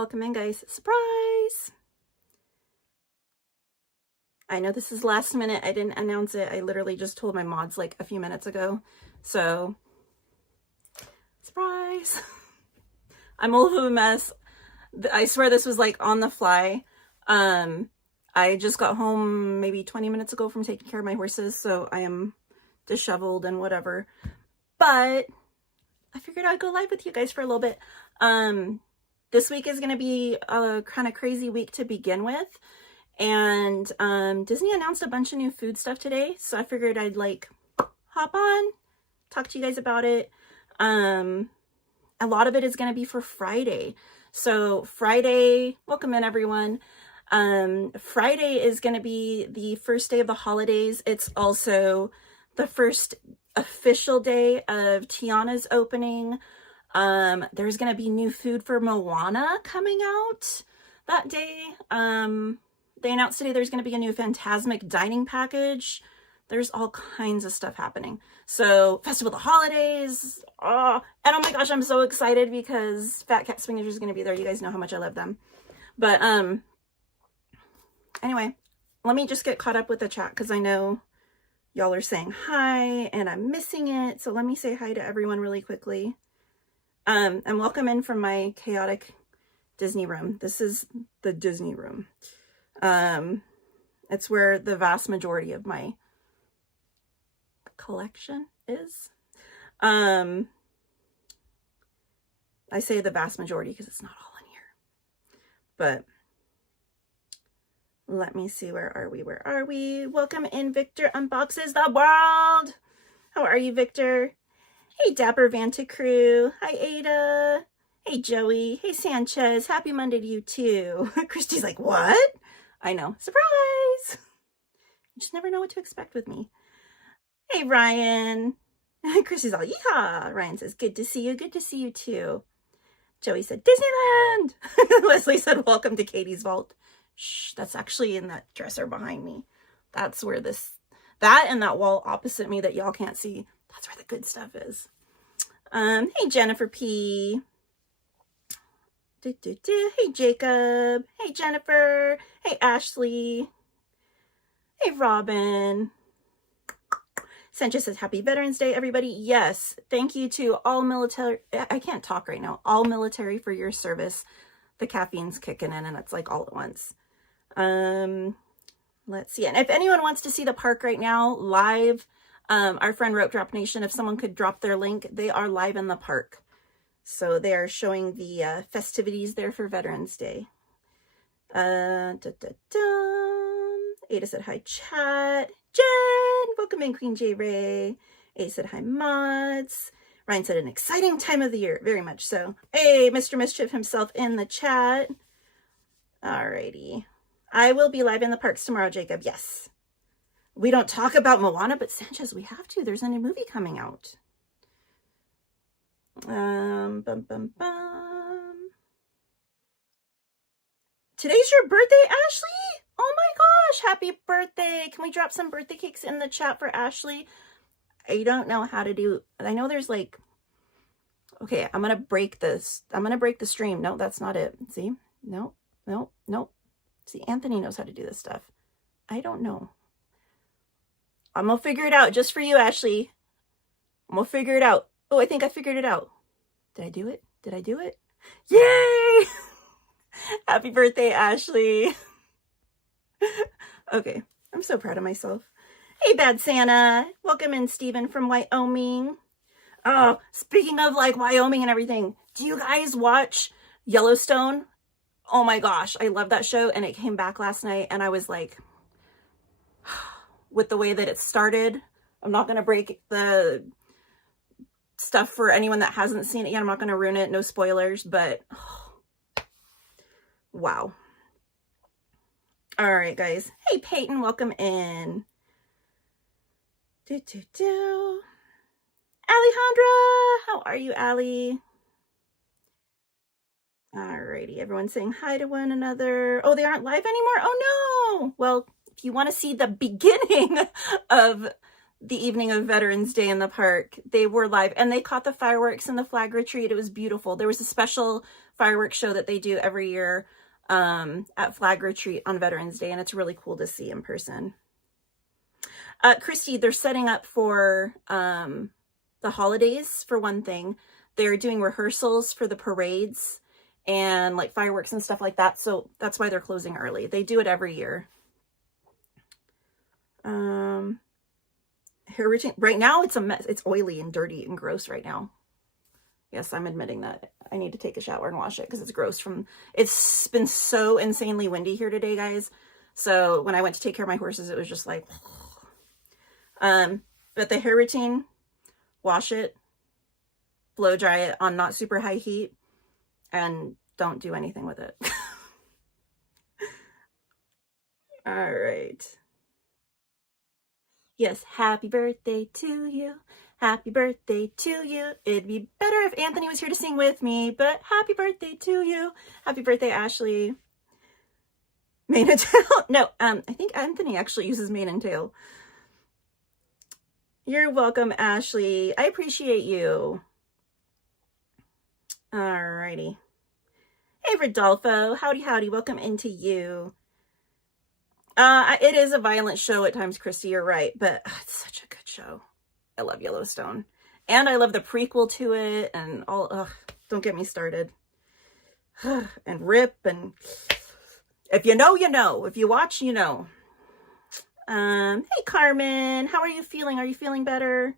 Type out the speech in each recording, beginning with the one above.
Welcome in, guys. Surprise! I know this is last minute. I didn't announce it. I literally just told my mods like a few minutes ago. So, surprise! I'm all of a mess. I swear this was like on the fly. I just got home maybe 20 minutes ago from taking care of my horses, so I am disheveled and whatever. But I figured I'd go live with you guys for a little bit. This week is going to be a kind of crazy week to begin with. And Disney announced a bunch of new food stuff today, so I figured I'd like hop on, talk to you guys about it. A lot of it is going to be for Friday. So Friday, welcome in everyone. Friday is going to be the first day of the holidays. It's also the first official day of Tiana's opening. There's going to be new food for Moana coming out that day. They announced today there's going to be a new Fantasmic dining package. There's all kinds of stuff happening. So, Festival of the Holidays. And oh my gosh, I'm so excited because Fat Cat Swingers is going to be there. You guys know how much I love them. But, anyway, let me just get caught up with the chat because I know y'all are saying hi and I'm missing it. So let me say hi to everyone really quickly. And welcome in from my chaotic Disney room. This is the Disney room. It's where the vast majority of my collection is. I say the vast majority because it's not all in here. But let me see, where are we? Where are we? Welcome in, Victor Unboxes the World. How are you, Victor? Hey, Dapper Vanta Crew. Hi, Ada. Hey, Joey. Hey, Sanchez. Happy Monday to you, too. Christy's like, what? I know. Surprise! You just never know what to expect with me. Hey, Ryan. Christy's all, yeehaw. Ryan says, good to see you. Good to see you, too. Joey said, Disneyland. Leslie said, welcome to Katie's Vault. Shh, that's actually in that dresser behind me. That's where that and that wall opposite me that y'all can't see, that's where the good stuff is. Hey, Jennifer P. Hey, Jacob. Hey, Jennifer. Hey, Ashley. Hey, Robin. Sanchez says, happy Veterans Day, everybody. Yes, thank you to all military. I can't talk right now. All military for your service. The caffeine's kicking in and it's like all at once. Let's see. And if anyone wants to see the park right now live, our friend Rope Drop Nation, if someone could drop their link, they are live in the park. So they are showing the festivities there for Veterans Day. Ada said, hi, chat. Jen, welcome in, Queen J. Ray. Ada said, hi, mods. Ryan said, an exciting time of the year. Very much so. Hey, Mr. Mischief himself in the chat. Alrighty. I will be live in the parks tomorrow, Jacob. Yes. We don't talk about Moana, but Sanchez, we have to. There's a new movie coming out. Today's your birthday, Ashley? Oh my gosh, happy birthday. Can we drop some birthday cakes in the chat for Ashley? I don't know how to do, I know there's like, okay, I'm going to break this. I'm going to break the stream. No, that's not it. See? No. See, Anthony knows how to do this stuff. I don't know. I'm going to figure it out just for you, Ashley. I'm going to figure it out. Oh, I think I figured it out. Did I do it? Did I do it? Yay! Happy birthday, Ashley. Okay, I'm so proud of myself. Hey, Bad Santa. Welcome in, Steven from Wyoming. Oh, speaking of like Wyoming and everything, do you guys watch Yellowstone? Oh my gosh, I love that show, and it came back last night, and I was like, with the way that it started, I'm not going to break the stuff for anyone that hasn't seen it yet. I'm not going to ruin it. No spoilers, but wow. All right, guys. Hey, Peyton, welcome in. Alejandra, how are you, Allie? Alrighty, everyone's saying hi to one another. Oh, they aren't live anymore? Oh no! Well, if you want to see the beginning of the evening of Veterans Day in the park. They were live and they caught the fireworks and the flag retreat. It was beautiful. There was a special fireworks show that they do every year at Flag Retreat on Veterans Day, and it's really cool to see in person. Christy, they're setting up for the holidays, for one thing. They're doing rehearsals for the parades and like fireworks and stuff like that, so that's why they're closing early. They do it every year. Right now it's a mess. It's oily and dirty and gross right now. Yes, I'm admitting that. I need to take a shower and wash it because it's gross it's been so insanely windy here today, guys. So when I went to take care of my horses, it was just like, but the hair routine, wash it, blow dry it on not super high heat, and don't do anything with it. All right. Yes, happy birthday to you. Happy birthday to you. It'd be better if Anthony was here to sing with me, but happy birthday to you. Happy birthday, Ashley. Mane and tail. No, I think Anthony actually uses mane and tail. You're welcome, Ashley. I appreciate you. Alrighty. Hey, Rodolfo. Howdy, howdy. Welcome into you. It is a violent show at times, Christy. You're right, but it's such a good show. I love Yellowstone. And I love the prequel to it and all. Don't get me started. And Rip, and if you know, you know. If you watch, you know. Hey, Carmen. How are you feeling? Are you feeling better?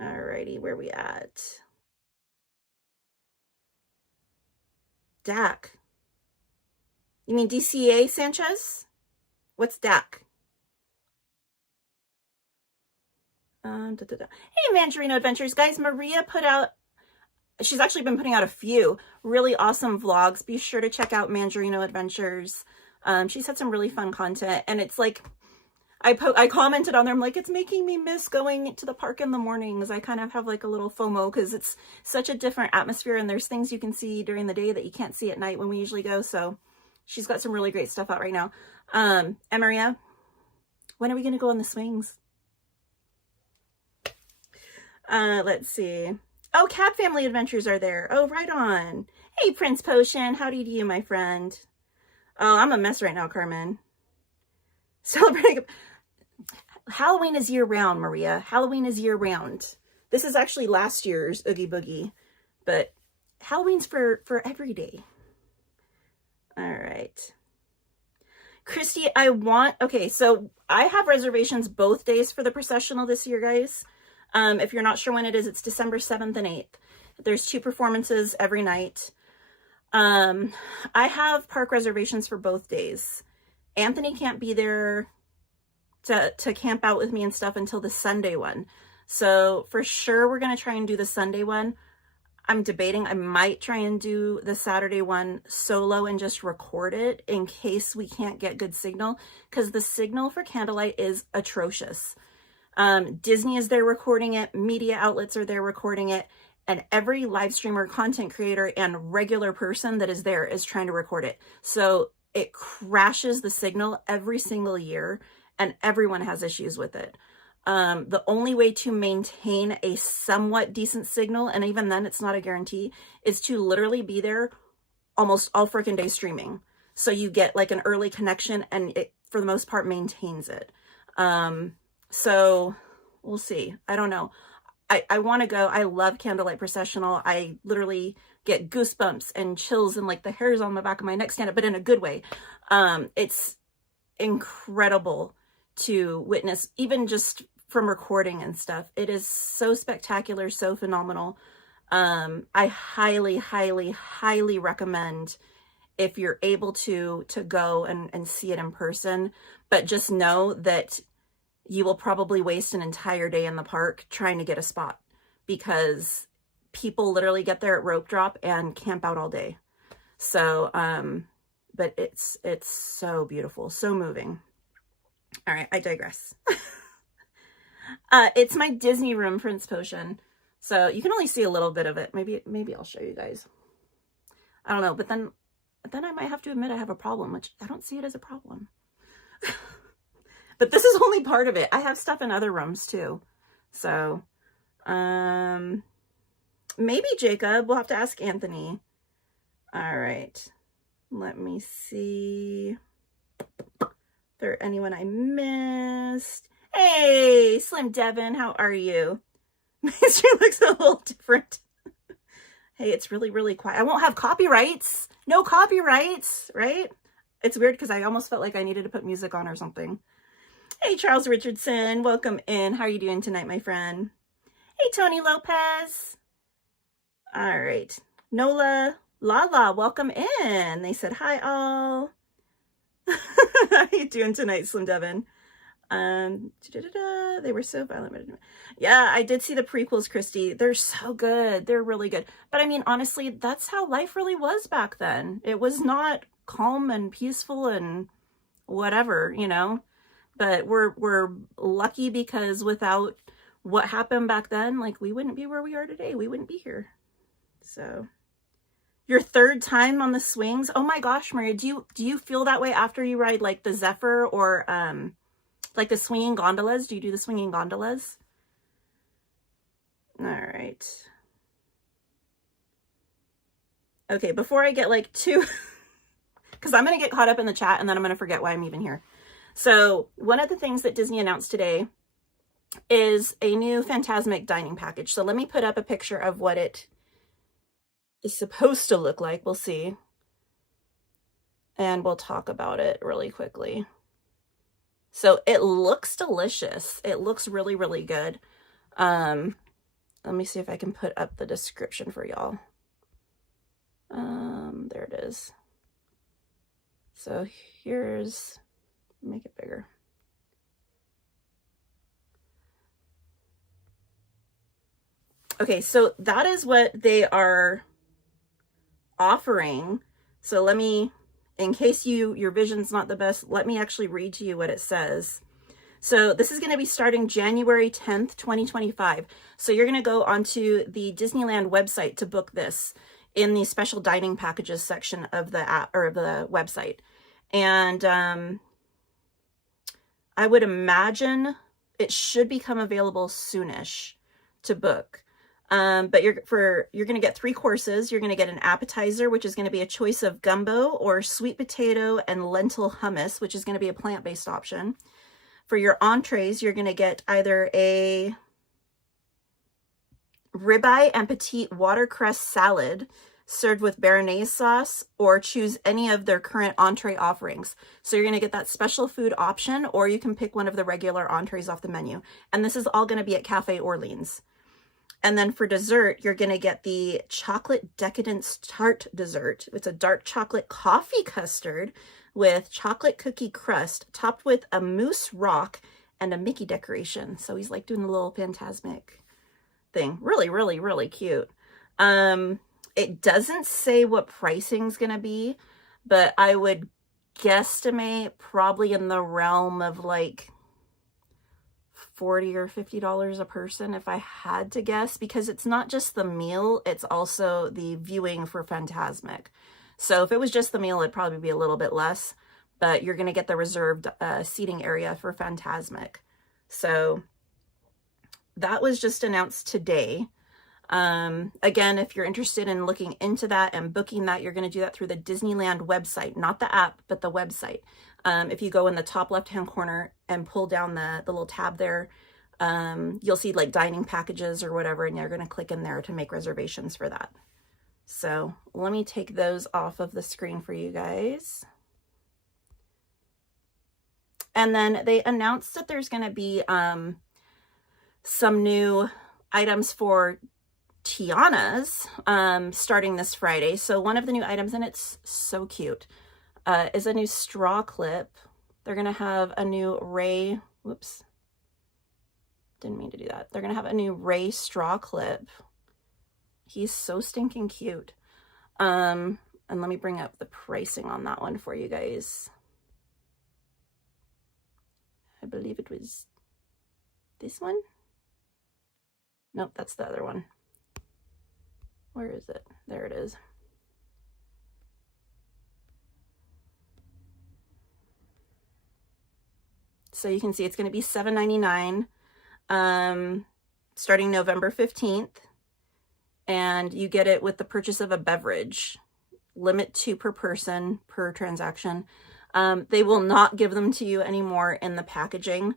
Alrighty, where we at? Dak. You mean DCA Sanchez? What's Dak? Hey, Mandarino Adventures. Guys, Maria put out, she's actually been putting out a few really awesome vlogs. Be sure to check out Mandarino Adventures. She's had some really fun content, and it's like, I commented on there, I'm like, it's making me miss going to the park in the mornings. I kind of have like a little FOMO because it's such a different atmosphere, and there's things you can see during the day that you can't see at night when we usually go. So she's got some really great stuff out right now. And Maria, when are we going to go on the swings? Let's see. Oh, Cat Family Adventures are there. Oh, right on. Hey, Prince Potion. Howdy to you, my friend. Oh, I'm a mess right now, Carmen. Celebrating. Halloween is year-round, Maria. Halloween is year-round. This is actually last year's Oogie Boogie, but Halloween's for every day. All right. Christy, okay, so I have reservations both days for the processional this year, guys. If you're not sure when it is, it's December 7th and 8th. There's 2 performances every night. I have park reservations for both days. Anthony can't be there to camp out with me and stuff until the Sunday one. So for sure, we're going to try and do the Sunday one. I'm debating, I might try and do the Saturday one solo and just record it in case we can't get good signal, because the signal for Candlelight is atrocious. Disney is there recording it, media outlets are there recording it, and every live streamer, content creator, and regular person that is there is trying to record it. So it crashes the signal every single year, and everyone has issues with it. The only way to maintain a somewhat decent signal, and even then it's not a guarantee, is to literally be there almost all freaking day streaming. So you get like an early connection, and it, for the most part, maintains it. So we'll see. I don't know. I want to go. I love Candlelight Processional. I literally get goosebumps and chills and like the hairs on the back of my neck stand up, but in a good way. It's incredible to witness, even just from recording and stuff. It is so spectacular, so phenomenal. I highly, highly, highly recommend, if you're able to go and see it in person, but just know that you will probably waste an entire day in the park trying to get a spot, because people literally get there at rope drop and camp out all day. So, but it's so beautiful, so moving. All right, I digress. It's my Disney room, Prince Potion. So you can only see a little bit of it. Maybe I'll show you guys. I don't know, but then I might have to admit I have a problem, which I don't see it as a problem. But this is only part of it. I have stuff in other rooms too. So, maybe Jacob. We'll have to ask Anthony. All right. Let me see if there anyone I missed. Hey, Slim Devin, how are you? Mystery looks a little different. Hey, it's really, really quiet. I won't have copyrights. No copyrights, right? It's weird because I almost felt like I needed to put music on or something. Hey, Charles Richardson, welcome in. How are you doing tonight, my friend? Hey, Tony Lopez. All right. Nola, Lala, welcome in. They said, hi, all. How are you doing tonight, Slim Devin? They were so violent. Yeah, I did see the prequels, Christy. They're so good. They're really good. But I mean, honestly, that's how life really was back then. It was not calm and peaceful and whatever, you know. But we're lucky because without what happened back then, like, we wouldn't be where we are today. We wouldn't be here. So, your third time on the swings? Oh my gosh, Maria, do you feel that way after you ride like the Zephyr or like the swinging gondolas? Do you do the swinging gondolas? All right. Okay, before I get like too, because I'm going to get caught up in the chat and then I'm going to forget why I'm even here. So one of the things that Disney announced today is a new Fantasmic dining package. So let me put up a picture of what it is supposed to look like. We'll see. And we'll talk about it really quickly. So it looks delicious. It looks really, really good. Let me see if I can put up the description for y'all. There it is. So here's, make it bigger. Okay, so that is what they are offering. So let me, in case your vision's not the best, let me actually read to you what it says. So this is going to be starting January 10th, 2025. So you're going to go onto the Disneyland website to book this in the special dining packages section of the app or the website. And I would imagine it should become available soonish to book. But you're going to get 3 courses. You're going to get an appetizer, which is going to be a choice of gumbo or sweet potato and lentil hummus, which is going to be a plant-based option. For your entrees, you're going to get either a ribeye and petite watercress salad served with béarnaise sauce, or choose any of their current entree offerings. So you're going to get that special food option, or you can pick one of the regular entrees off the menu. And this is all going to be at Cafe Orleans. And then for dessert, you're going to get the chocolate decadence tart dessert. It's a dark chocolate coffee custard with chocolate cookie crust topped with a mousse rock and a Mickey decoration. So he's like doing a little Fantasmic thing. Really, really, really cute. It doesn't say what pricing's going to be, but I would guesstimate probably in the realm of like $40 or $50 a person if I had to guess, because it's not just the meal, it's also the viewing for Fantasmic. So if it was just the meal, it'd probably be a little bit less, but you're going to get the reserved seating area for Fantasmic. So that was just announced today. Again, if you're interested in looking into that and booking that, you're going to do that through the Disneyland website, not the app, but the website. If you go in the top left-hand corner and pull down the little tab there, you'll see like dining packages or whatever, and you're going to click in there to make reservations for that. So let me take those off of the screen for you guys. And then they announced that there's going to be some new items for Tiana's starting this Friday. So one of the new items, and it's so cute, is a new straw clip. They're going to have a new Ray, whoops, didn't mean to do that. They're going to have a new Ray straw clip. He's so stinking cute. And let me bring up the pricing on that one for you guys. I believe it was this one. Nope, that's the other one. Where is it? There it is. So you can see it's going to be $7.99 starting November 15th. And you get it with the purchase of a beverage. Limit 2 per person per transaction. They will not give them to you anymore in the packaging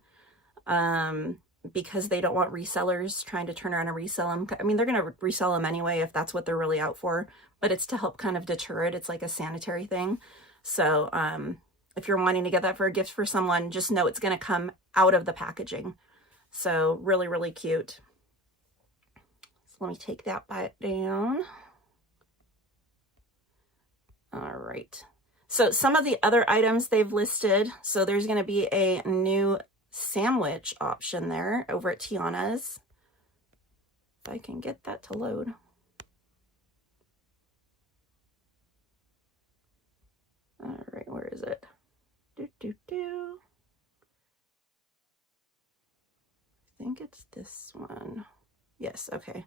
because they don't want resellers trying to turn around and resell them. I mean, they're going to resell them anyway if that's what they're really out for, but it's to help kind of deter it. It's like a sanitary thing. So if you're wanting to get that for a gift for someone, just know it's going to come out of the packaging. So really, really cute. So let me take that back down. All right. So some of the other items they've listed. So there's going to be a new sandwich option there over at Tiana's. If I can get that to load. All right, where is it? I think it's this one. Yes, okay.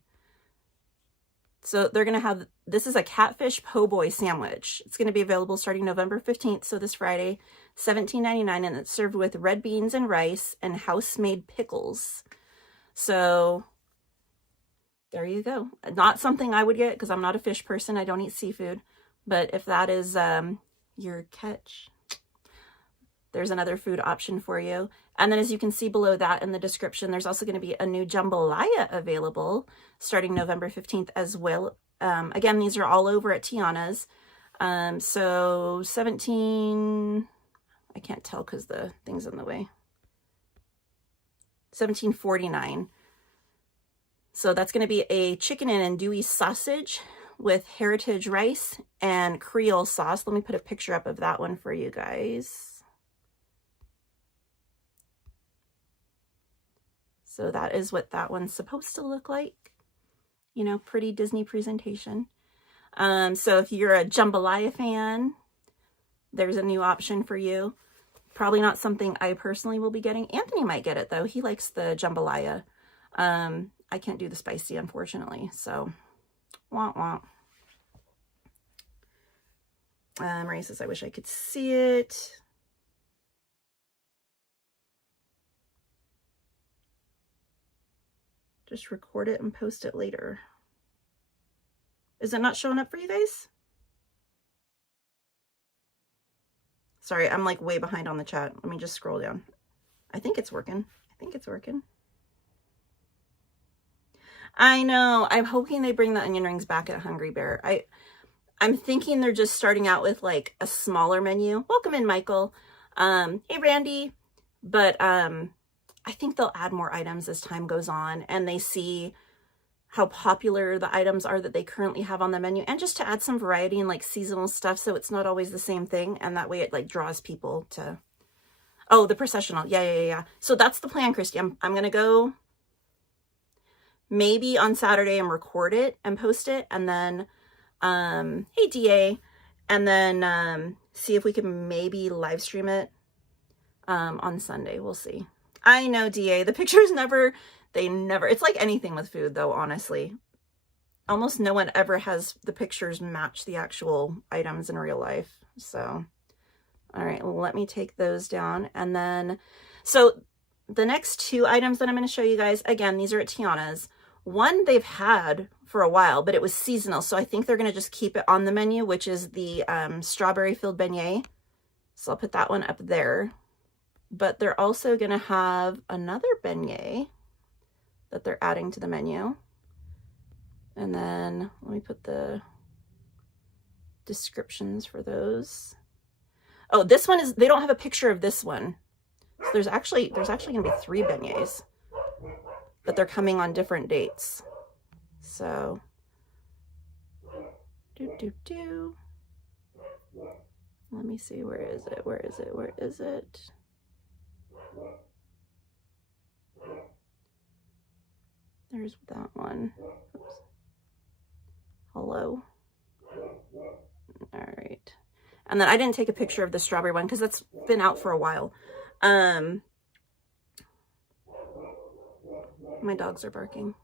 So they're going to have, this is a catfish po' boy sandwich. It's going to be available starting November 15th, so this Friday, $17.99, and it's served with red beans and rice and house-made pickles. So there you go. Not something I would get because I'm not a fish person. I don't eat seafood. But if that is your catch, there's another food option for you. And then as you can see below that in the description, there's also going to be a new jambalaya available starting November 15th as well. Again, these are all over at Tiana's. So 17, I can't tell because the thing's in the way. $17.49. So that's going to be a chicken and andouille sausage with heritage rice and Creole sauce. Let me put a picture up of that one for you guys. So that is what that one's supposed to look like. You know, pretty Disney presentation. So if you're a jambalaya fan, there's a new option for you. Probably not something I personally will be getting. Anthony might get it though. He likes the jambalaya. I can't do the spicy, unfortunately. So, wah wah. Ray says, I wish I could see it. Just record it and post it later. Is it not showing up for you guys? Sorry, I'm like way behind on the chat. Let me just scroll down. I think it's working. I think it's working. I know. I'm hoping they bring the onion rings back at Hungry Bear. I'm thinking they're just starting out with like a smaller menu. Welcome in, Michael. Hey, Randy. But I think they'll add more items as time goes on and they see how popular the items are that they currently have on the menu, and just to add some variety and like seasonal stuff so it's not always the same thing, and that way it like draws people to, oh, the processional. Yeah. So that's the plan, Christy. I'm gonna go maybe on Saturday and record it and post it, and then hey DA, and then see if we can maybe live stream it on Sunday. We'll see. I know, DA, the pictures never, it's like anything with food though, honestly. Almost no one ever has the pictures match the actual items in real life. So, all right, let me take those down. And then, so the next two items that I'm going to show you guys, again, these are at Tiana's. One they've had for a while, but it was seasonal. So I think they're going to just keep it on the menu, which is the strawberry filled beignet. So I'll put that one up there. But they're also going to have another beignet that they're adding to the menu. And then let me put the descriptions for those. Oh, this one is, they don't have a picture of this one. So there's actually going to be 3 beignets, but they're coming on different dates. So, let me see, where is it? There's that one. Oops. Hello. All right. And then I didn't take a picture of the strawberry one because that's been out for a while. My dogs are barking.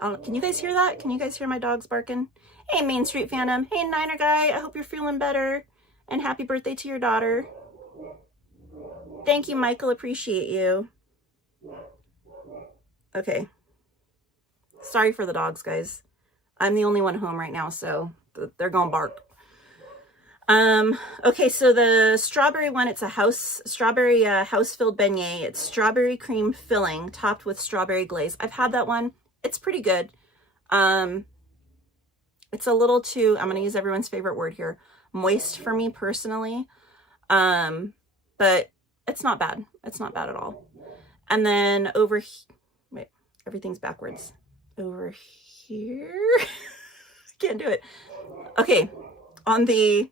Can you guys hear that? Can you guys hear my dogs barking? Hey, Main Street Phantom. Hey, Niner Guy. I hope you're feeling better. And happy birthday to your daughter. Thank you, Michael. Appreciate you. Okay. Sorry for the dogs, guys. I'm the only one home right now, so they're gonna bark. Okay, so the strawberry one, it's a strawberry house-filled beignet. It's strawberry cream filling topped with strawberry glaze. I've had that one. It's pretty good. It's a little too, I'm going to use everyone's favorite word here, moist for me personally. But it's not bad. It's not bad at all. And then over wait, everything's backwards. Over here, can't do it. Okay, on the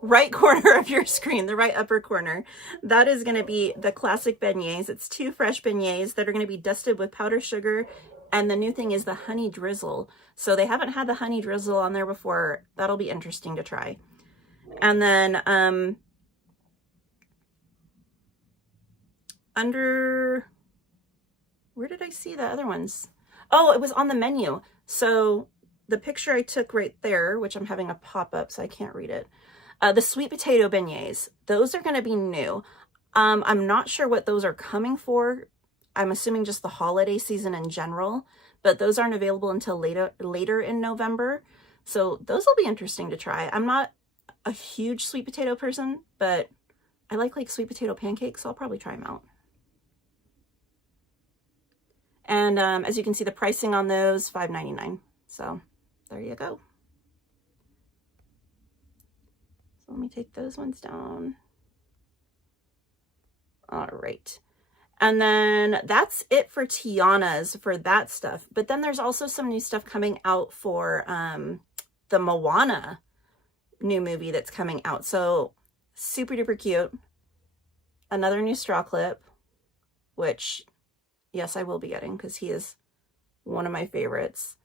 right corner of your screen, the right upper corner, that is going to be the classic beignets. It's 2 fresh beignets that are going to be dusted with powdered sugar. And the new thing is the honey drizzle. So they haven't had the honey drizzle on there before. That'll be interesting to try. And then under, where did I see the other ones? Oh, it was on the menu. So the picture I took right there, which I'm having a pop-up so I can't read it. The sweet potato beignets, those are going to be new. I'm not sure what those are coming for. I'm assuming just the holiday season in general, but those aren't available until later in November. So those will be interesting to try. I'm not a huge sweet potato person, but I like sweet potato pancakes, so I'll probably try them out. And as you can see, the pricing on those, $5.99. So there you go. So let me take those ones down. All right. And then that's it for Tiana's for that stuff. But then there's also some new stuff coming out for the Moana new movie that's coming out. So super duper cute. Another new straw clip, which yes, I will be getting because he is one of my favorites.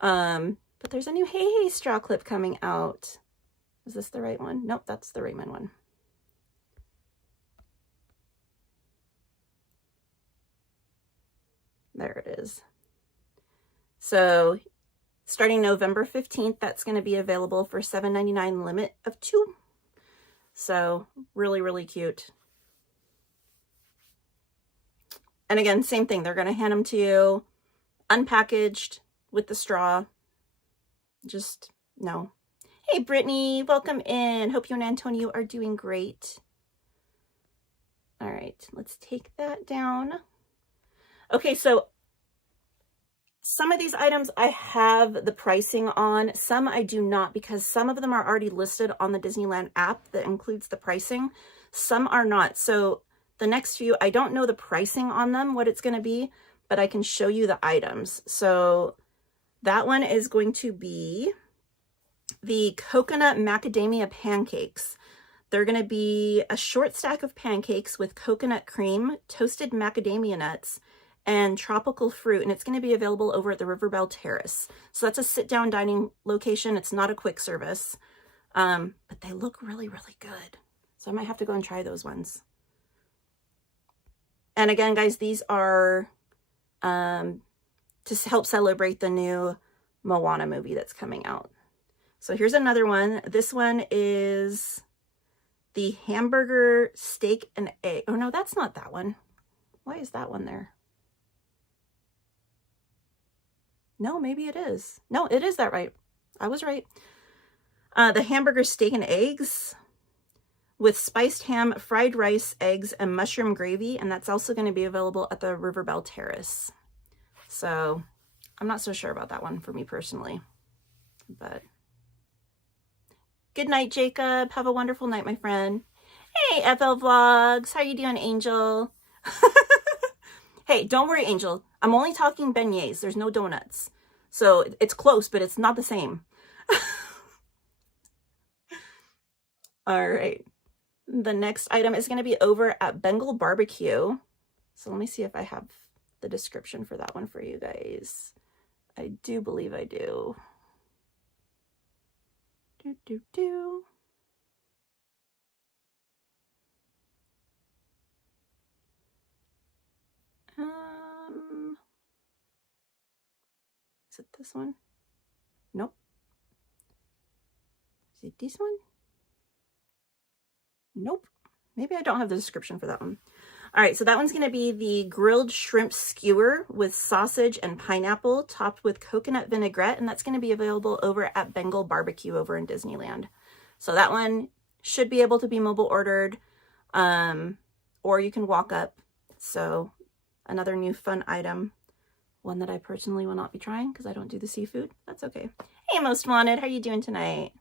But there's a new Hey Hey straw clip coming out. Is this the right one? Nope, that's the Raymond one. There it is. So starting November 15th, that's going to be available for $7.99, limit of 2. So really, really cute. And again, same thing. They're going to hand them to you unpackaged with the straw. Just no. Hey, Brittany, welcome in. Hope you and Antonio are doing great. All right, let's take that down. Okay, so some of these items I have the pricing on, some I do not, because some of them are already listed on the Disneyland app that includes the pricing. Some are not. So the next few, I don't know the pricing on them, what it's going to be, but I can show you the items. So that one is going to be the coconut macadamia pancakes. They're going to be a short stack of pancakes with coconut cream, toasted macadamia nuts, and tropical fruit, and it's going to be available over at the Riverbell Terrace. So that's a sit-down dining location. It's not a quick service, but they look really, really good. So I might have to go and try those ones. And again, guys, these are to help celebrate the new Moana movie that's coming out. So here's another one. This one is the hamburger, steak, and egg. Oh, no, that's not that one. Why is that one there? No, maybe it is. No, it is that right. I was right. The hamburger, steak, and eggs with spiced ham, fried rice, eggs, and mushroom gravy. And that's also going to be available at the Riverbell Terrace. So I'm not so sure about that one for me personally. But good night, Jacob. Have a wonderful night, my friend. Hey, FL Vlogs. How you doing, Angel? Hey, don't worry, Angel. I'm only talking beignets. There's no donuts. So it's close, but it's not the same. All right. The next item is going to be over at Bengal Barbecue. So let me see if I have the description for that one for you guys. I do believe I do. Is it this one? Nope. Is it this one? Nope. Maybe I don't have the description for that one. All right, so that one's going to be the grilled shrimp skewer with sausage and pineapple topped with coconut vinaigrette, and that's going to be available over at Bengal Barbecue over in Disneyland. So that one should be able to be mobile ordered, or you can walk up. So another new fun item, one that I personally will not be trying because I don't do the seafood. That's okay. Hey, Most Wanted, how you doing tonight?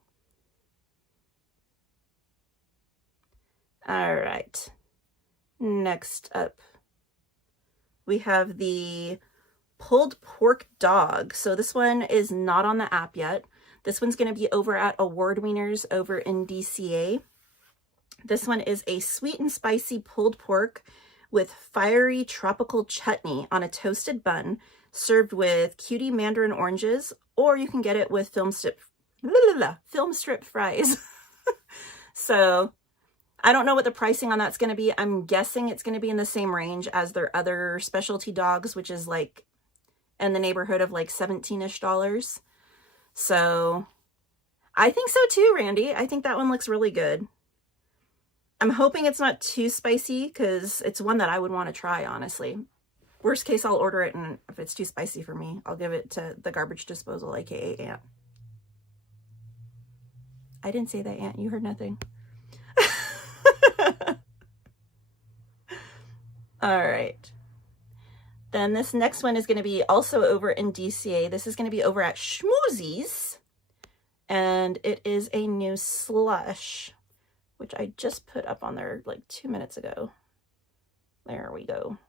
All right. Next up, we have the pulled pork dog. So this one is not on the app yet. This one's going to be over at Award Wieners over in DCA. This one is a sweet and spicy pulled pork with fiery tropical chutney on a toasted bun, served with cutie mandarin oranges, or you can get it with film strip fries. So I don't know what the pricing on that's going to be. I'm guessing it's going to be in the same range as their other specialty dogs, which is like in the neighborhood of like $17-ish. So I think so too, Randy. I think that one looks really good. I'm hoping it's not too spicy because it's one that I would want to try, honestly. Worst case, I'll order it, and if it's too spicy for me, I'll give it to the garbage disposal, aka Aunt. I didn't say that, Aunt. You heard nothing. All right. Then this next one is going to be also over in DCA. This is going to be over at Schmoozies, and it is a new slush, which I just put up on there like 2 minutes ago. There we go.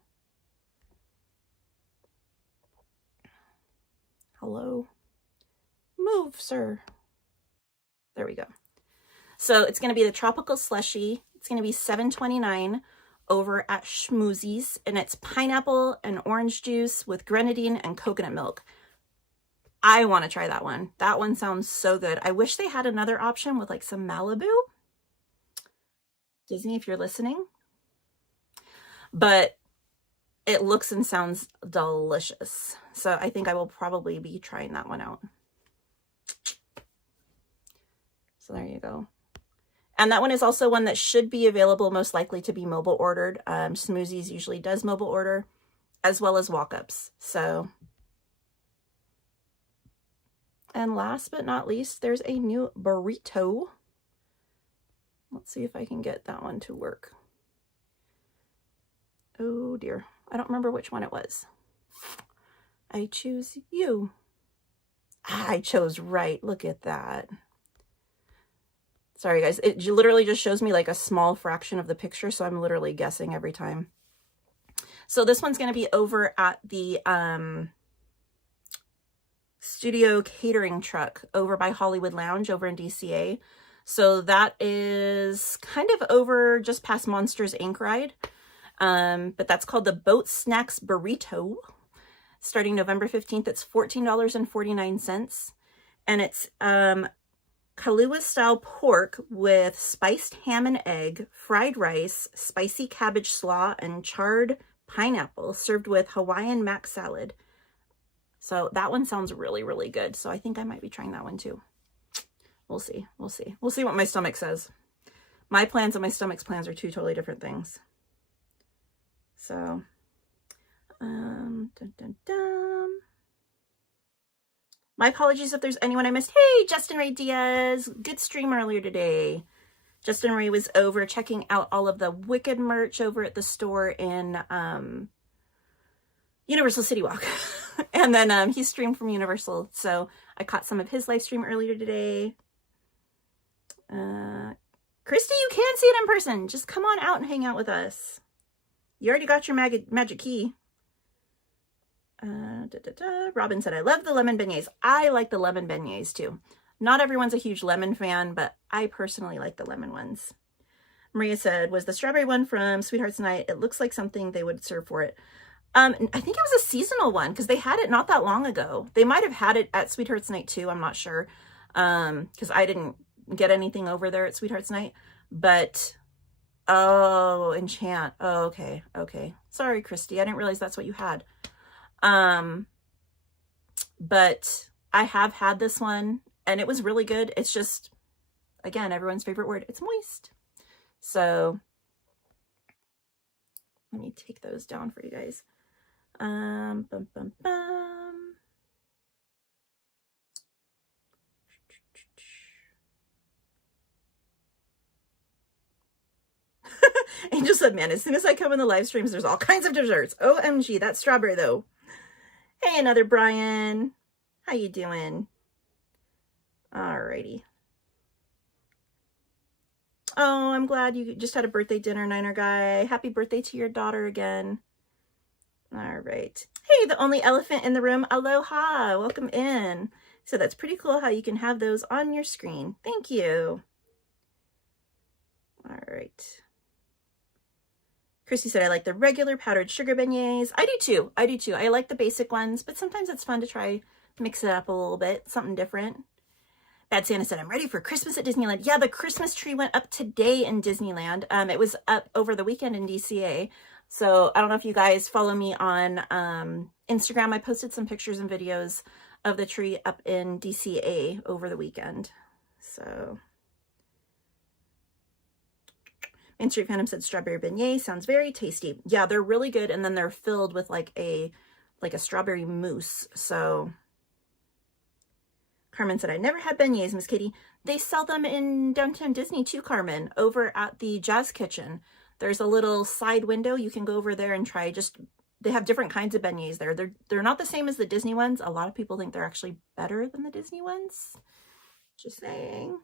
Hello. Move, sir. There we go. So it's going to be the tropical slushy. It's going to be $7.29 over at Schmoozies, and it's pineapple and orange juice with grenadine and coconut milk. I want to try that one. That one sounds so good. I wish they had another option with like some Malibu. Disney, if you're listening. But it looks and sounds delicious. So I think I will probably be trying that one out. So there you go. And that one is also one that should be available, most likely to be mobile ordered. Schmoozies usually does mobile order, as well as walk-ups. So, and last but not least, there's a new burrito. Let's see if I can get that one to work. Oh dear, I don't remember which one it was. I choose you. I chose right. Look at that. Sorry guys, it literally just shows me like a small fraction of the picture, so I'm literally guessing every time. So this one's going to be over at the studio catering truck over by Hollywood Lounge over in DCA. So that is kind of over just past Monsters Inc. ride. But that's called the Boat Snacks Burrito. Starting November 15th, it's $14.49. And it's Kahlua style pork with spiced ham and egg, fried rice, spicy cabbage slaw, and charred pineapple, served with Hawaiian mac salad. So that one sounds really, really good. So I think I might be trying that one too. We'll see. We'll see. We'll see what my stomach says. My plans and my stomach's plans are two totally different things. So, dun, dun, dun. My apologies if there's anyone I missed. Hey, Justin Ray Diaz. Good stream earlier today. Justin Ray was over checking out all of the Wicked merch over at the store in Universal City Walk. And then he streamed from Universal. So I caught some of his live stream earlier today. Christy, you can see it in person. Just come on out and hang out with us. You already got your magic key. Robin said, I love the lemon beignets. I like the lemon beignets too. Not everyone's a huge lemon fan, but I personally like the lemon ones. Maria said, was the strawberry one from Sweethearts Night? It looks like something they would serve for it. I think it was a seasonal one because they had it not that long ago. They might have had it at Sweethearts Night too. I'm not sure. Because I didn't get anything over there at Sweethearts Night. But, oh, Enchant. Oh, okay. Okay. Sorry, Christy. I didn't realize that's what you had. But I have had this one and it was really good. It's just, again, everyone's favorite word. It's moist. So Let me take those down for you guys. Bum, bum, bum. Angel said, man, as soon as I come in the live streams, there's all kinds of desserts. OMG, that's strawberry though. Hey, another Brian. How you doing? Alrighty. Oh, I'm glad you just had a birthday dinner, Niner guy. Happy birthday to your daughter again. All right. Hey, the only elephant in the room. Aloha. Welcome in. So that's pretty cool how you can have those on your screen. Thank you. All right. Christy said, I like the regular powdered sugar beignets. I do too. I do too. I like the basic ones, but sometimes it's fun to try mix it up a little bit, something different. Bad Santa said, I'm ready for Christmas at Disneyland. Yeah, the Christmas tree went up today in Disneyland. It was up over the weekend in DCA. So I don't know if you guys follow me on Instagram. I posted some pictures and videos of the tree up in DCA over the weekend. So Main Street Phantom said strawberry beignet sounds very tasty. Yeah, they're really good. And then they're filled with like a strawberry mousse. So Carmen said, I never had beignets, Miss Katie. They sell them in Downtown Disney too, Carmen, over at the Jazz Kitchen. There's a little side window. You can go over there and try they have different kinds of beignets there. They're not the same as the Disney ones. A lot of people think they're actually better than the Disney ones. Just saying.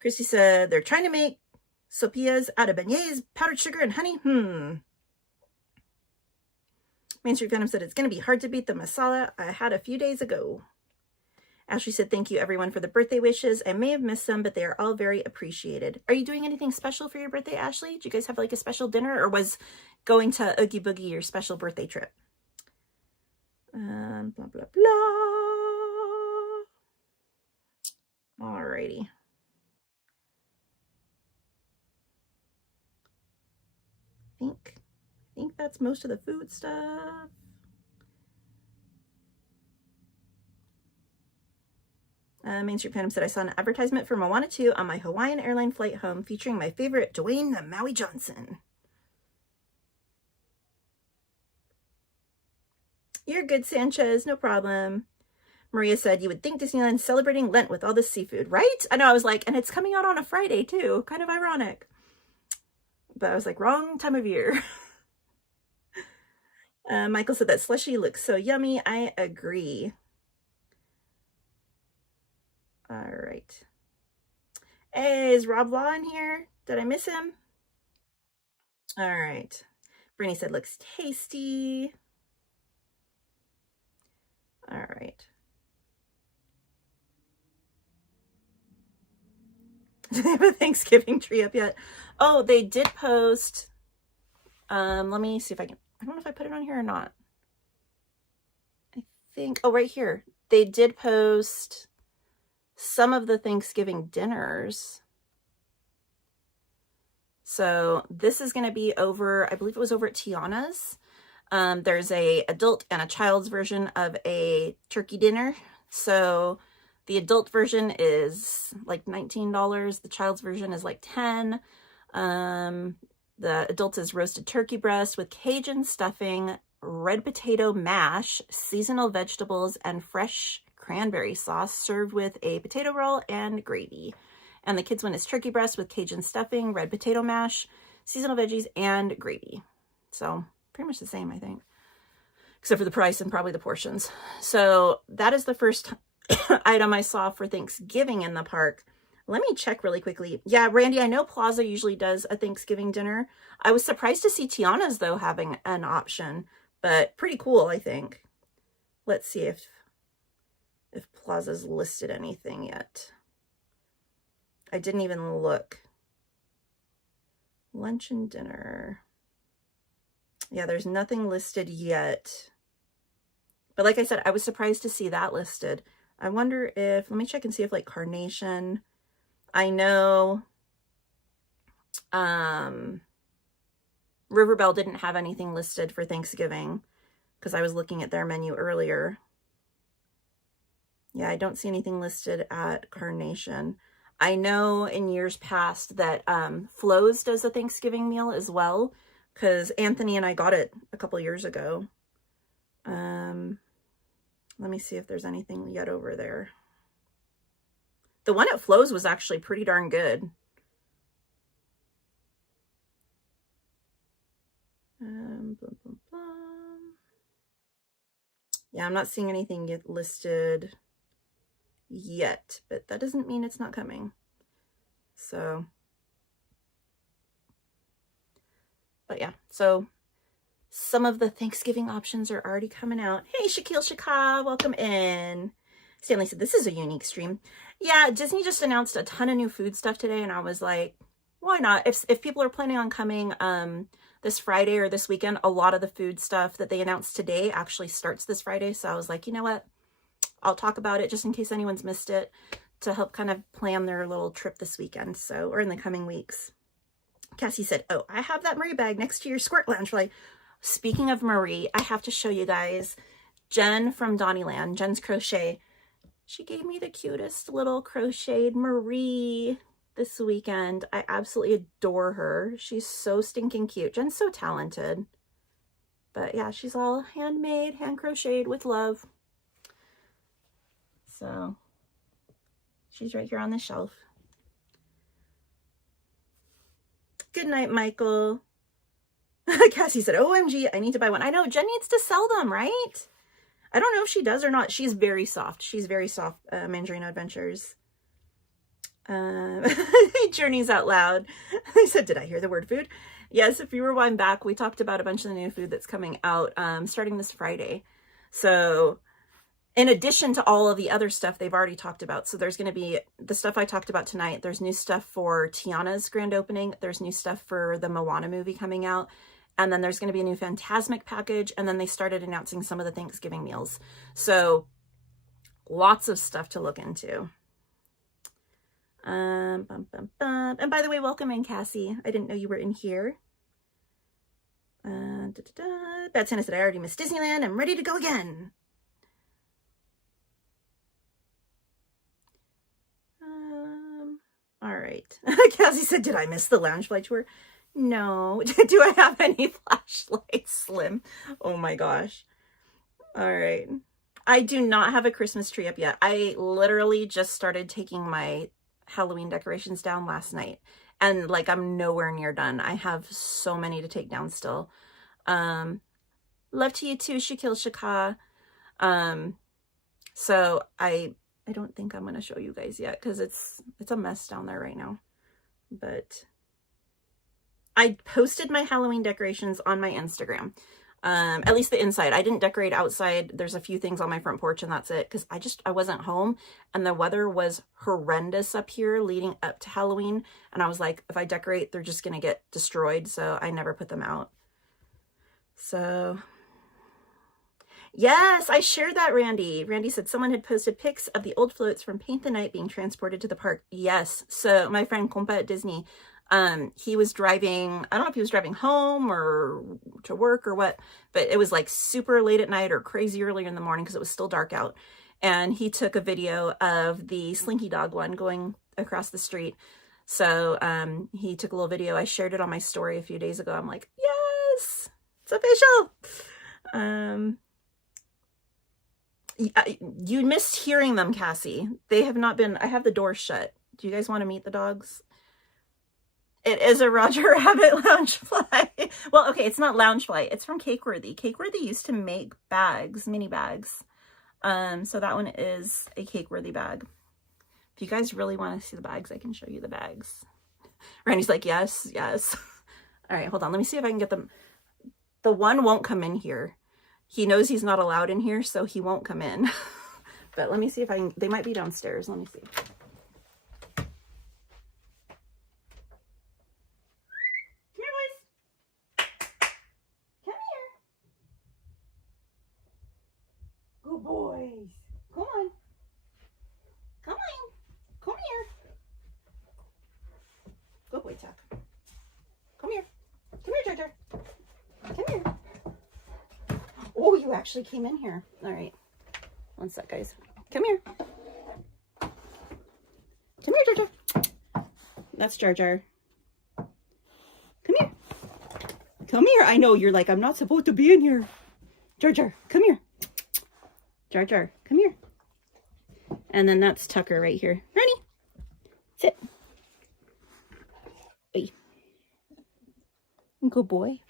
Christy said, they're trying to make sopillas out of beignets, powdered sugar, and honey. Main Street Phantom said, it's going to be hard to beat the masala I had a few days ago. Ashley said, thank you everyone for the birthday wishes. I may have missed some, but they are all very appreciated. Are you doing anything special for your birthday, Ashley? Did you guys have like a special dinner, or was going to Oogie Boogie your special birthday trip? Blah, blah, blah. Alrighty. I think that's most of the food stuff. Main Street Phantom said, I saw an advertisement for Moana 2 on my Hawaiian airline flight home featuring my favorite Dwayne the Maui Johnson. You're good, Sanchez. No problem. Maria said, you would think Disneyland's celebrating Lent with all this seafood, right? I know, I was like, and it's coming out on a Friday too. Kind of ironic. But I was like, wrong time of year. Michael said that slushy looks so yummy. I agree. All right. Hey, is Rob Law in here? Did I miss him? All right. Brittany said, looks tasty. All right. Do they have a Thanksgiving tree up yet? Oh, they did post. Let me see if I can. I don't know if I put it on here or not. I think, oh, right here. They did post some of the Thanksgiving dinners. So this is going to be over, I believe it was over at Tiana's. There's a adult and a child's version of a turkey dinner. So the adult version is like $19. The child's version is like $10. The adult is roasted turkey breast with Cajun stuffing, red potato mash, seasonal vegetables, and fresh cranberry sauce served with a potato roll and gravy. And the kids one is turkey breast with Cajun stuffing, red potato mash, seasonal veggies, and gravy. So pretty much the same, I think, except for the price and probably the portions. So that is the first item I saw for Thanksgiving in the park. Let me check really quickly. Yeah, Randy, I know Plaza usually does a Thanksgiving dinner. I was surprised to see Tiana's, though, having an option, but pretty cool, I think. Let's see if Plaza's listed anything yet. I didn't even look. Lunch and dinner. Yeah, there's nothing listed yet. But like I said, I was surprised to see that listed. I wonder if, let me check and see if like Carnation. I know Riverbell didn't have anything listed for Thanksgiving because I was looking at their menu earlier. Yeah, I don't see anything listed at Carnation. I know in years past that Flo's does a Thanksgiving meal as well, because Anthony and I got it a couple years ago. Let me see if there's anything yet over there. The one at Flo's was actually pretty darn good. Blah, blah, blah. Yeah, I'm not seeing anything get listed yet, but that doesn't mean it's not coming. So, but yeah, so some of the Thanksgiving options are already coming out. Hey, Shaquille Shaka, welcome in. Stanley said, this is a unique stream. Yeah, Disney just announced a ton of new food stuff today, and I was like, why not? If people are planning on coming this Friday or this weekend, a lot of the food stuff that they announced today actually starts this Friday. So I was like, you know what? I'll talk about it just in case anyone's missed it, to help kind of plan their little trip this weekend, so, or in the coming weeks. Cassie said, oh, I have that Marie bag next to your Squirt Loungefly. Speaking of Marie, I have to show you guys Jen from Donnyland, Jen's Crochet. She gave me the cutest little crocheted Marie this weekend. I absolutely adore her. She's so stinking cute. Jen's so talented. But yeah, she's all handmade, hand crocheted with love. So she's right here on the shelf. Good night, Michael. Cassie said, OMG, I need to buy one. I know, Jen needs to sell them, right? I don't know if she does or not. She's very soft. She's very soft, Mandarino Adventures. Journeys Out Loud. I said, did I hear the word food? Yes, if you rewind back, we talked about a bunch of the new food that's coming out starting this Friday. So in addition to all of the other stuff they've already talked about. So there's going to be the stuff I talked about tonight. There's new stuff for Tiana's grand opening. There's new stuff for the Moana movie coming out. And then there's going to be a new Fantasmic package. And then they started announcing some of the Thanksgiving meals. So lots of stuff to look into. And by the way, welcome in, Cassie. I didn't know you were in here. Bad Santa said, I already missed Disneyland. I'm ready to go again. All right. Cassie said, did I miss the Loungefly tour? No. Do I have any flashlights, Slim? Oh my gosh. All right. I do not have a Christmas tree up yet. I literally just started taking my Halloween decorations down last night. And like, I'm nowhere near done. I have so many to take down still. Love to you too, Shaquille Shaka. So I don't think I'm going to show you guys yet because it's a mess down there right now. But I posted my Halloween decorations on my Instagram. At least the inside. I didn't decorate outside. There's a few things on my front porch and that's it. Because I wasn't home and the weather was horrendous up here leading up to Halloween. And I was like, if I decorate, they're just going to get destroyed. So I never put them out. So yes, I shared that, Randy. Randy said someone had posted pics of the old floats from Paint the Night being transported to the park. Yes. So my friend Compa at Disney, he was driving, I don't know if he was driving home or to work or what, but it was like super late at night or crazy early in the morning because it was still dark out. And he took a video of the Slinky Dog one going across the street. So he took a little video. I shared it on my story a few days ago. I'm like, yes, it's official. You missed hearing them, Cassie. They have not been, I have the door shut. Do you guys want to meet the dogs? It is a Roger Rabbit Loungefly. Well, okay, it's not Loungefly. It's from Cakeworthy. Cakeworthy used to make bags, mini bags. So that one is a Cakeworthy bag. If you guys really want to see the bags, I can show you the bags. Randy's like, yes, yes. All right, hold on. Let me see if I can get them. The one won't come in here. He knows he's not allowed in here, so he won't come in. But let me see if I can, they might be downstairs. Let me see. Good boys. Come on. Come on. Come here. Good boy, Chuck. Come here. Come here, Jojo. Come here. Oh, you actually came in here. All right. One sec, guys. Come here. Come here, Jojo. that's Jar Jar. Come here. Come here. I know you're like, I'm not supposed to be in here. Jar Jar, come here. Jar Jar, come here. And then that's Tucker right here. Ronnie, sit. Hey. Good boy.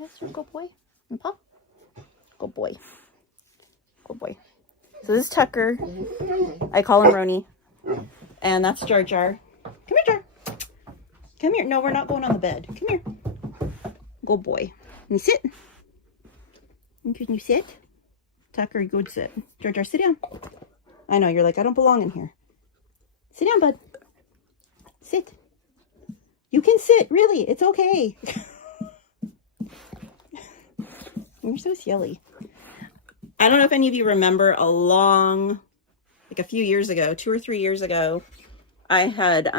That's your good boy. And Paul. Good boy. Good boy. So this is Tucker. I call him Roni. And that's Jar Jar. Come here, Jar. Come here. No, we're not going on the bed. Come here. Good boy. Can you sit? Can you sit? Tucker, go sit. Jar Jar, sit down. I know, you're like, I don't belong in here. Sit down, bud. Sit. You can sit, really. It's okay. You're so silly. I don't know if any of you remember a few years ago, 2 or 3 years ago, I had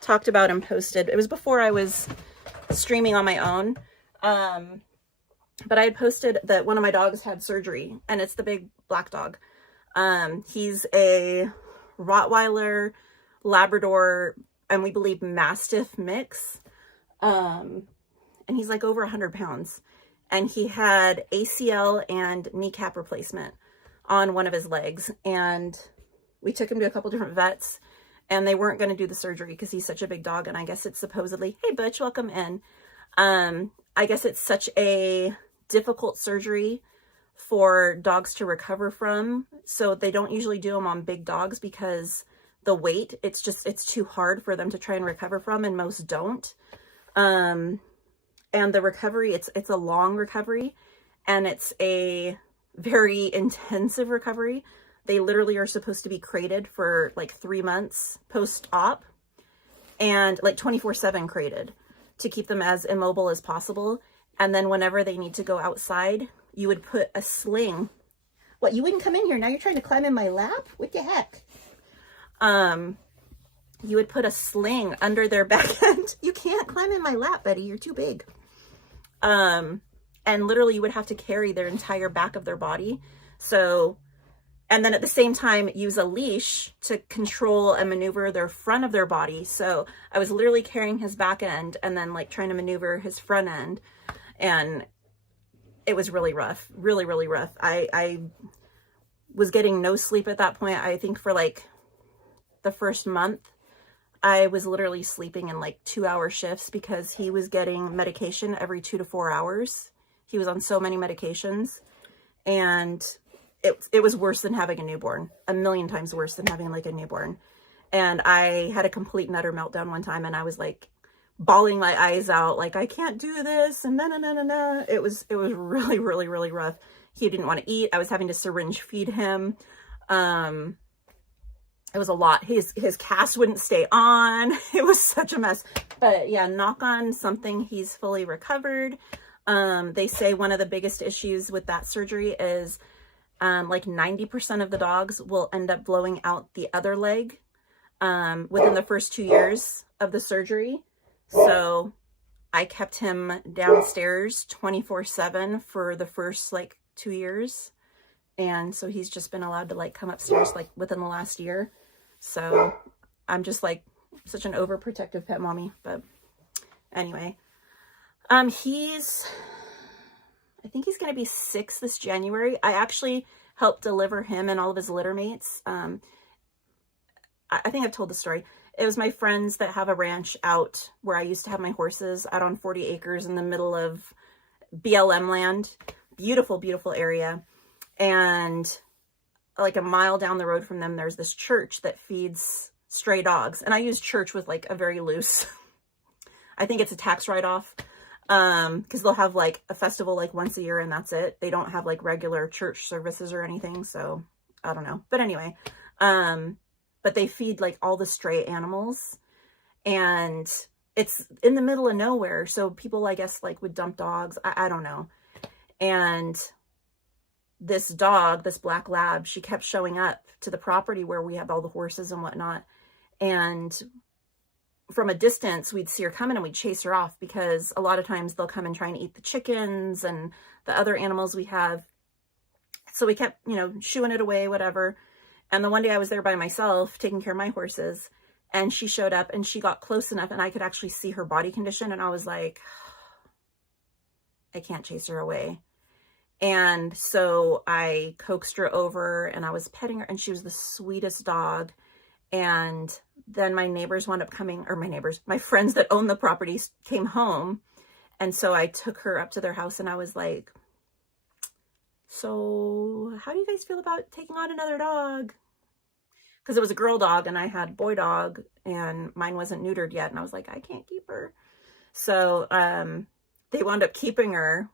talked about and posted, it was before I was streaming on my own, but I had posted that one of my dogs had surgery, and it's the big black dog. He's a Rottweiler, Labrador, and we believe Mastiff mix, and he's like over 100 pounds. And he had ACL and kneecap replacement on one of his legs. And we took him to a couple different vets, and they weren't going to do the surgery because he's such a big dog. And I guess it's supposedly, hey, Butch, welcome in. I guess it's such a difficult surgery for dogs to recover from. So they don't usually do them on big dogs because the weight, it's too hard for them to try and recover from, and most don't. And the recovery, it's a long recovery, and it's a very intensive recovery. They literally are supposed to be crated for like 3 months post-op, and like 24/7 crated to keep them as immobile as possible. And then whenever they need to go outside, you would put a sling. What, you wouldn't come in here? Now you're trying to climb in my lap? What the heck? You would put a sling under their back end. You can't climb in my lap, Betty. You're too big. And literally you would have to carry their entire back of their body. So, and then at the same time use a leash to control and maneuver their front of their body. So I was literally carrying his back end and then like trying to maneuver his front end. And it was really rough, really, really rough. I was getting no sleep at that point. I think for like the first month, I was literally sleeping in like 2-hour shifts because he was getting medication every 2 to 4 hours. He was on so many medications, and it was worse than having a newborn, a million times worse than having like a newborn. And I had a complete and utter meltdown one time, and I was like bawling my eyes out, like, I can't do this, and no. It was really, really, really rough. He didn't want to eat. I was having to syringe feed him. It was a lot. His cast wouldn't stay on. It was such a mess. But yeah, knock on something, he's fully recovered. They say one of the biggest issues with that surgery is like 90% of the dogs will end up blowing out the other leg within the first 2 years of the surgery. So I kept him downstairs 24/7 for the first like 2 years. And so he's just been allowed to like come upstairs like within the last year. So I'm just like such an overprotective pet mommy. But anyway, I think he's going to be 6 this January. I actually helped deliver him and all of his litter mates. I think I've told the story. It was my friends that have a ranch out where I used to have my horses, out on 40 acres in the middle of BLM land. Beautiful, beautiful area. And like a mile down the road from them, there's this church that feeds stray dogs. And I use church with like a very loose, I think it's a tax write-off. Because they'll have like a festival like once a year and that's it. They don't have like regular church services or anything. So I don't know. But anyway, but they feed like all the stray animals, and it's in the middle of nowhere. So people, I guess, like would dump dogs. I don't know. And this dog, this black lab, she kept showing up to the property where we have all the horses and whatnot. And from a distance, we'd see her coming and we'd chase her off, because a lot of times they'll come and try and eat the chickens and the other animals we have. So we kept, you know, shooing it away, whatever. And the one day I was there by myself taking care of my horses, And she showed up and she got close enough and I could actually see her body condition. And I was like, I can't chase her away. And so I coaxed her over and I was petting her and she was the sweetest dog. And then my neighbors wound up coming, or my friends that own the properties came home. And so I took her up to their house and I was like, so how do you guys feel about taking on another dog? Because it was a girl dog and I had a boy dog and mine wasn't neutered yet. And I was like, I can't keep her. So they wound up keeping her.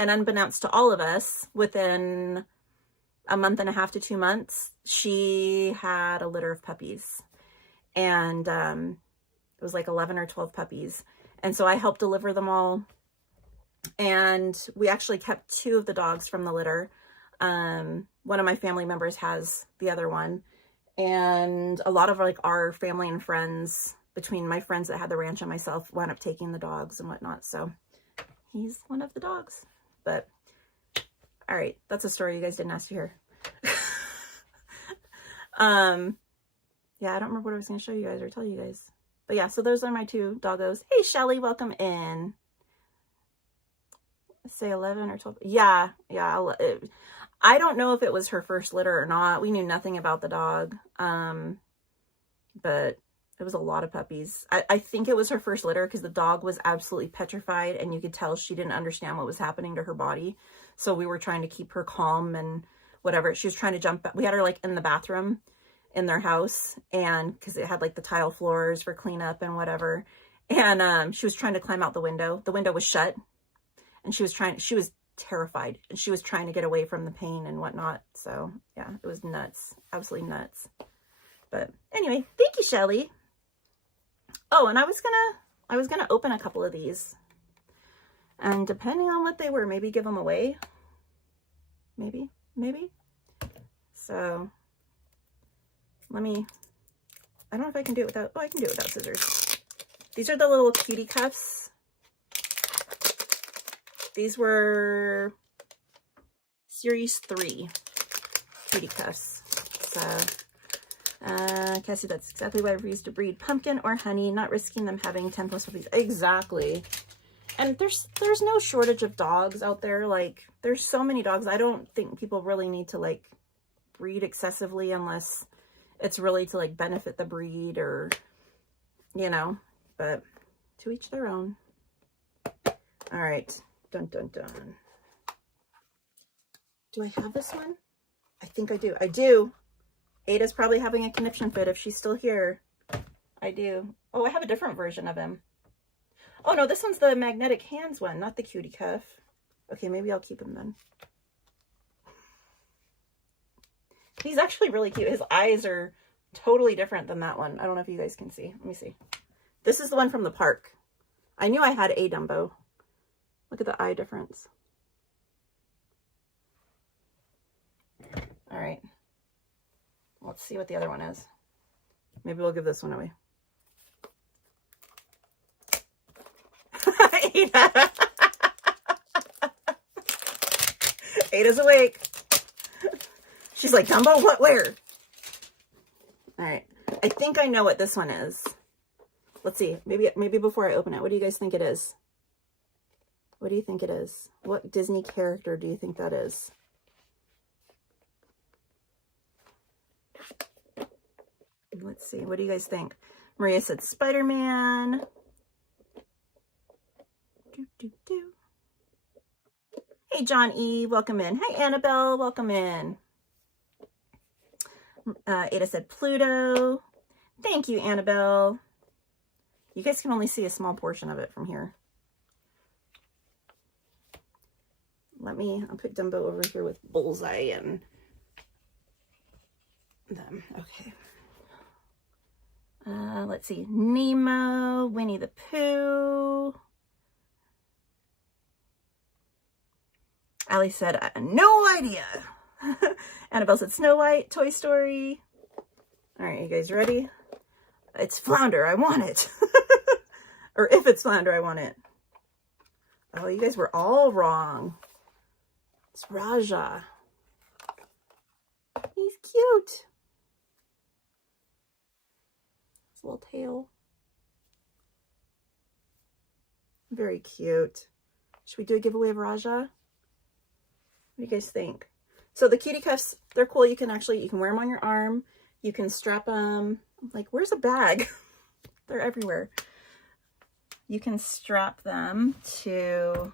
And unbeknownst to all of us, within a month and a half to 2 months, she had a litter of puppies. And it was like 11 or 12 puppies. And so I helped deliver them all. And we actually kept 2 of the dogs from the litter. One of my family members has the other one. And a lot of like our family and friends, between my friends that had the ranch and myself, wound up taking the dogs and whatnot. So he's one of the dogs. But all right, that's a story you guys didn't ask to hear. Yeah, I don't remember what I was going to show you guys or tell you guys. But yeah, so those are my 2 doggos. Hey, Shelly, welcome in. Say 11 or 12. Yeah. I don't know if it was her first litter or not. We knew nothing about the dog. But it was a lot of puppies. I think it was her first litter because the dog was absolutely petrified and you could tell she didn't understand what was happening to her body. So we were trying to keep her calm and whatever. She was trying to jump. We had her like in the bathroom in their house, and because it had like the tile floors for cleanup and whatever. And she was trying to climb out the window. The window was shut and she was terrified and she was trying to get away from the pain and whatnot. So yeah, it was nuts. Absolutely nuts. But anyway, thank you, Shelly. Oh, and I was gonna open a couple of these, and depending on what they were, maybe give them away. Maybe. So I don't know if I can do it without, I can do it without scissors. These are the little cutie cuffs. These were series 3 cutie cuffs. So Cassie, that's exactly why I refuse to breed pumpkin or honey, not risking them having 10 plus puppies. Exactly. And there's no shortage of dogs out there. Like, there's so many dogs. I don't think people really need to like breed excessively unless it's really to like benefit the breed or, you know, but to each their own. All right. Dun, dun, dun. Do I have this one? I think I do. I do. Ada's probably having a conniption fit if she's still here. I do. Oh, I have a different version of him. Oh, no, this one's the magnetic hands one, not the cutie cuff. Okay, maybe I'll keep him then. He's actually really cute. His eyes are totally different than that one. I don't know if you guys can see. Let me see. This is the one from the park. I knew I had a Dumbo. Look at the eye difference. All right. Let's see what the other one is. Maybe we'll give this one away. Ada. Ada's awake. She's like, Dumbo, what, where? All right. I think I know what this one is. Let's see. Maybe before I open it, what do you guys think it is? What do you think it is? What Disney character do you think that is? Let's see. What do you guys think? Maria said Spider-Man. Hey, John E. Welcome in. Hi, Annabelle. Welcome in. Ada said Pluto. Thank you, Annabelle. You guys can only see a small portion of it from here. I'll put Dumbo over here with Bullseye and them. Okay. Let's see. Nemo, Winnie the Pooh. Allie said, no idea. Annabelle said Snow White, Toy Story. All right, you guys ready? It's Flounder. I want it. Or if it's Flounder, I want it. Oh, you guys were all wrong. It's Raja. He's cute. His little tail. Very cute. Should we do a giveaway of Raja? What do you guys think? So the cutie cuffs, they're cool. You can wear them on your arm. You can strap them. Like, where's a bag? They're everywhere. You can strap them to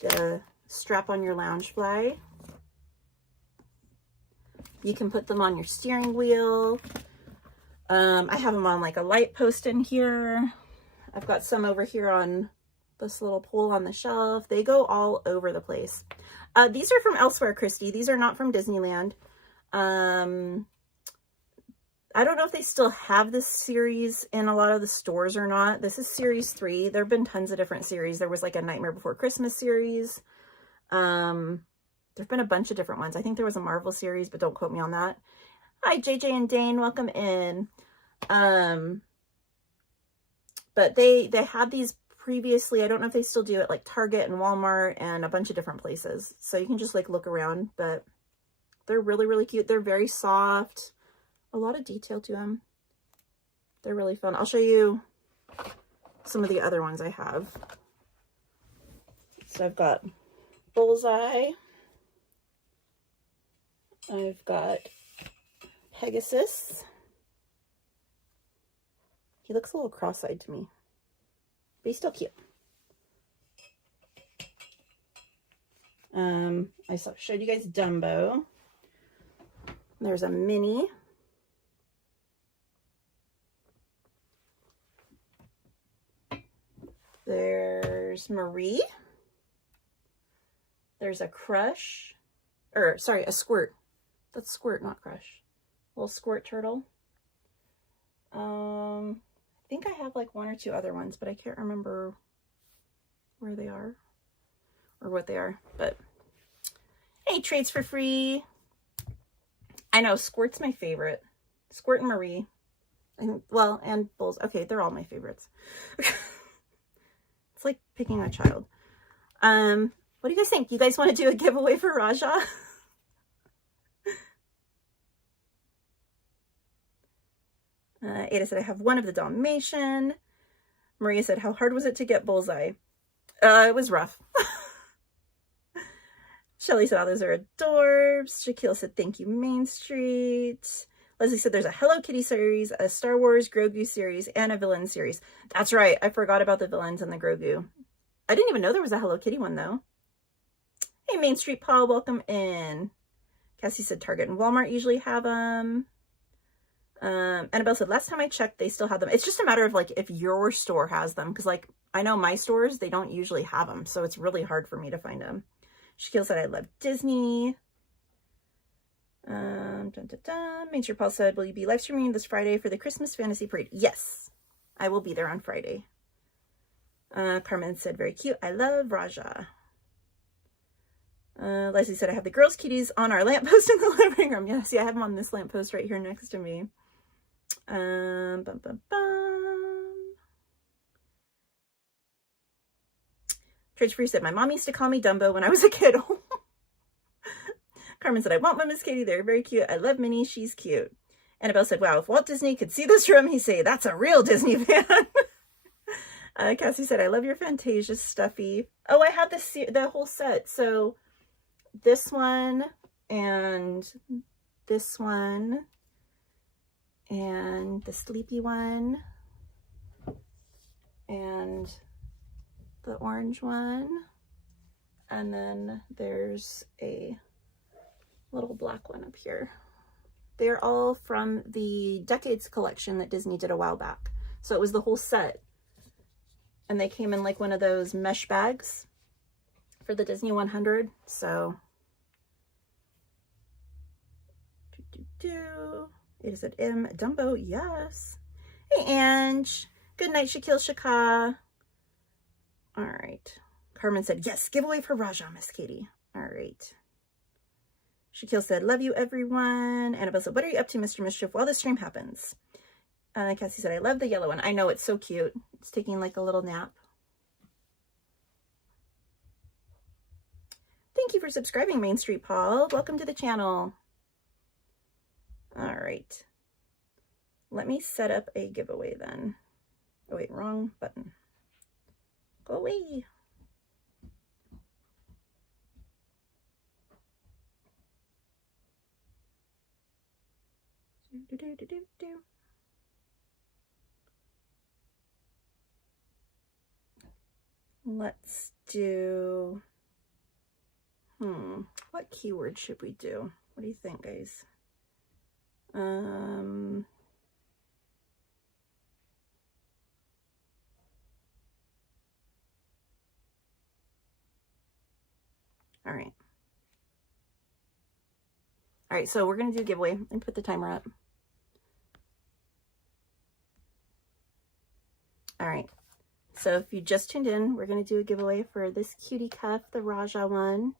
the strap on your Loungefly. You can put them on your steering wheel. I have them on like a light post in here. I've got some over here on this little pole on the shelf. They go all over the place. These are from elsewhere, Christy. These are not from Disneyland. I don't know if they still have this series in a lot of the stores or not. This is series 3. There have been tons of different series. There was like a Nightmare Before Christmas series. There've been a bunch of different ones. I think there was a Marvel series, but don't quote me on that. Hi, JJ and Dane. Welcome in. But they had these previously. I don't know if they still do it, like Target and Walmart and a bunch of different places. So you can just like look around, but they're really, really cute. They're very soft. A lot of detail to them. They're really fun. I'll show you some of the other ones I have. So I've got Bullseye. I've got Pegasus. He looks a little cross-eyed to me, but he's still cute. I showed you guys Dumbo. There's a Minnie. There's Marie. There's a Crush. Or, sorry, a Squirt. That's Squirt, not Crush. Little Squirt turtle. I think I have like 1 or 2 other ones, but I can't remember where they are or what they are. But hey, trades for free. I know Squirt's my favorite. Squirt and Marie. Well, and Bulls. Okay, they're all my favorites. It's like picking a child. What do you guys think? You guys want to do a giveaway for Raja? Ada said, I have one of the Dalmatian. Maria said, how hard was it to get Bullseye? It was rough. Shelly said, oh, those are adorbs. Shaquille said, thank you, Main Street. Leslie said, there's a Hello Kitty series, a Star Wars Grogu series, and a villain series. That's right. I forgot about the villains and the Grogu. I didn't even know there was a Hello Kitty one, though. Hey, Main Street Paul, welcome in. Cassie said, Target and Walmart usually have them. Annabelle said, last time I checked, they still had them. It's just a matter of, like, if your store has them. Because, like, I know my stores, they don't usually have them. So it's really hard for me to find them. Shaquille said, I love Disney. Dun, dun, dun. Main Street Paul said, will you be live streaming this Friday for the Christmas Fantasy Parade? Yes, I will be there on Friday. Carmen said, very cute. I love Raja. Leslie said, I have the girls' kitties on our lamppost in the living room. Yes, yeah, I have them on this lamppost right here next to me. Bum, bum, bum. Church Free said, my mom used to call me Dumbo when I was a kid. Carmen said, I want one, Miss Katie. They're very cute. I love Minnie. She's cute. Annabelle said, wow, if Walt Disney could see this room, he'd say, that's a real Disney fan. Cassie said, I love your Fantasia stuffy. Oh, I had the whole set. So this one and this one and the sleepy one and the orange one. And then there's a little black one up here. They're all from the Decades collection that Disney did a while back. So it was the whole set. And they came in like one of those mesh bags for the Disney 100. So, it is at M. Dumbo, yes. Hey, Ange. Good night, Shaquille Shaka. All right. Carmen said, yes, giveaway for Raja, Miss Katie. All right. Shaquille said, love you, everyone. Annabelle said, what are you up to, Mr. Mischief, while the stream happens? Cassie said, I love the yellow one. I know, it's so cute. It's taking like a little nap. Thank you for subscribing, Main Street Paul. Welcome to the channel. All right. Let me set up a giveaway then. Oh wait, wrong button. Go away. Let's do, what keyword should we do? What do you think, guys? All right. All right, so we're going to do a giveaway and put the timer up. All right. So if you just tuned in, we're going to do a giveaway for this cutie cuff, the Raja one.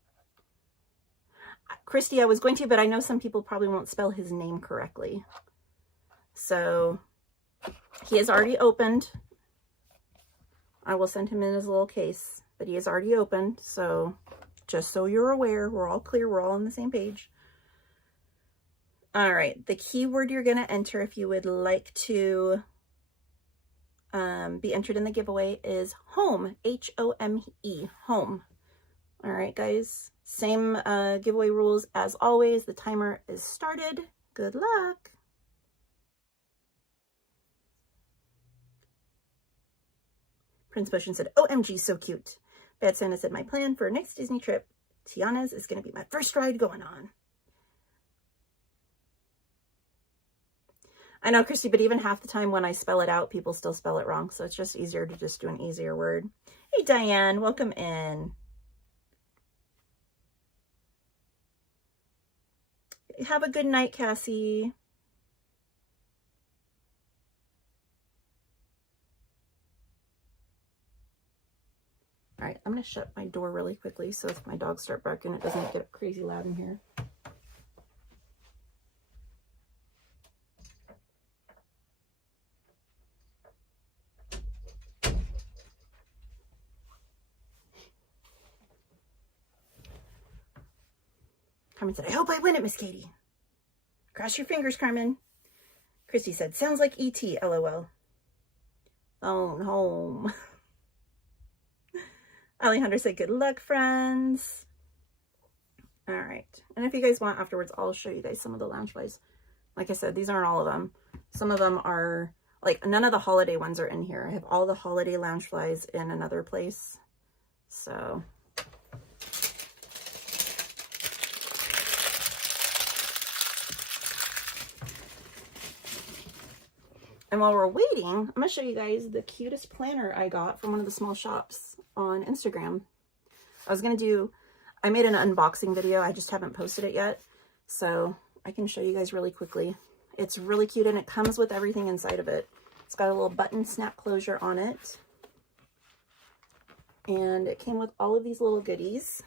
Christy, I was going to, but I know some people probably won't spell his name correctly. So he is already opened. I will send him in his little case, but he is already opened. So just so you're aware, we're all clear. We're all on the same page. All right. The keyword you're going to enter if you would like to be entered in the giveaway is home, H-O-M-E, home. All right, guys, same giveaway rules as always. The timer is started. Good luck. Prince Potion said, OMG, so cute. Bad Santa said, my plan for next Disney trip, Tiana's, is going to be my first ride going on. I know, Christy, but even half the time when I spell it out, people still spell it wrong. So it's just easier to just do an easier word. Hey, Diane, welcome in. Have a good night, Cassie. All right, I'm going to shut my door really quickly so if my dogs start barking, it doesn't get crazy loud in here. Carmen said, I hope I win it, Miss Katie. Cross your fingers, Carmen. Christy said, sounds like E.T., LOL. Phone home. Alejandro said, good luck, friends. All right. And if you guys want afterwards, I'll show you guys some of the Loungeflies. Like I said, these aren't all of them. Some of them are, like, none of the holiday ones are in here. I have all the holiday Loungeflies in another place. So... And while we're waiting, I'm going to show you guys the cutest planner I got from one of the small shops on Instagram. I made an unboxing video. I just haven't posted it yet. So I can show you guys really quickly. It's really cute and it comes with everything inside of it. It's got a little button snap closure on it. And it came with all of these little goodies.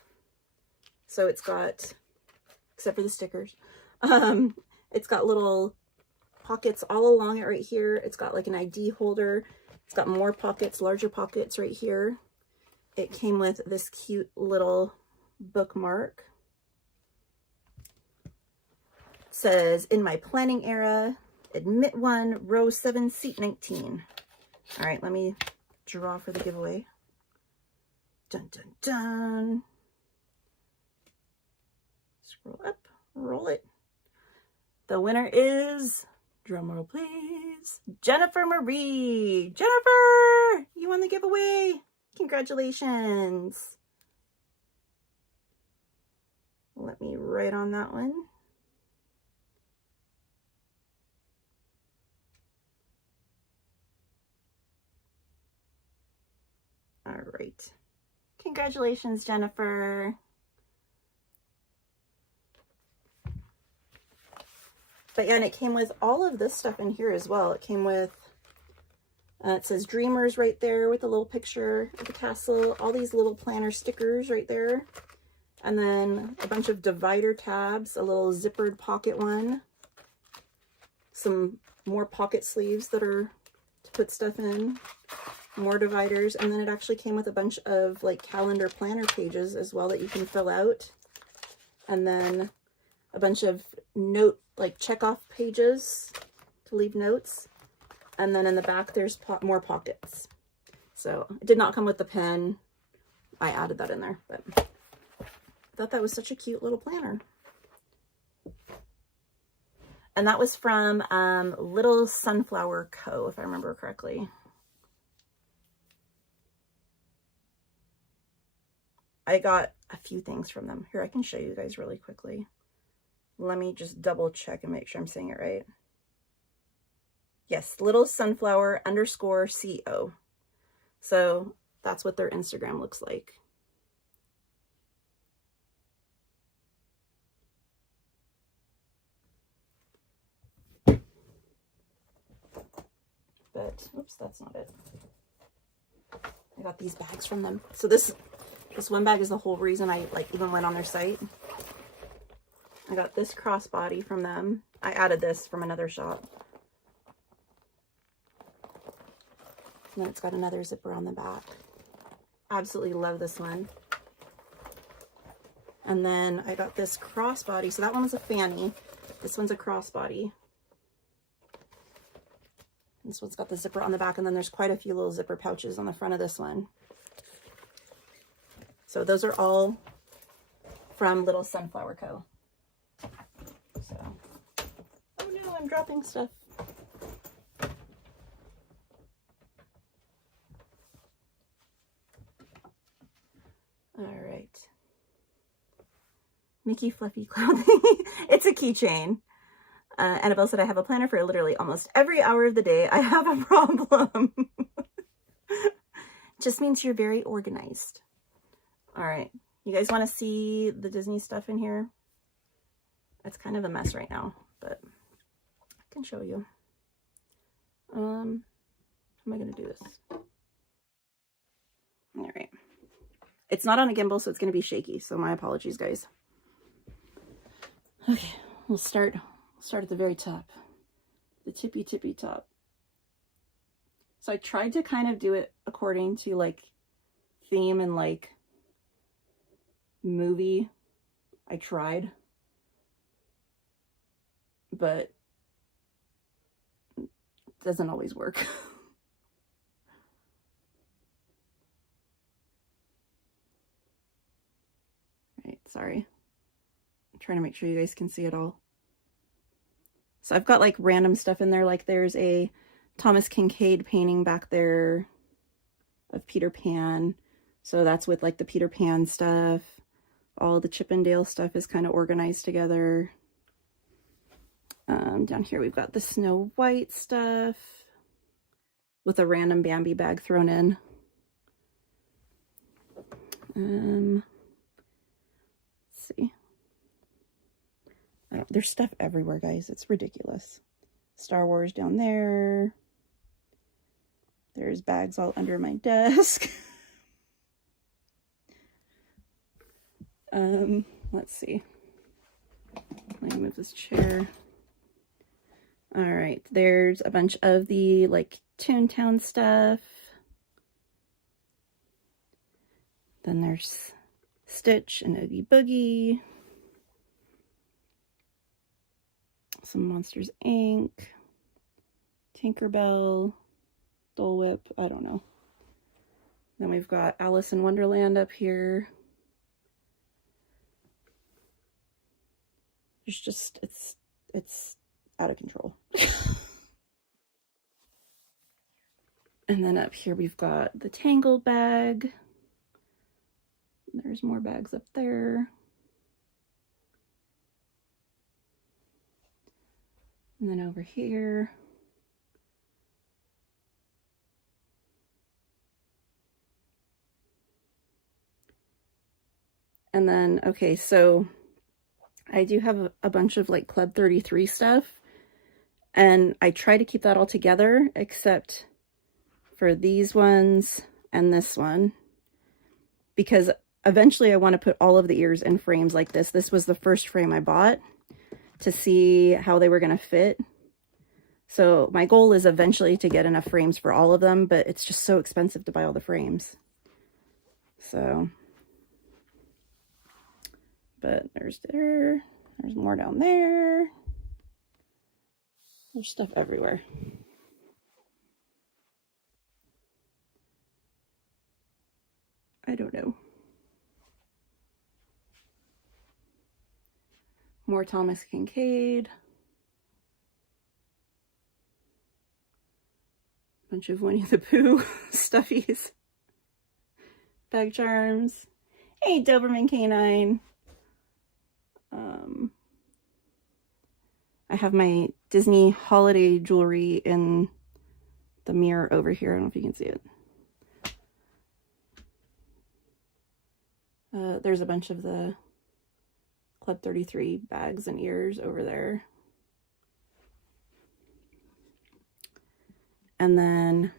So it's got, except for the stickers, it's got little pockets all along it right here. It's got like an ID holder. It's got more pockets, larger pockets right here. It came with this cute little bookmark. It says, in my planning era, admit 1, row 7, seat 19. All right, let me draw for the giveaway. Dun, dun, dun. Scroll up, roll it. The winner is... drum roll, please. Jennifer Marie. Jennifer, you won the giveaway. Congratulations. Let me write on that one. All right. Congratulations, Jennifer. But yeah, and it came with all of this stuff in here as well. It came with, it says Dreamers right there with a little picture of the castle. All these little planner stickers right there. And then a bunch of divider tabs, a little zippered pocket one. Some more pocket sleeves that are to put stuff in. More dividers. And then it actually came with a bunch of like calendar planner pages as well that you can fill out. And then a bunch of note, like check off pages to to leave notes. And then in the back, there's more pockets. So it did not come with the pen. I added that in there, but I thought that was such a cute little planner. And that was from Little Sunflower Co., if I remember correctly. I got a few things from them. Here, I can show you guys really quickly. Let me just double check and make sure I'm saying it right. Yes, Little Sunflower _CO. So that's what their Instagram looks like. But, oops, that's not it. I got these bags from them. So this one bag is the whole reason I even went on their site. I got this crossbody from them. I added this from another shop. And then it's got another zipper on the back. Absolutely love this one. And then I got this crossbody. So that one was a fanny. This one's a crossbody. This one's got the zipper on the back, and then there's quite a few little zipper pouches on the front of this one. So those are all from Little Sunflower Co. So, oh no, I'm dropping stuff. All right. Mickey Fluffy Clothing. It's a keychain. Annabelle said, I have a planner for literally almost every hour of the day. I have a problem. Just means you're very organized. All right. You guys want to see the Disney stuff in here? It's kind of a mess right now, but I can show you. How am I going to do this? All right. It's not on a gimbal, so it's going to be shaky. So my apologies, guys. Okay, we'll start at the very top, the tippy top. So I tried to kind of do it according to like theme and like movie. I tried, but it doesn't always work. Right, sorry. I'm trying to make sure you guys can see it all. So I've got like random stuff in there, like there's a Thomas Kincaid painting back there of Peter Pan. So that's with like the Peter Pan stuff. All the Chip and Dale stuff is kind of organized together. Down here we've got the Snow White stuff with a random Bambi bag thrown in. Let's see. There's stuff everywhere, guys. It's ridiculous. Star Wars down there. There's bags all under my desk. Let's see. Let me move this chair. All right. There's a bunch of the like Toontown stuff. Then there's Stitch and Oogie Boogie. Some Monsters, Inc., Tinkerbell, Dole Whip, I don't know. Then we've got Alice in Wonderland up here. There's just, it's out of control. And then up here we've got the Tangled bag. There's more bags up there. And then over here, and then, okay, so I do have a bunch of like Club 33 stuff, and I try to keep that all together, except for these ones and this one, because eventually I want to put all of the ears in frames like this. This was the first frame I bought to see how they were going to fit. So my goal is eventually to get enough frames for all of them, but it's just so expensive to buy all the frames. So, but there's more down there. There's stuff everywhere. I don't know. More Thomas Kincaid. Bunch of Winnie the Pooh stuffies. Bag charms. Hey, Doberman Canine. I have my Disney holiday jewelry in the mirror over here. I don't know if you can see it. There's a bunch of the Club 33 bags and ears over there. And then,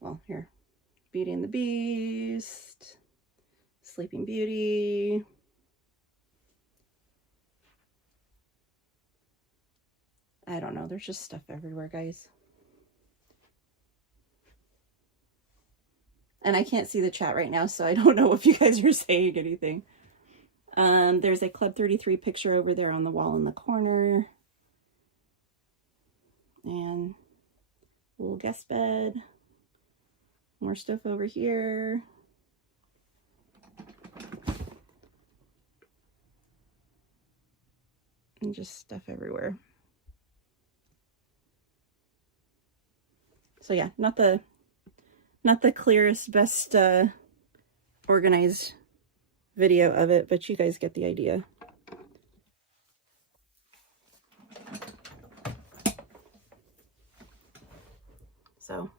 well, here, Beauty and the Beast, Sleeping Beauty. I don't know, there's just stuff everywhere, guys. And I can't see the chat right now, so I don't know if you guys are saying anything. There's a Club 33 picture over there on the wall in the corner. And a little guest bed. More stuff over here. And just stuff everywhere. So yeah, not the clearest, best organized video of it, but you guys get the idea. So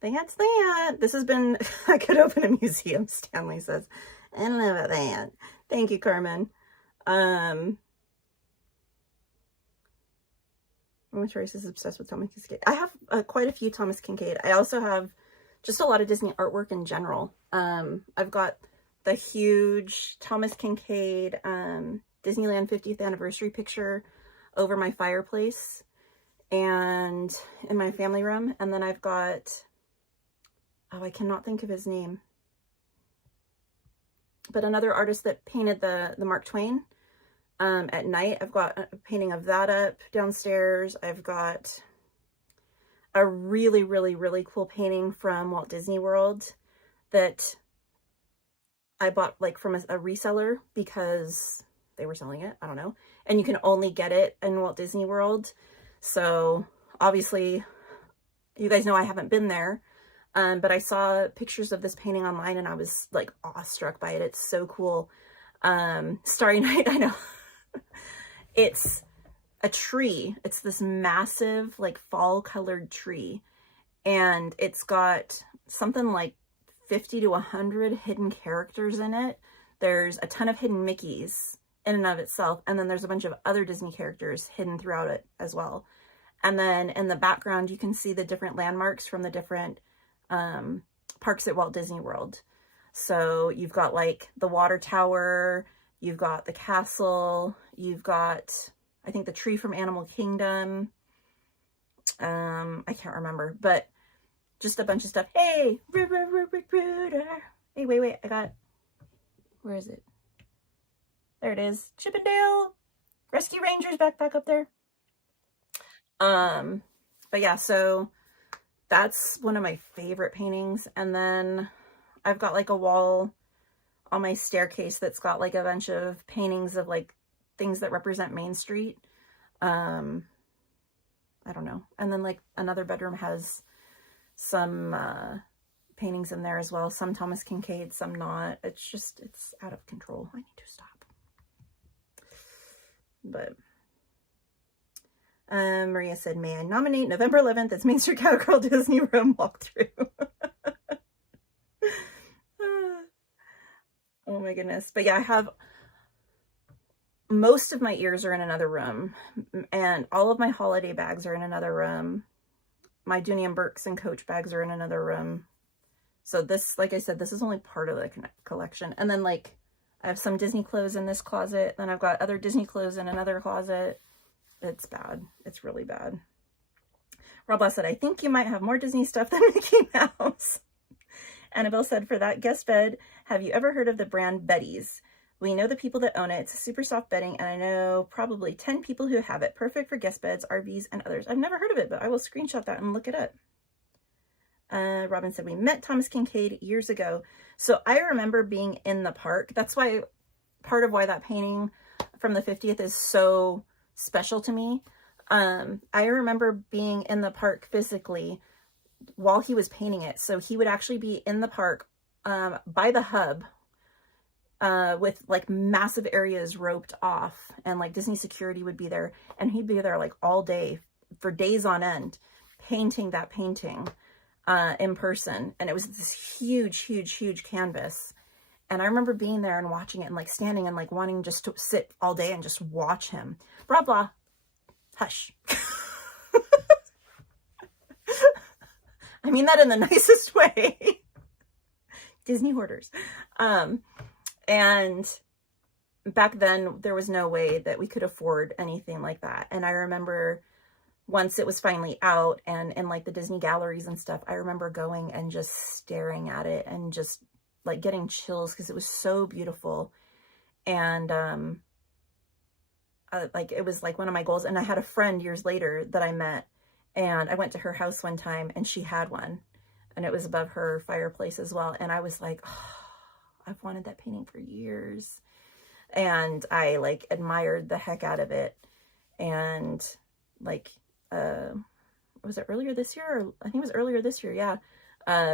that's that. This has been, I could open a museum, Stanley says. I don't know about that. Thank you, Carmen. Trace is obsessed with Thomas Kincaid. I have quite a few Thomas Kincaid. I also have just a lot of Disney artwork in general. I've got the huge Thomas Kincaid Disneyland 50th anniversary picture over my fireplace and in my family room. And then I've got, oh, I cannot think of his name, but another artist that painted the Mark Twain at night. I've got a painting of that up downstairs. I've got a really, really, really cool painting from Walt Disney World that I bought like from a reseller because they were selling it. I don't know. And you can only get it in Walt Disney World. So obviously you guys know I haven't been there. But I saw pictures of this painting online and I was like awestruck by it. It's so cool. Starry Night, I know. It's a tree. It's this massive like fall colored tree. And it's got something like 50 to 100 hidden characters in it. There's a ton of hidden Mickeys in and of itself. And then there's a bunch of other Disney characters hidden throughout it as well. And then in the background, you can see the different landmarks from the different parks at Walt Disney World. So you've got like the water tower, you've got the castle, you've got, I think, the tree from Animal Kingdom. I can't remember, but just a bunch of stuff. Hey, hey, wait, I got, where is it? There it is. Chippendale Rescue Rangers back up there. But yeah, so that's one of my favorite paintings. And then I've got like a wall on my staircase that's got like a bunch of paintings of like things that represent Main Street. I don't know. And then like another bedroom has some paintings in there as well. Some Thomas Kincaid, some not. It's just, it's out of control. I need to stop. But Maria said, may I nominate November 11th as MainStCowgirl Disney Room walkthrough? Oh my goodness. But yeah, I have most of my ears are in another room, and all of my holiday bags are in another room. My Dooney and Burks and Coach bags are in another room. So this, like I said, this is only part of the collection. And then like I have some Disney clothes in this closet. Then I've got other Disney clothes in another closet. It's bad. It's really bad. Rob said, I think you might have more Disney stuff than Mickey Mouse. Annabelle said, for that guest bed, have you ever heard of the brand Betty's? We know the people that own it. It's a super soft bedding, and I know probably 10 people who have it. Perfect for guest beds, RVs, and others. I've never heard of it, but I will screenshot that and look it up. Robin said, we met Thomas Kincaid years ago. So I remember being in the park. That's why, part of why that painting from the 50th is so special to me. I remember being in the park physically while he was painting it. So he would actually be in the park by the hub with like massive areas roped off, and like Disney security would be there, and he'd be there like all day for days on end painting that painting in person. And it was this huge canvas. And I remember being there and watching it and like standing and like wanting just to sit all day and just watch him. Blah, blah. Hush. I mean that in the nicest way. Disney hoarders. And back then there was no way that we could afford anything like that. And I remember once it was finally out and in like the Disney galleries and stuff, I remember going and just staring at it and just like getting chills because it was so beautiful. And like it was like one of my goals. And I had a friend years later that I met, and I went to her house one time and she had one, and it was above her fireplace as well. And I was like, oh, I've wanted that painting for years. And I like admired the heck out of it. And like, was it earlier this year? Or I think it was earlier this year. Yeah.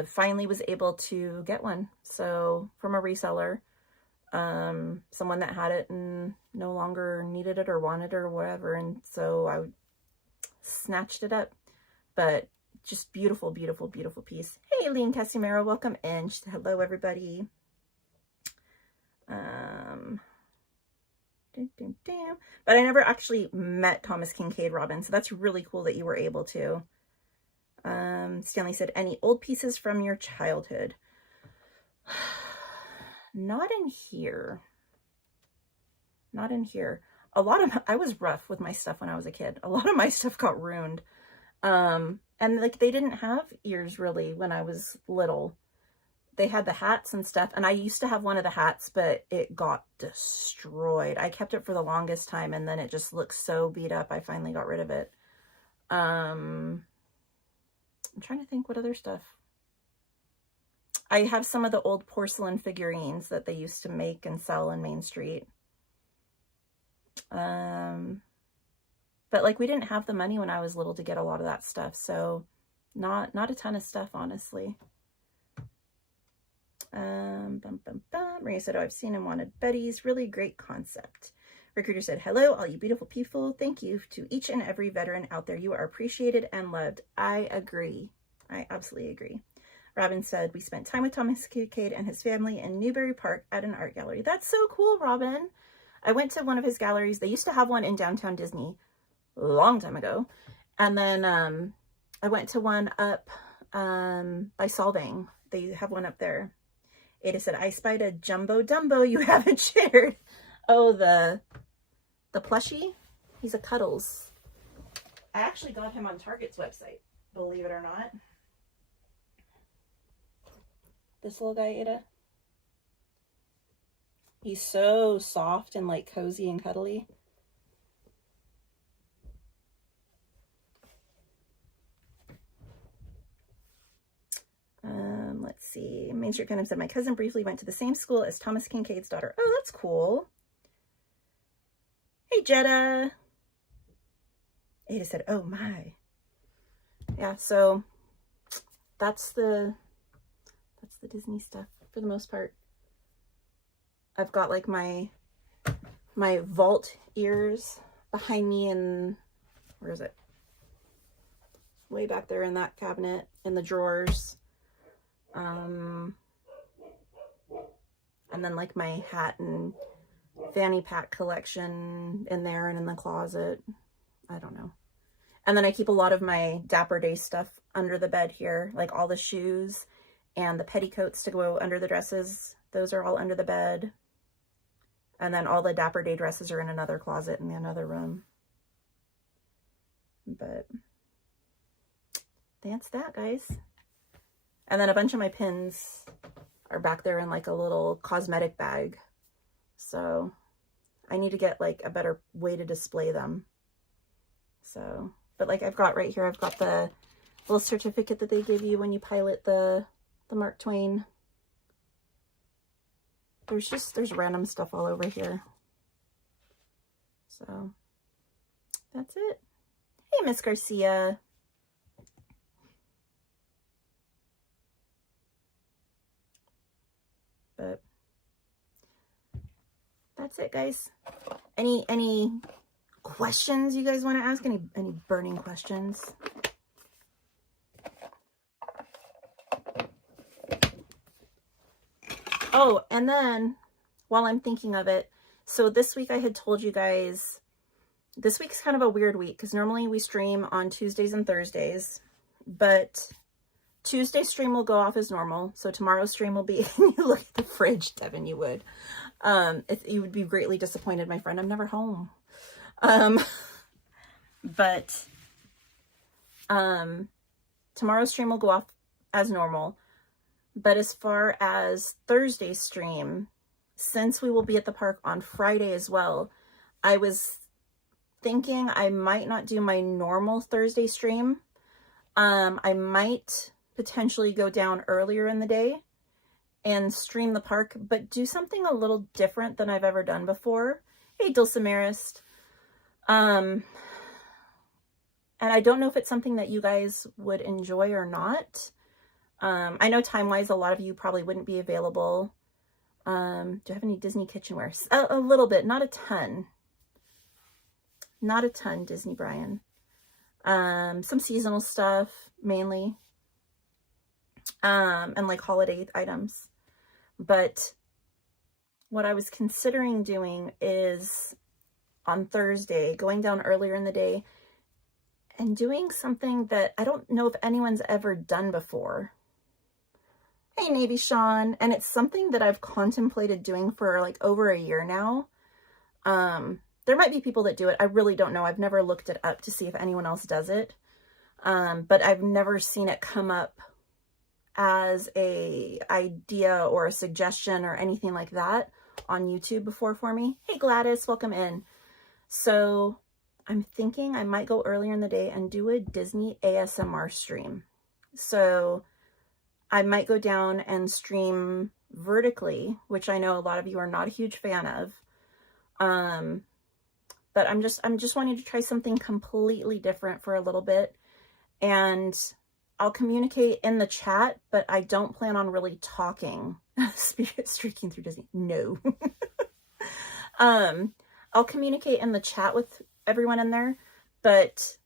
Finally was able to get one. So from a reseller, someone that had it and no longer needed it or wanted it or whatever. And so I snatched it up, but just beautiful piece. Hey, Lean Casimiro, welcome in. Hello, everybody. But I never actually met Thomas Kincaid, Robin, so that's really cool that you were able to. Stanley said, any old pieces from your childhood? Not in here. Not in here. A lot of, I was rough with my stuff when I was a kid. A lot of my stuff got ruined. And like they didn't have ears really when I was little. They had the hats and stuff, and I used to have one of the hats, but it got destroyed. I kept it for the longest time, and then it just looked so beat up. I finally got rid of it. I'm trying to think what other stuff. I have some of the old porcelain figurines that they used to make and sell in Main Street. But like we didn't have the money when I was little to get a lot of that stuff, so not a ton of stuff, honestly. Maria said, oh, I've seen and wanted Betty's. Really great concept. Recruiter said, hello, all you beautiful people. Thank you to each and every veteran out there. You are appreciated and loved. I agree. I absolutely agree. Robin said, we spent time with Thomas Kincaid and his family in Newbury Park at an art gallery. That's so cool, Robin. I went to one of his galleries. They used to have one in downtown Disney a long time ago. And then I went to one up by Solvang. They have one up there. Ada said, I spied a Jumbo Dumbo you haven't shared. Oh, the plushie? He's a Cuddles. I actually got him on Target's website, believe it or not. This little guy, Ada. He's so soft and like cozy and cuddly. Let's see. Main Street Gundam said, my cousin briefly went to the same school as Thomas Kincaid's daughter. Oh, that's cool. Hey, Jetta. Ada said, oh my. Yeah, so that's the Disney stuff for the most part. I've got like my vault ears behind me, and where is it? Way back there in that cabinet in the drawers. And then like my hat and fanny pack collection in there and in the closet. I don't know. And then I keep a lot of my Dapper Day stuff under the bed here, like all the shoes and the petticoats to go under the dresses. Those are all under the bed. And then all the Dapper Day dresses are in another closet in another room. But that's that, guys. And then a bunch of my pins are back there in like a little cosmetic bag. So I need to get like a better way to display them. So, but like I've got right here, I've got the little certificate that they give you when you pilot the Mark Twain. There's random stuff all over here. So that's it. Hey, Miss Garcia. But that's it, guys. Any questions you guys want to ask? Any burning questions? Oh, and then while I'm thinking of it, so this week I had told you guys, this week's kind of a weird week because normally we stream on Tuesdays and Thursdays, but Tuesday's stream will go off as normal. So tomorrow's stream will be, you look at the fridge, Devin, you would. You would be greatly disappointed, my friend. I'm never home. But tomorrow's stream will go off as normal. But as far as Thursday's stream, since we will be at the park on Friday as well, I was thinking I might not do my normal Thursday stream. I might potentially go down earlier in the day and stream the park, but do something a little different than I've ever done before. Hey, Dulcimerist. And I don't know if it's something that you guys would enjoy or not. I know time-wise, a lot of you probably wouldn't be available. Do you have any Disney kitchenware? A little bit, not a ton. Not a ton, Disney Brian. Some seasonal stuff, mainly. And like holiday items. But what I was considering doing is on Thursday, going down earlier in the day and doing something that I don't know if anyone's ever done before. Hey, Navy Sean. And it's something that I've contemplated doing for like over a year now. There might be people that do it. I really don't know. I've never looked it up to see if anyone else does it. But I've never seen it come up as a idea or a suggestion or anything like that on YouTube before for me. Hey, Gladys, welcome in. So I'm thinking I might go earlier in the day and do a Disney ASMR stream. So I might go down and stream vertically, which I know a lot of you are not a huge fan of. But I'm just wanting to try something completely different for a little bit. And I'll communicate in the chat, but I don't plan on really talking. Streaking through Disney. No. I'll communicate in the chat with everyone in there, but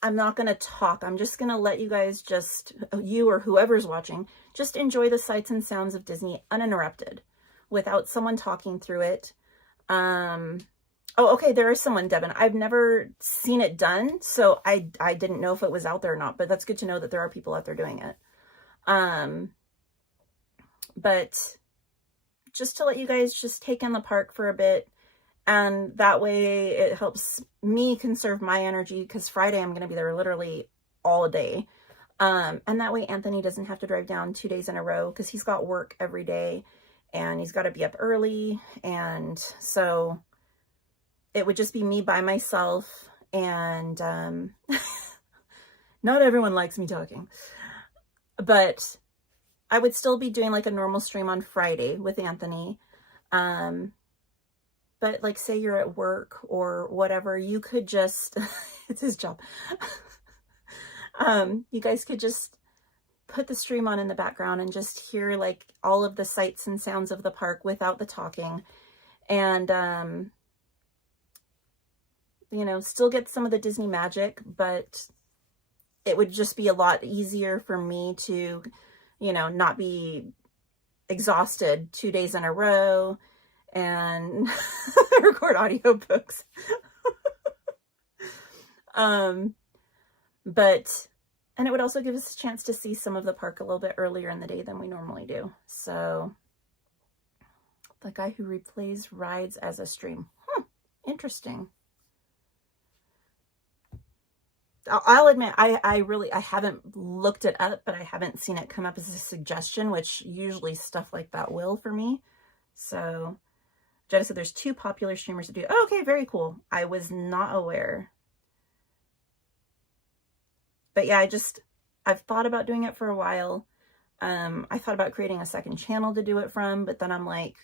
I'm not going to talk. I'm just going to let you guys you or whoever's watching, just enjoy the sights and sounds of Disney uninterrupted without someone talking through it. Oh, okay, there is someone, Devin. I've never seen it done, so I didn't know if it was out there or not, but that's good to know that there are people out there doing it. But just to let you guys just take in the park for a bit, and that way it helps me conserve my energy, because Friday I'm going to be there literally all day. And that way Anthony doesn't have to drive down 2 days in a row, because he's got work every day, and he's got to be up early, and so it would just be me by myself, and not everyone likes me talking, but I would still be doing like a normal stream on Friday with Anthony. But like, say you're at work or whatever, you could just, it's his job. You guys could just put the stream on in the background and just hear like all of the sights and sounds of the park without the talking. And, you know, still get some of the Disney magic, but it would just be a lot easier for me to, you know, not be exhausted 2 days in a row and record audiobooks. But, and it would also give us a chance to see some of the park a little bit earlier in the day than we normally do. So, the guy who replays rides as a stream. Interesting. I'll admit, I haven't looked it up, but I haven't seen it come up as a suggestion, which usually stuff like that will for me. So Jetta said there's 2 popular streamers that do. Oh, okay, very cool. I was not aware. But yeah, I've thought about doing it for a while. I thought about creating a second channel to do it from, but then I'm like,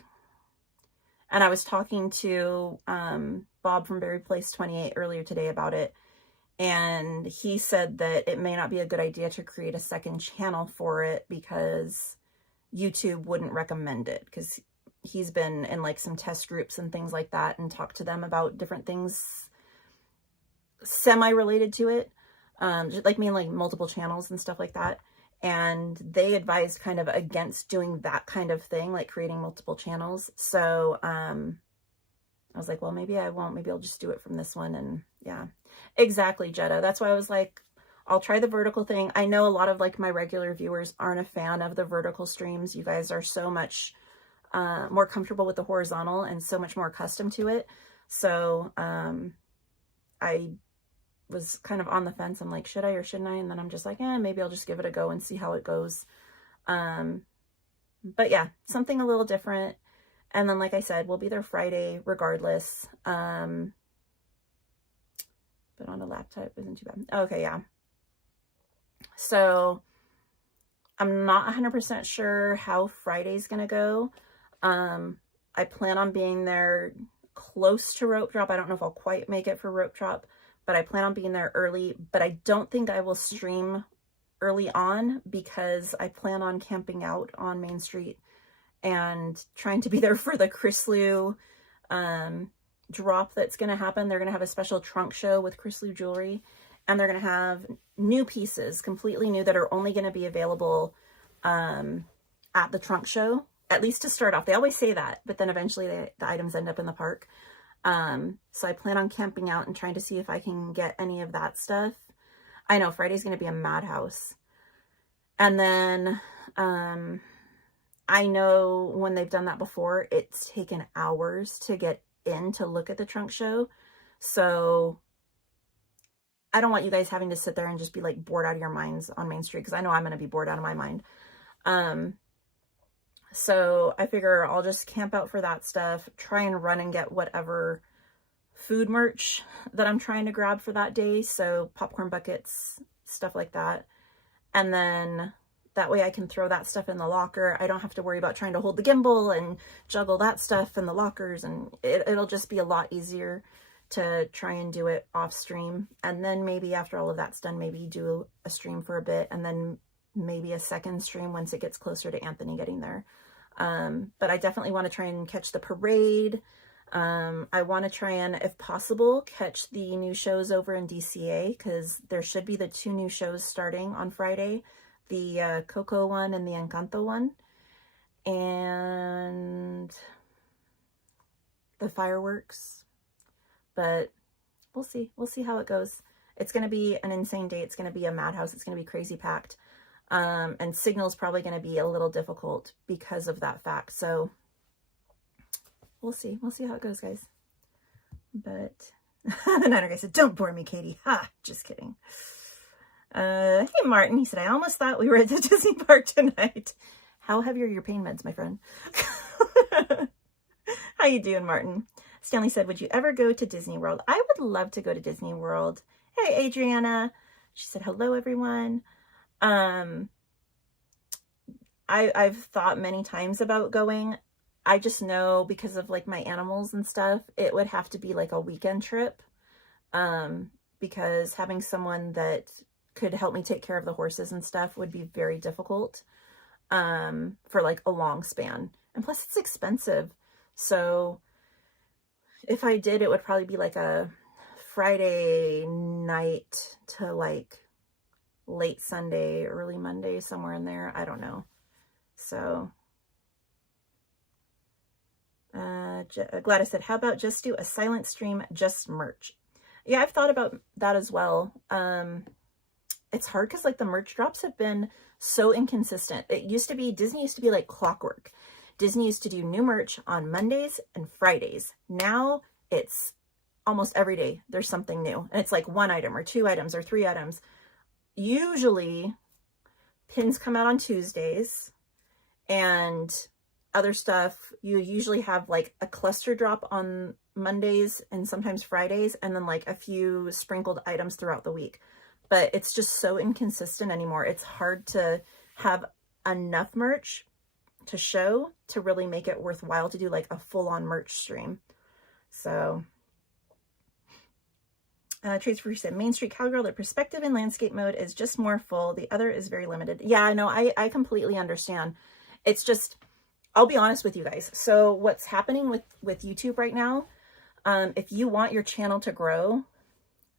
and I was talking to Bob from Berry Place 28 earlier today about it, and he said that it may not be a good idea to create a second channel for it because YouTube wouldn't recommend it, because he's been in like some test groups and things like that and talked to them about different things semi-related to it, just like me and like multiple channels and stuff like that. And they advised kind of against doing that kind of thing, like creating multiple channels. So I was like, well, maybe I won't. Maybe I'll just do it from this one. And yeah, exactly, Jetta. That's why I was like, I'll try the vertical thing. I know a lot of like my regular viewers aren't a fan of the vertical streams. You guys are so much more comfortable with the horizontal and so much more accustomed to it. So I was kind of on the fence. I'm like, should I or shouldn't I? And then I'm just like, maybe I'll just give it a go and see how it goes. But yeah, something a little different. And then, like I said, we'll be there Friday regardless. But on a laptop isn't too bad. Okay, yeah. So I'm not 100% sure how Friday's going to go. I plan on being there close to rope drop. I don't know if I'll quite make it for rope drop, but I plan on being there early. But I don't think I will stream early on because I plan on camping out on Main Street and trying to be there for the Chris Lou drop that's going to happen. They're going to have a special trunk show with Chris Lou jewelry, and they're going to have new pieces, completely new, that are only going to be available at the trunk show, at least to start off. They always say that, but then eventually the items end up in the park. So I plan on camping out and trying to see if I can get any of that stuff. I know Friday's going to be a madhouse. And then I know when they've done that before, it's taken hours to get in to look at the trunk show. So I don't want you guys having to sit there and just be like bored out of your minds on Main Street, because I know I'm going to be bored out of my mind. So I figure I'll just camp out for that stuff, try and run and get whatever food merch that I'm trying to grab for that day. So popcorn buckets, stuff like that. And then that way I can throw that stuff in the locker. I don't have to worry about trying to hold the gimbal and juggle that stuff in the lockers. And it'll just be a lot easier to try and do it off stream. And then maybe after all of that's done, maybe do a stream for a bit, and then maybe a second stream once it gets closer to Anthony getting there. But I definitely want to try and catch the parade. I want to try and, if possible, catch the new shows over in DCA, because there should be the 2 new shows starting on Friday, the Coco one and the Encanto one, and the fireworks. But we'll see. We'll see how it goes. It's going to be an insane day. It's going to be a madhouse. It's going to be crazy packed. And signal's probably going to be a little difficult because of that fact. So we'll see. We'll see how it goes, guys. But the Niner guy said, "Don't bore me, Katie." Ha! Just kidding. Hey, Martin. He said, "I almost thought we were at the Disney park tonight." How heavy are your pain meds, my friend? How you doing, Martin? Stanley said, "Would you ever go to Disney World?" I would love to go to Disney World. Hey, Adriana. She said, "Hello, everyone." I've thought many times about going. I just know because of like my animals and stuff, it would have to be like a weekend trip. Because having someone that could help me take care of the horses and stuff would be very difficult, for like a long span. And plus it's expensive. So if I did, it would probably be like a Friday night to like late Sunday, early Monday, somewhere in there. I don't know. So Gladys said, "How about just do a silent stream, just merch?" Yeah, I've thought about that as well. It's hard because like the merch drops have been so inconsistent. Disney used to be like clockwork. Disney used to do new merch on Mondays and Fridays. Now it's almost every day there's something new. And it's like 1 item or 2 items or 3 items. Usually pins come out on Tuesdays, and other stuff. You usually have like a cluster drop on Mondays and sometimes Fridays, and then like a few sprinkled items throughout the week. But it's just so inconsistent anymore. It's hard to have enough merch to show to really make it worthwhile to do like a full-on merch stream. So Trace Free said, MainStCowgirl, the perspective in landscape mode is just more full. The other is very limited. Yeah, I know. I completely understand. It's just, I'll be honest with you guys. So what's happening with YouTube right now, if you want your channel to grow,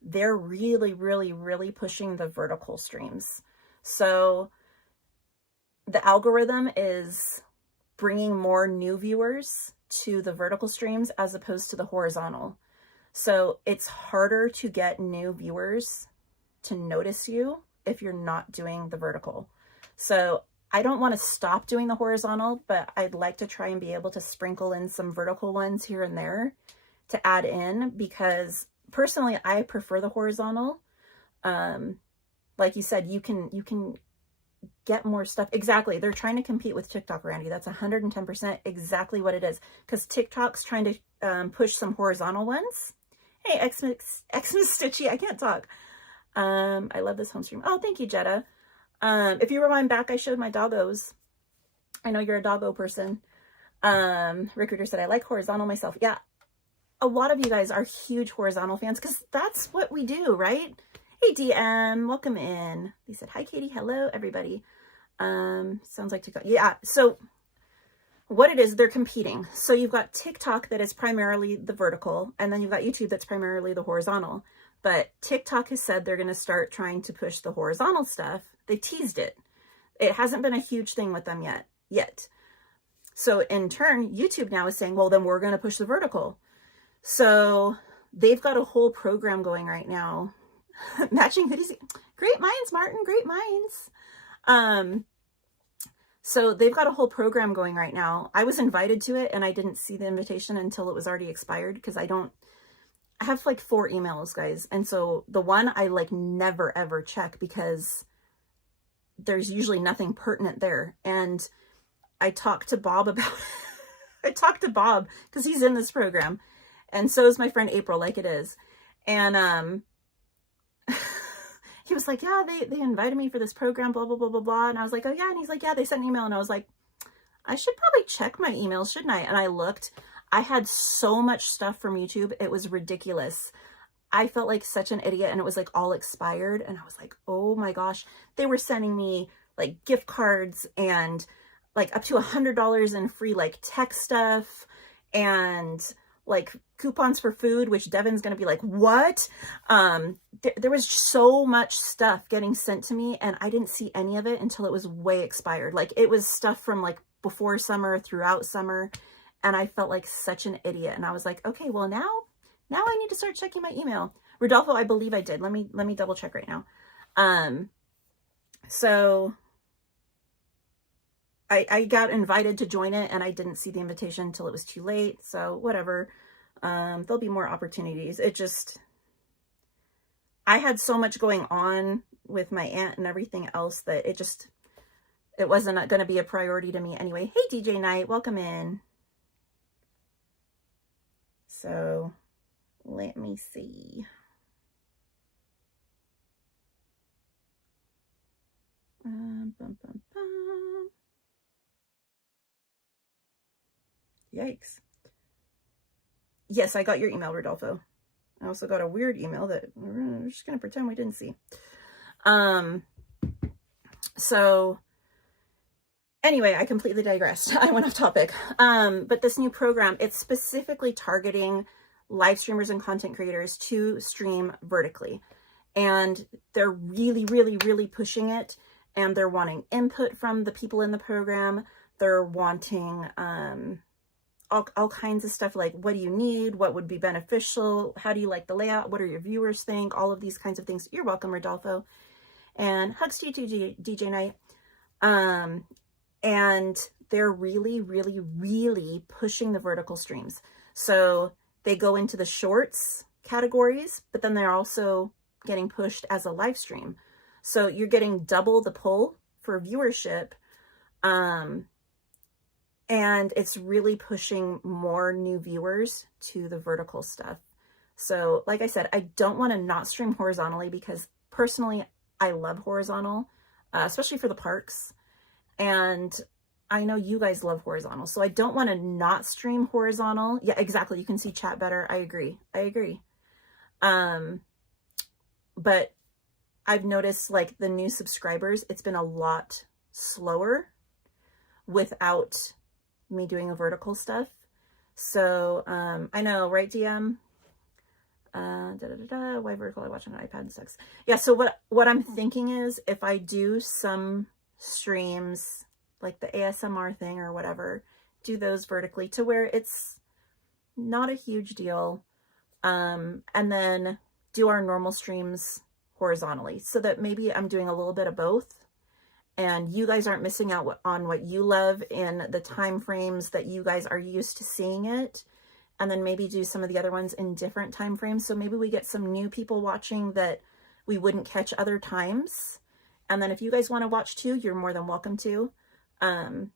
they're really, really, really pushing the vertical streams. So the algorithm is bringing more new viewers to the vertical streams as opposed to the horizontal. So it's harder to get new viewers to notice you if you're not doing the vertical. So I don't want to stop doing the horizontal, but I'd like to try and be able to sprinkle in some vertical ones here and there to add in, because personally, I prefer the horizontal. Like you said, you can get more stuff. Exactly. They're trying to compete with TikTok, Randy. That's 110% exactly what it is. Because TikTok's trying to push some horizontal ones. Hey, Xmas Stitchy, I can't talk. I love this home stream. Oh, thank you, Jetta. If you rewind back, I showed my doggos. I know you're a doggo person. Recruiter said, I like horizontal myself. Yeah, a lot of you guys are huge horizontal fans because that's what we do, right? Hey, DM, welcome in. They said, hi, Katie. Hello, everybody. Sounds like TikTok. Yeah, so what it is, they're competing. So you've got TikTok that is primarily the vertical, and then you've got YouTube that's primarily the horizontal. But TikTok has said they're going to start trying to push the horizontal stuff. They teased it. It hasn't been a huge thing with them yet. So in turn, YouTube now is saying, well, then we're going to push the vertical. So they've got a whole program going right now. Matching hoodies. Great minds, Martin. Great minds. So they've got a whole program going right now. I was invited to it and I didn't see the invitation until it was already expired, because I have like 4 emails, guys. And so the one I like never ever check because there's usually nothing pertinent there. And I talked to Bob about I talked to Bob because he's in this program. And so is my friend April, like it is. And he was like, yeah, they invited me for this program, blah, blah, blah, blah, blah. And I was like, oh yeah. And he's like, yeah, they sent an email. And I was like, I should probably check my emails, shouldn't I? And I looked. I had so much stuff from YouTube. It was ridiculous. I felt like such an idiot, and it was like all expired. And I was like, oh my gosh, they were sending me like gift cards and like up to $100 in free like tech stuff and like coupons for food, which Devin's going to be like, what? There was so much stuff getting sent to me, and I didn't see any of it until it was way expired. Like it was stuff from like before summer, throughout summer. And I felt like such an idiot. And I was like, okay, well now I need to start checking my email. Rodolfo, I believe I did. Let me double check right now. So I got invited to join it, and I didn't see the invitation until it was too late. So whatever. There'll be more opportunities. I had so much going on with my aunt and everything else that it wasn't going to be a priority to me anyway. Hey, DJ Knight, welcome in. So let me see. Bum, bum, bum. Yikes. Yes, I got your email, Rodolfo. I also got a weird email that we're just going to pretend we didn't see. So anyway, I completely digressed. I went off topic. But this new program, it's specifically targeting live streamers and content creators to stream vertically. And they're really, really, really pushing it. And they're wanting input from the people in the program. They're wanting all kinds of stuff, like what do you need? What would be beneficial? How do you like the layout? What do your viewers think? All of these kinds of things. You're welcome, Rodolfo. And hugs to you too, DJ Knight. And they're really, really, really pushing the vertical streams. So they go into the shorts categories, but then they're also getting pushed as a live stream. So you're getting double the pull for viewership. and it's really pushing more new viewers to the vertical stuff. So like I said, I don't want to not stream horizontally because personally, I love horizontal, especially for the parks. And I know you guys love horizontal, so I don't want to not stream horizontal. Yeah, exactly. You can see chat better. I agree. I agree. But I've noticed like the new subscribers, it's been a lot slower without me doing the vertical stuff. So I know, right, DM? Why vertical? I watch on an iPad and sucks. Yeah, so what I'm thinking is if I do some streams like the ASMR thing or whatever, do those vertically to where it's not a huge deal, and then do our normal streams horizontally so that maybe I'm doing a little bit of both and you guys aren't missing out on what you love in the time frames that you guys are used to seeing it, and then maybe do some of the other ones in different time frames. So maybe we get some new people watching that we wouldn't catch other times. And then if you guys want to watch too, you're more than welcome to. And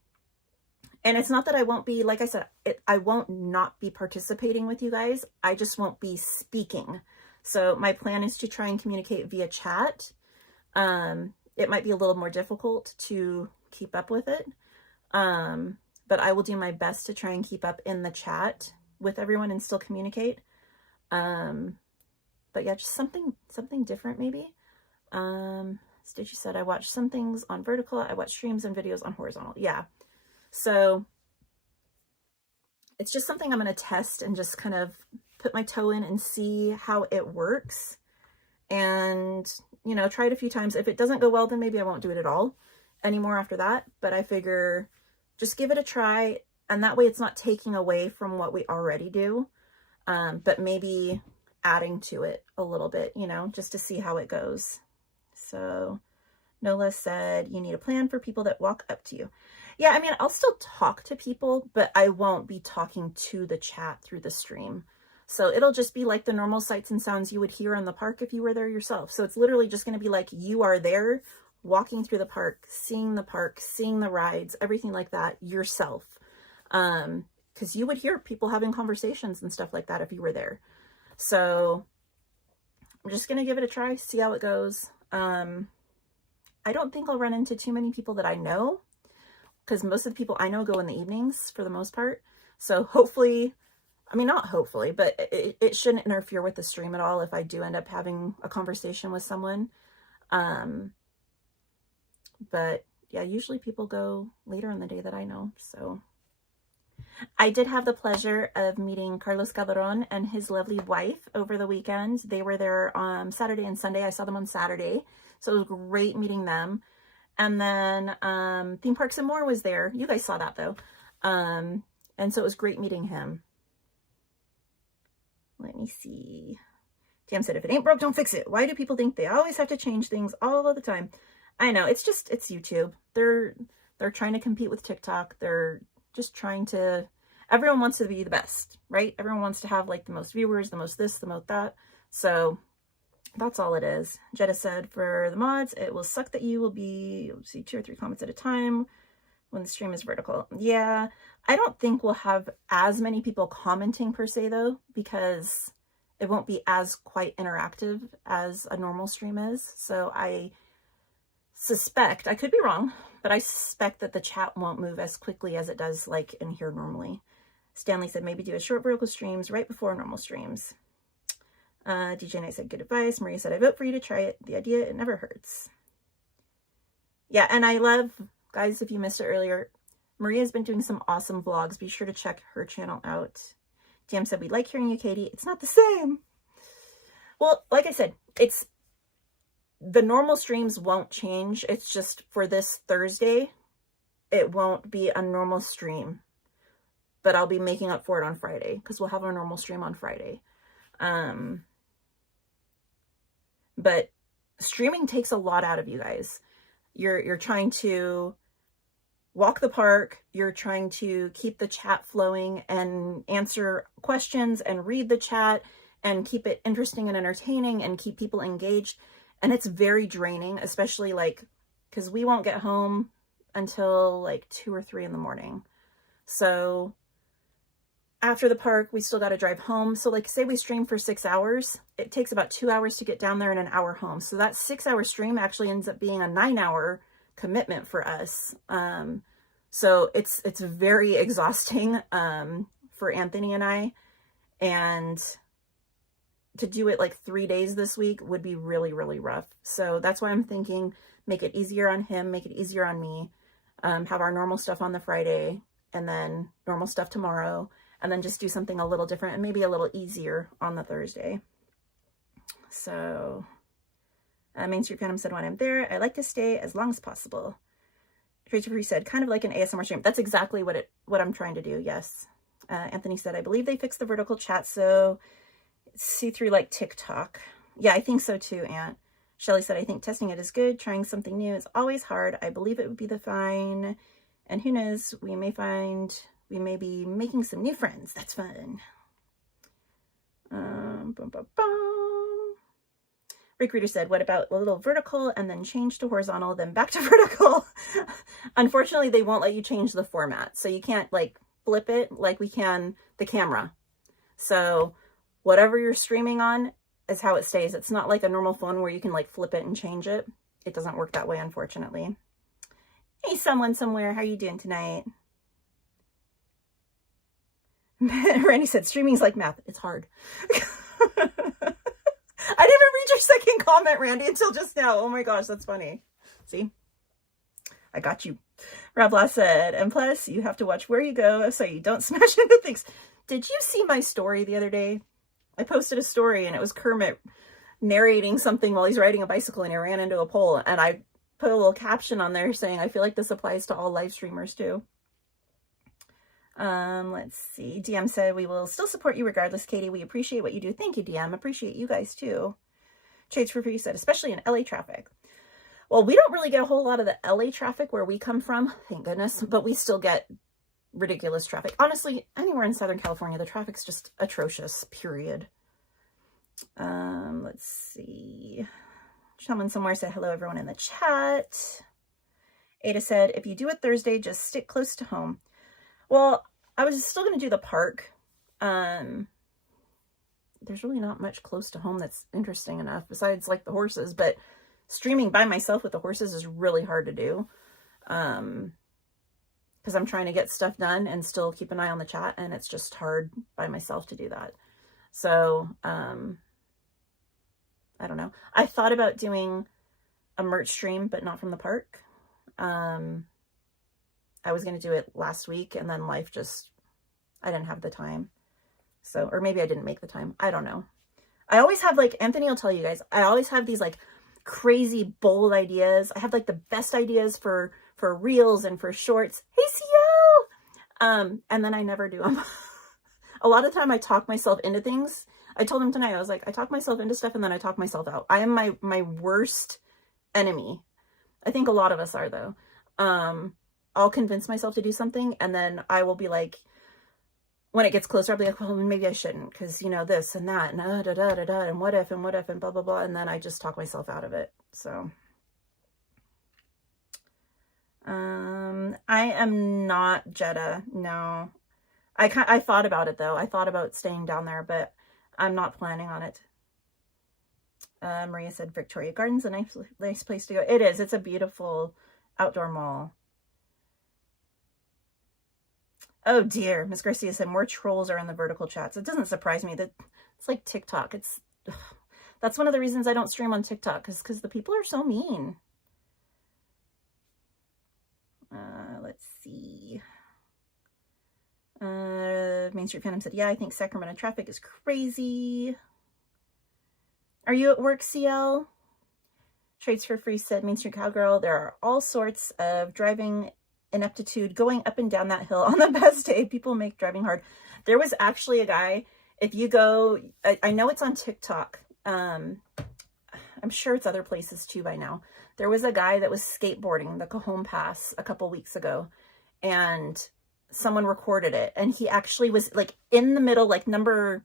it's not that I won't be, like I said, I won't not be participating with you guys. I just won't be speaking. So my plan is to try and communicate via chat. It might be a little more difficult to keep up with it. But I will do my best to try and keep up in the chat with everyone and still communicate. But yeah, just something different maybe. Stitchy said, I watch some things on vertical. I watch streams and videos on horizontal. Yeah. So it's just something I'm going to test and just kind of put my toe in and see how it works. And, you know, try it a few times. If it doesn't go well, then maybe I won't do it at all anymore after that. But I figure just give it a try. And that way it's not taking away from what we already do, but maybe adding to it a little bit, you know, just to see how it goes. So Nola said, you need a plan for people that walk up to you. Yeah, I mean, I'll still talk to people, but I won't be talking to the chat through the stream. So it'll just be like the normal sights and sounds you would hear in the park if you were there yourself. So it's literally just going to be like you are there walking through the park, seeing the rides, everything like that yourself. Because you would hear people having conversations and stuff like that if you were there. So I'm just going to give it a try, see how it goes. I don't think I'll run into too many people that I know, because most of the people I know go in the evenings for the most part. So hopefully, I mean, not hopefully, but it shouldn't interfere with the stream at all if I do end up having a conversation with someone. But yeah, usually people go later in the day that I know. So I did have the pleasure of meeting Carlos Calderon and his lovely wife over the weekend. They were there on Saturday and Sunday. I saw them on Saturday. So it was great meeting them. And then Theme Parks and More was there. You guys saw that though. And so it was great meeting him. Let me see. Tam said, if it ain't broke, don't fix it. Why do people think they always have to change things all of the time? I know, it's YouTube. They're trying to compete with TikTok. They're just trying to, everyone wants to be the best, right? Everyone wants to have like the most viewers, the most this, the most that. So that's all it is. Jetta said, for the mods, it will suck that you will be able to see 2 or 3 comments at a time when the stream is vertical. Yeah, I don't think we'll have as many people commenting per se though, because it won't be as quite interactive as a normal stream is. So I suspect, I could be wrong, but I suspect that the chat won't move as quickly as it does like in here normally. Stanley said, maybe do a short vertical streams right before normal streams. DJ Knight said, good advice. Maria said, I vote for you to try it. The idea, it never hurts. Yeah, and I love, guys, if you missed it earlier, Maria's been doing some awesome vlogs. Be sure to check her channel out. DM said, we like hearing you, Katie. It's not the same. Well, like I said, it's the normal streams won't change. It's just for this Thursday, it won't be a normal stream, but I'll be making up for it on Friday because we'll have our normal stream on Friday. But streaming takes a lot out of you guys. You're trying to walk the park. You're trying to keep the chat flowing and answer questions and read the chat and keep it interesting and entertaining and keep people engaged. And it's very draining, especially like, because we won't get home until like 2 or 3 in the morning. So after the park, we still got to drive home. So like say we stream for 6 hours, it takes about 2 hours to get down there and an hour home. So that 6-hour stream actually ends up being a 9-hour commitment for us. So it's very exhausting for Anthony and I. And to do it like 3 days this week would be really, really rough. So that's why I'm thinking, make it easier on him, make it easier on me. Have our normal stuff on the Friday and then normal stuff tomorrow, and then just do something a little different and maybe a little easier on the Thursday. So Main Street Phantom said, when I'm there, I like to stay as long as possible. Tracy Free said, kind of like an ASMR stream. That's exactly what I'm trying to do. Yes. Anthony said, I believe they fixed the vertical chat so it's see through like TikTok. Yeah, I think so too, Aunt. Shelly said, I think testing it is good. Trying something new is always hard. I believe it would be the fine. And who knows, we may be making some new friends. That's fun. Bum, bum, bum. Rick Reader said, what about a little vertical and then change to horizontal, then back to vertical? Unfortunately, they won't let you change the format. So you can't like flip it like we can the camera. So whatever you're streaming on is how it stays. It's not like a normal phone where you can like flip it and change it. It doesn't work that way, unfortunately. Hey, someone somewhere, how are you doing tonight? Randy said, streaming's like math. It's hard. I didn't even read your second comment, Randy, until just now. Oh my gosh, that's funny. See? I got you. Rabla said, and plus, you have to watch where you go so you don't smash into things. Did you see my story the other day? I posted a story and it was Kermit narrating something while he's riding a bicycle and he ran into a pole. And I put a little caption on there saying, I feel like this applies to all live streamers too. Let's see. DM said, we will still support you regardless, Katie. We appreciate what you do. Thank you, DM. Appreciate you guys too. Shades for Free said, especially in LA traffic. Well, we don't really get a whole lot of the LA traffic where we come from, thank goodness, but we still get ridiculous traffic. Honestly, anywhere in Southern California, the traffic's just atrocious, period. Let's see. Someone somewhere said, hello, everyone in the chat. Ada said, if you do it Thursday, just stick close to home. Well, I was still going to do the park. There's really not much close to home that's interesting enough besides like the horses, but streaming by myself with the horses is really hard to do. Because I'm trying to get stuff done and still keep an eye on the chat, and it's just hard by myself to do that. So, I don't know. I thought about doing a merch stream, but not from the park. I was going to do it last week, and then life just, I didn't have the time. So, or maybe I didn't make the time. I don't know. I always have like, Anthony will tell you guys, I always have these like crazy bold ideas. I have like the best ideas for reels and for shorts. Hey, CL! And then I never do them. A lot of the time I talk myself into things. I told him tonight, I was like, I talk myself into stuff and then I talk myself out. I am my worst enemy. I think a lot of us are though. I'll convince myself to do something and then I will be like, when it gets closer, I'll be like, well, maybe I shouldn't because, you know, this and that and and what if and blah, blah, blah. And then I just talk myself out of it. So, I am not Jeddah. No, I thought about it though. I thought about staying down there, but I'm not planning on it. Maria said Victoria Gardens, a nice place to go. It is. It's a beautiful outdoor mall. Oh dear, Miss Garcia said more trolls are in the vertical chats. It doesn't surprise me that it's like TikTok. That's one of the reasons I don't stream on TikTok, is because the people are so mean. Let's see. Main Street Phantom said, yeah, I think Sacramento traffic is crazy. Are you at work, CL? Trades for Free said, Main Street Cowgirl, there are all sorts of driving ineptitude going up and down that hill on the best day. People make driving hard. There was actually a guy, if you go, I know it's on TikTok. I'm sure it's other places too by now. There was a guy that was skateboarding the Cajon Pass a couple weeks ago, and someone recorded it. And he actually was like in the middle, like number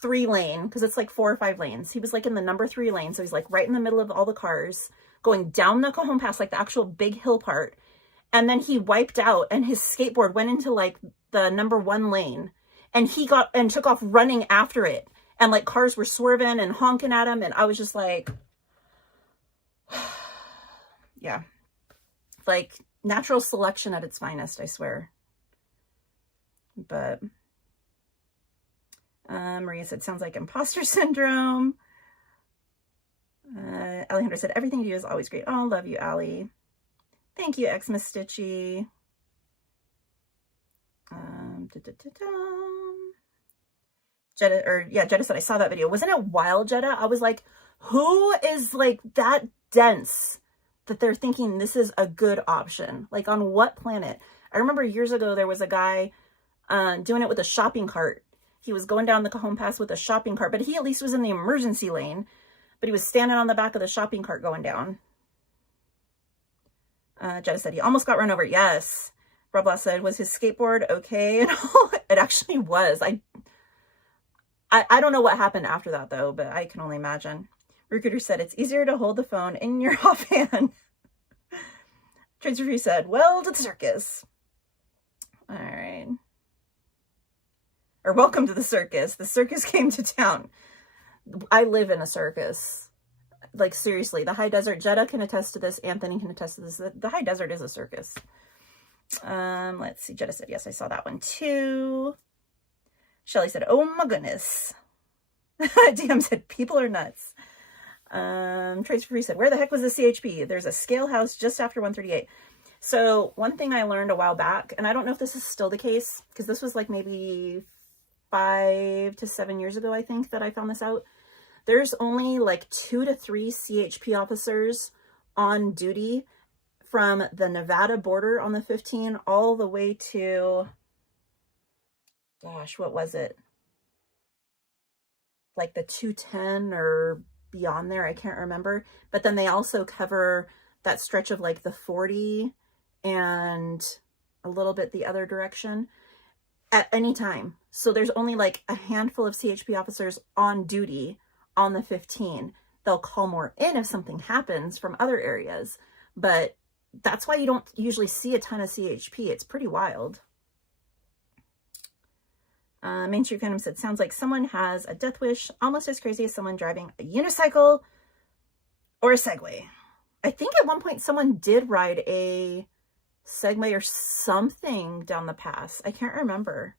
3 lane, because it's like 4 or 5 lanes. He was like in the number 3 lane. So he's like right in the middle of all the cars going down the Cajon Pass, like the actual big hill part. and then he wiped out and his skateboard went into like the number 1 lane, and he got and took off running after it, and like cars were swerving and honking at him, and I was just like, yeah, like natural selection at its finest, I swear. But Maria said, sounds like imposter syndrome. Alejandra said, everything you do is always great. Oh, love you, Allie. Thank you, Xmas Stitchy. Jetta said, I saw that video. Wasn't it wild, Jetta? I was like, who is like that dense that they're thinking this is a good option? Like, on what planet? I remember years ago, there was a guy doing it with a shopping cart. He was going down the Cajon Pass with a shopping cart, but he at least was in the emergency lane, but he was standing on the back of the shopping cart going down. Jetta said, he almost got run over. Yes. Roblox said, was his skateboard okay? And it actually was. I don't know what happened after that, though, but I can only imagine. Recruiter said, it's easier to hold the phone in your offhand. Trades Review said, well, to the circus. All right. Or welcome to the circus. The circus came to town. I live in a circus. Like, seriously, the high desert, Jetta can attest to this. Anthony can attest to this. The high desert is a circus. Let's see. Jetta said, yes, I saw that one too. Shelly said, oh my goodness. DM said, people are nuts. Trace Free said, where the heck was the CHP? There's a scale house just after 138. So one thing I learned a while back, and I don't know if this is still the case, because this was like maybe 5 to 7 years ago, I think, that I found this out. There's only like 2 to 3 CHP officers on duty from the Nevada border on the 15 all the way to, gosh, what was it? Like the 210 or beyond there, I can't remember. But then they also cover that stretch of like the 40 and a little bit the other direction at any time. So there's only like a handful of CHP officers on duty on the 15. They'll call more in if something happens from other areas, but that's why you don't usually see a ton of CHP. It's pretty wild. Main Street Fandom said, sounds like someone has a death wish almost as crazy as someone driving a unicycle or a Segway. I think at one point someone did ride a Segway or something down the pass. I can't remember.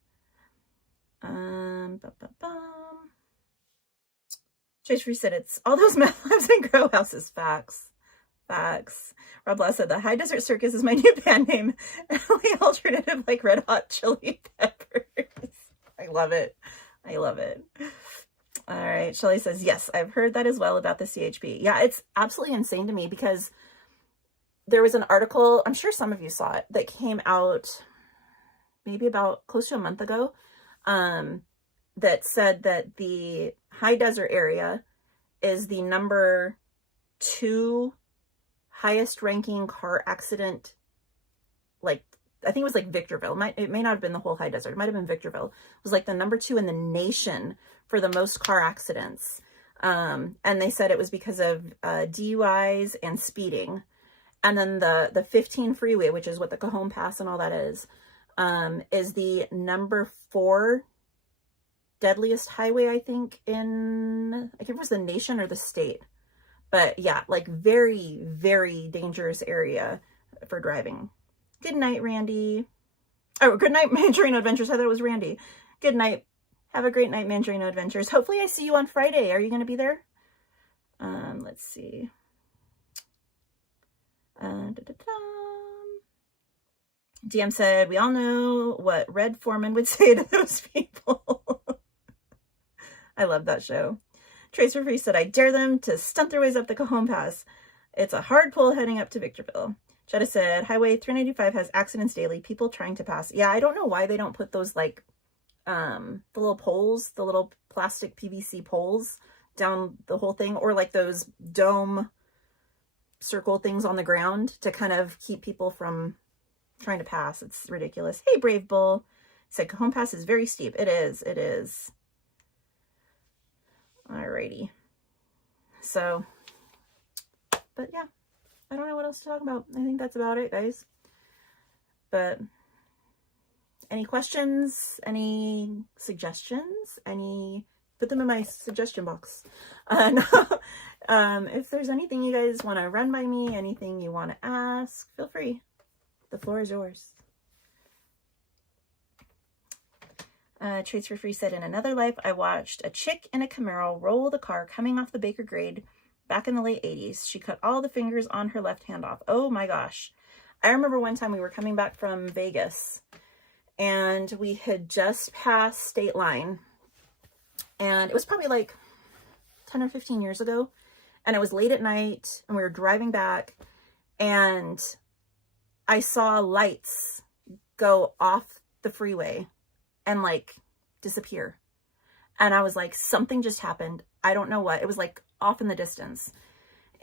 Chase Free said, it's all those meth labs and grow houses. Facts. Facts. Rob Lass said, the High Desert Circus is my new band name. Only alternative like Red Hot Chili Peppers. I love it. I love it. All right. Shelly says, yes, I've heard that as well about the CHP. Yeah, it's absolutely insane to me because there was an article, I'm sure some of you saw it, that came out maybe about close to a month ago, that said that the high desert area is the number 2 highest ranking car accident. Like, I think it was like Victorville. It may not have been the whole high desert. It might have been Victorville. It was like the number 2 in the nation for the most car accidents. And they said it was because of DUIs and speeding. And then the 15 freeway, which is what the Cajon Pass and all that is the number 4 deadliest highway, I think, I can't remember if it was the nation or the state. But yeah, like very, very dangerous area for driving. Good night, Randy. Oh, good night, Mandarino Adventures. I thought it was Randy. Good night. Have a great night, Mandarino Adventures. Hopefully I see you on Friday. Are you going to be there? Let's see. DM said, we all know what Red Foreman would say to those people. I love that show. Tracer Free said, I dare them to stunt their ways up the Cajon Pass. It's a hard pull heading up to Victorville. Jetta said, Highway 395 has accidents daily. People trying to pass. Yeah, I don't know why they don't put those, like, the little poles, the little plastic PVC poles down the whole thing, or like those dome circle things on the ground to kind of keep people from trying to pass. It's ridiculous. Hey, Brave Bull. He said, Cajon Pass is very steep. It is. It is. Alrighty. So, but yeah, I don't know what else to talk about. I think that's about it, guys. But any questions, any suggestions, put them in my suggestion box. If there's anything you guys want to run by me, anything you want to ask, feel free. The floor is yours. Trades for Free said, in another life, I watched a chick in a Camaro roll the car coming off the Baker grade back in the late 80s. She cut all the fingers on her left hand off. Oh my gosh. I remember one time we were coming back from Vegas and we had just passed state line, and it was probably like 10 or 15 years ago, and it was late at night and we were driving back, and I saw lights go off the freeway and like disappear. And I was like, something just happened. I don't know what. It was like off in the distance.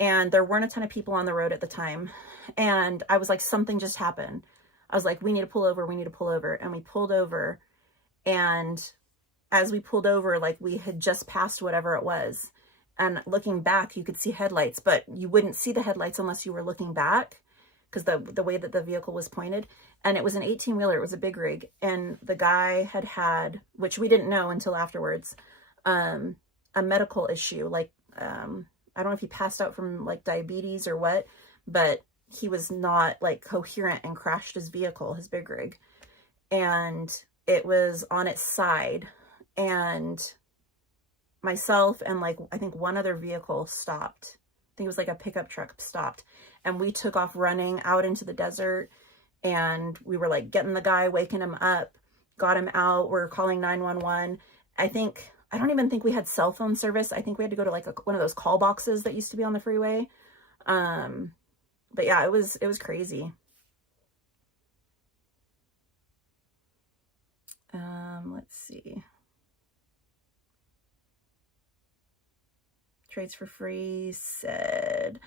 And there weren't a ton of people on the road at the time. And I was like, something just happened. I was like, we need to pull over. We need to pull over. And we pulled over. And as we pulled over, like we had just passed whatever it was. And looking back, you could see headlights, but you wouldn't see the headlights unless you were looking back, because the way that the vehicle was pointed. And it was an 18-wheeler. It was a big rig. And the guy had, which we didn't know until afterwards, a medical issue. Like, I don't know if he passed out from like diabetes or what, but he was not like coherent and crashed his vehicle, his big rig. And it was on its side. And myself and like, I think one other vehicle stopped. I think it was like a pickup truck stopped. And we took off running out into the desert, and we were like getting the guy, waking him up, got him out. We're calling 911. I don't even think we had cell phone service. I think we had to go to like one of those call boxes that used to be on the freeway. But yeah, it was crazy. Let's see. Trades for Free said,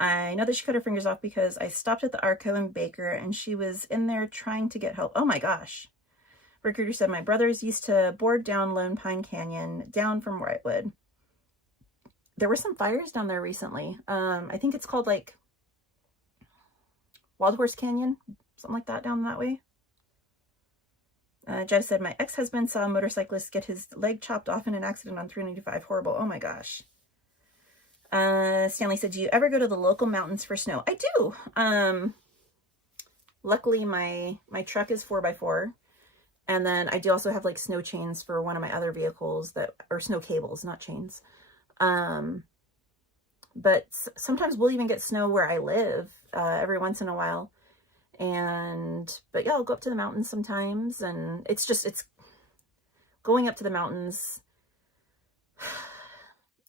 I know that she cut her fingers off because I stopped at the Arco in Baker and she was in there trying to get help. Oh my gosh. Recruiter said, my brothers used to board down Lone Pine Canyon down from Wrightwood. There were some fires down there recently. I think it's called like Wild Horse Canyon, something like that down that way. Jeff said, my ex-husband saw a motorcyclist get his leg chopped off in an accident on 395. Horrible. Oh my gosh. Stanley said, do you ever go to the local mountains for snow? I do. Luckily my truck is 4x4. And then I do also have like snow chains for one of my other vehicles or snow cables, not chains. But sometimes we'll even get snow where I live, every once in a while. But yeah, I'll go up to the mountains sometimes, and it's going up to the mountains.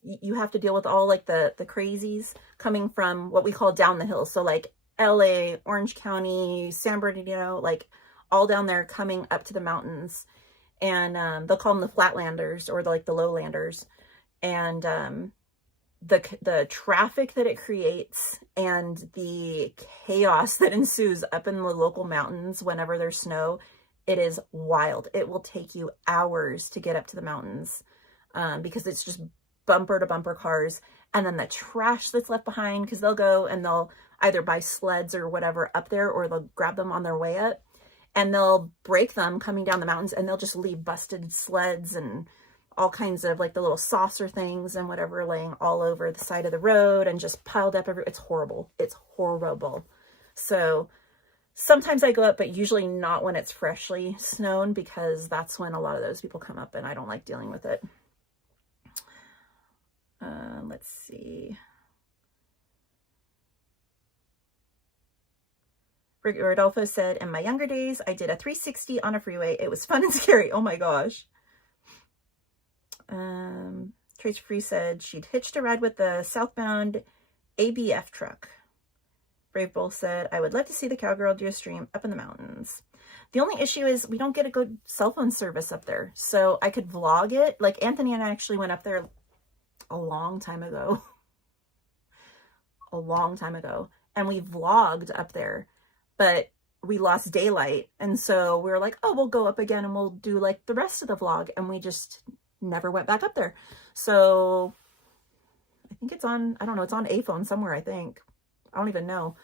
You have to deal with all like the crazies coming from what we call down the hill. So like LA, Orange County, San Bernardino, like all down there coming up to the mountains. And they'll call them the Flatlanders or the lowlanders. And the traffic that it creates and the chaos that ensues up in the local mountains whenever there's snow, it is wild. It will take you hours to get up to the mountains, because it's just bumper to bumper cars. And then the trash that's left behind, because they'll go and they'll either buy sleds or whatever up there, or they'll grab them on their way up and they'll break them coming down the mountains, and they'll just leave busted sleds and all kinds of like the little saucer things and whatever laying all over the side of the road and just piled up everywhere. It's horrible. It's horrible. So sometimes I go up, but usually not when it's freshly snown, because that's when a lot of those people come up and I don't like dealing with it. Let's see. Rodolfo said, in my younger days, I did a 360 on a freeway. It was fun and scary. Oh my gosh. Trace Free said she'd hitched a ride with the southbound ABF truck. Brave Bull said, I would love to see the Cowgirl do a stream up in the mountains. The only issue is we don't get a good cell phone service up there. So I could vlog it. Like Anthony and I actually went up there a long time ago. And we vlogged up there, but we lost daylight. And so we were like, oh, we'll go up again and we'll do like the rest of the vlog. And we just never went back up there. So I think it's on, I don't know, it's on a phone somewhere, I think. I don't even know.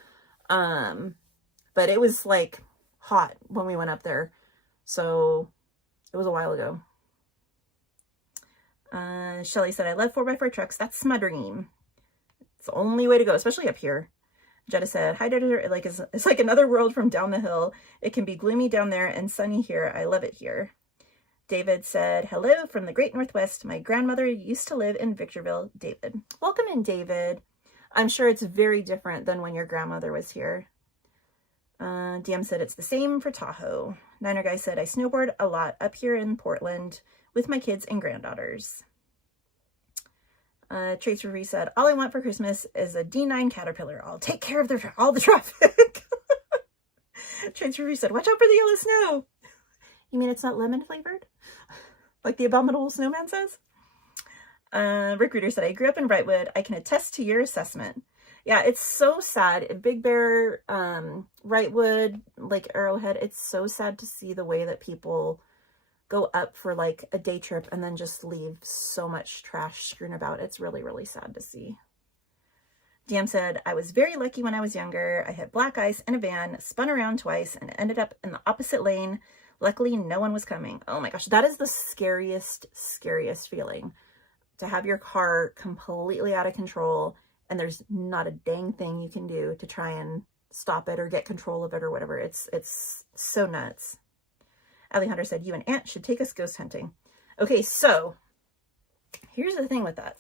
But it was like hot when we went up there. So it was a while ago. Shelly said, I love 4x4 trucks. That's my dream. It's the only way to go, especially up here. Jetta said, hi, Jetta. Like, it's like another world from down the hill. It can be gloomy down there and sunny here. I love it here. David said, hello from the Great Northwest. My grandmother used to live in Victorville. David. Welcome in, David. I'm sure it's very different than when your grandmother was here. DM said, it's the same for Tahoe. Niner Guy said, I snowboard a lot up here in Portland with my kids and granddaughters. Trace Review said, all I want for Christmas is a D9 Caterpillar. I'll take care of all the traffic. Trace Review said, watch out for the yellow snow. You mean it's not lemon flavored? Like the abominable snowman says? Rick Reader said, I grew up in Brightwood. I can attest to your assessment. Yeah, it's so sad. Big Bear, Wrightwood, like Arrowhead, it's so sad to see the way that people go up for like a day trip and then just leave so much trash strewn about. It's really, really sad to see. DM said, I was very lucky when I was younger. I hit black ice in a van, spun around twice, and ended up in the opposite lane. Luckily, no one was coming. Oh my gosh, that is the scariest, scariest feeling. To have your car completely out of control and there's not a dang thing you can do to try and stop it or get control of it or whatever. It's so nuts. Allie Hunter said, you and Aunt should take us ghost hunting. Okay, so here's the thing with that.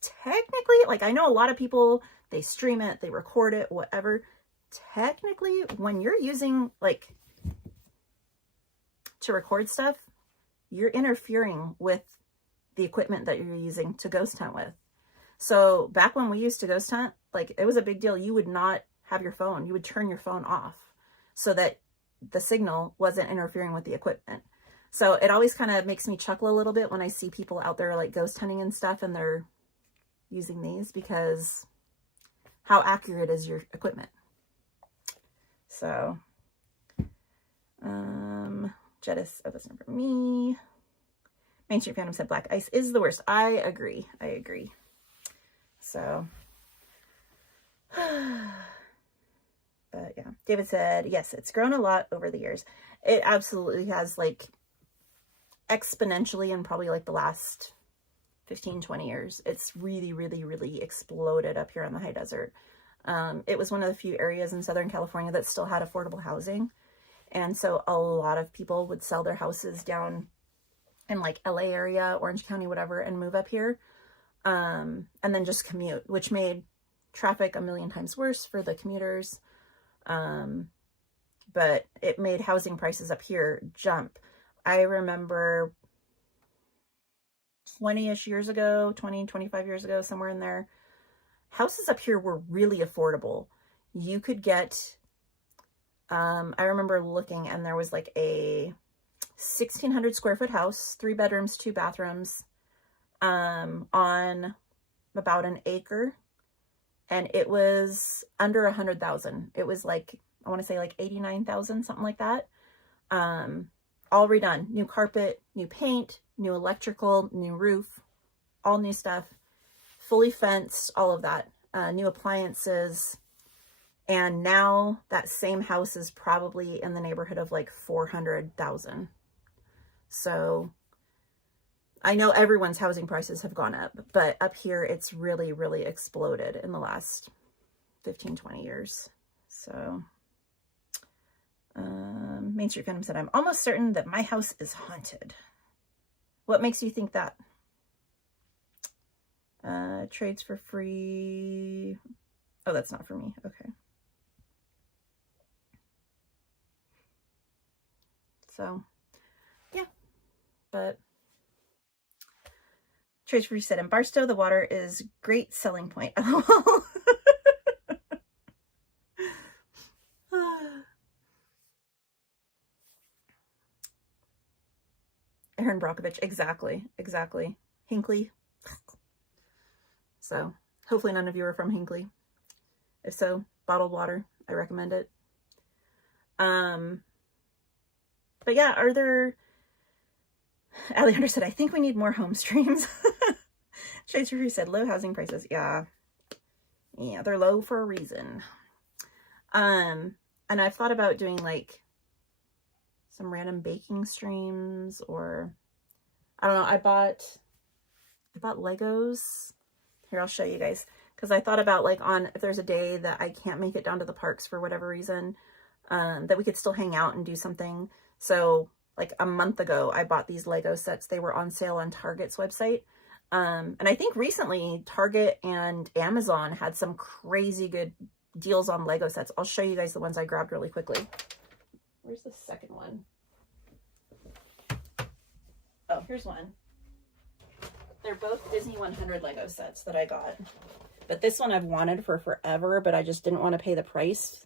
Technically, like I know a lot of people, they stream it, they record it, whatever. Technically, when you're using like to record stuff, you're interfering with the equipment that you're using to ghost hunt with. So back when we used to ghost hunt, like it was a big deal. You would not have your phone. You would turn your phone off so that the signal wasn't interfering with the equipment. So it always kind of makes me chuckle a little bit when I see people out there like ghost hunting and stuff and they're using these, because how accurate is your equipment? So, Jettis, oh, that's not for me. Main Street Phantom said black ice is the worst. I agree. I agree. So, but yeah, David said, yes, it's grown a lot over the years. It absolutely has, like, exponentially in probably like the last 15, 20 years. It's really, really, really exploded up here on the high desert. It was one of the few areas in Southern California that still had affordable housing. And so a lot of people would sell their houses down in like LA area, Orange County, whatever, and move up here. And then just commute, which made traffic a million times worse for the commuters. But it made housing prices up here jump. I remember 20-ish years ago, 20, 25 years ago, somewhere in there, houses up here were really affordable. You could get, I remember looking and there was like a 1,600 square foot house, 3 bedrooms, 2 bathrooms, on about an acre. And it was under 100,000. It was like, I want to say like 89,000, something like that. All redone, new carpet, new paint, new electrical, new roof, all new stuff, fully fenced, all of that, new appliances. And now that same house is probably in the neighborhood of like 400,000. So I know everyone's housing prices have gone up, but up here it's really, really exploded in the last 15, 20 years. So, Main Street Phantom said, I'm almost certain that my house is haunted. What makes you think that? Trades for free. Oh, that's not for me. Okay. So, yeah. But Trades for free said, in Barstow, the water is great selling point. Aaron Brockovich, exactly. Hinckley. So, hopefully none of you are from Hinckley. If so, bottled water, I recommend it. But yeah, are there... Alexander said, I think we need more home streams. Chase Review said, low housing prices. Yeah, they're low for a reason. And I've thought about doing like some random baking streams, or I don't know. I bought Legos. Here, I'll show you guys, because I thought about like if there's a day that I can't make it down to the parks for whatever reason, that we could still hang out and do something. So like a month ago, I bought these Lego sets. They were on sale on Target's website. And I think recently Target and Amazon had some crazy good deals on Lego sets. I'll show you guys the ones I grabbed really quickly. Where's the second one? Oh, here's one. They're both Disney 100 Lego sets that I got. But this one I've wanted for forever, but I just didn't want to pay the price.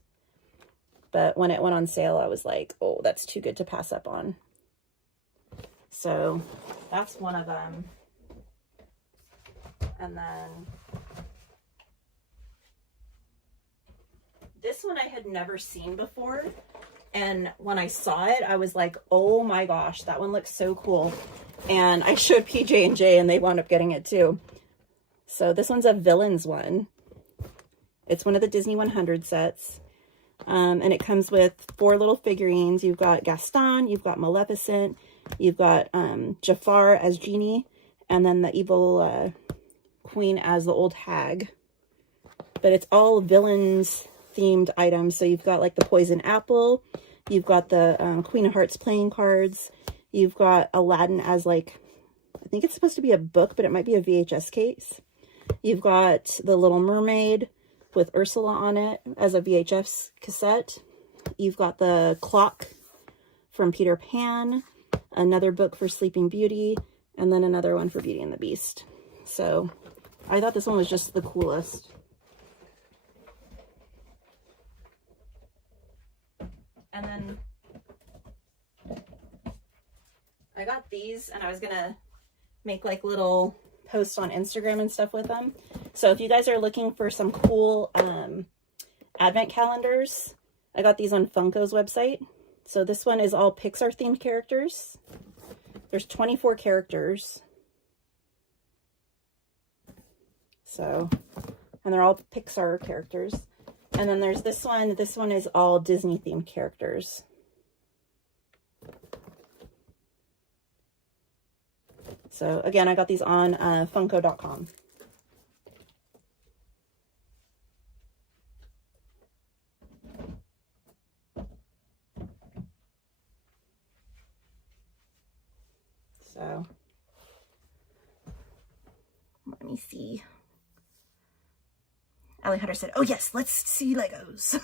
But when it went on sale, I was like, oh, that's too good to pass up on. So that's one of them. And then this one I had never seen before. And when I saw it, I was like, oh my gosh, that one looks so cool. And I showed PJ&J and they wound up getting it too. So this one's a Villains one. It's one of the Disney 100 sets. And it comes with 4 little figurines. You've got Gaston, you've got Maleficent, you've got Jafar as Genie, and then the evil Queen as the old hag. But it's all villains themed items. So you've got like the Poison Apple, you've got the Queen of Hearts playing cards, you've got Aladdin as like, I think it's supposed to be a book, but it might be a VHS case. You've got the Little Mermaid with Ursula on it as a VHS cassette. You've got the clock from Peter Pan, another book for Sleeping Beauty, and then another one for Beauty and the Beast. So I thought this one was just the coolest. And then I got these, and I was gonna make like little posts on Instagram and stuff with them. So if you guys are looking for some cool advent calendars, I got these on Funko's website. So this one is all Pixar themed characters. There's 24 characters. So, and they're all Pixar characters. And then there's this one. This one is all Disney themed characters. So again, I got these on Funko.com. So let me see. Allie Hunter said, oh yes, let's see Legos.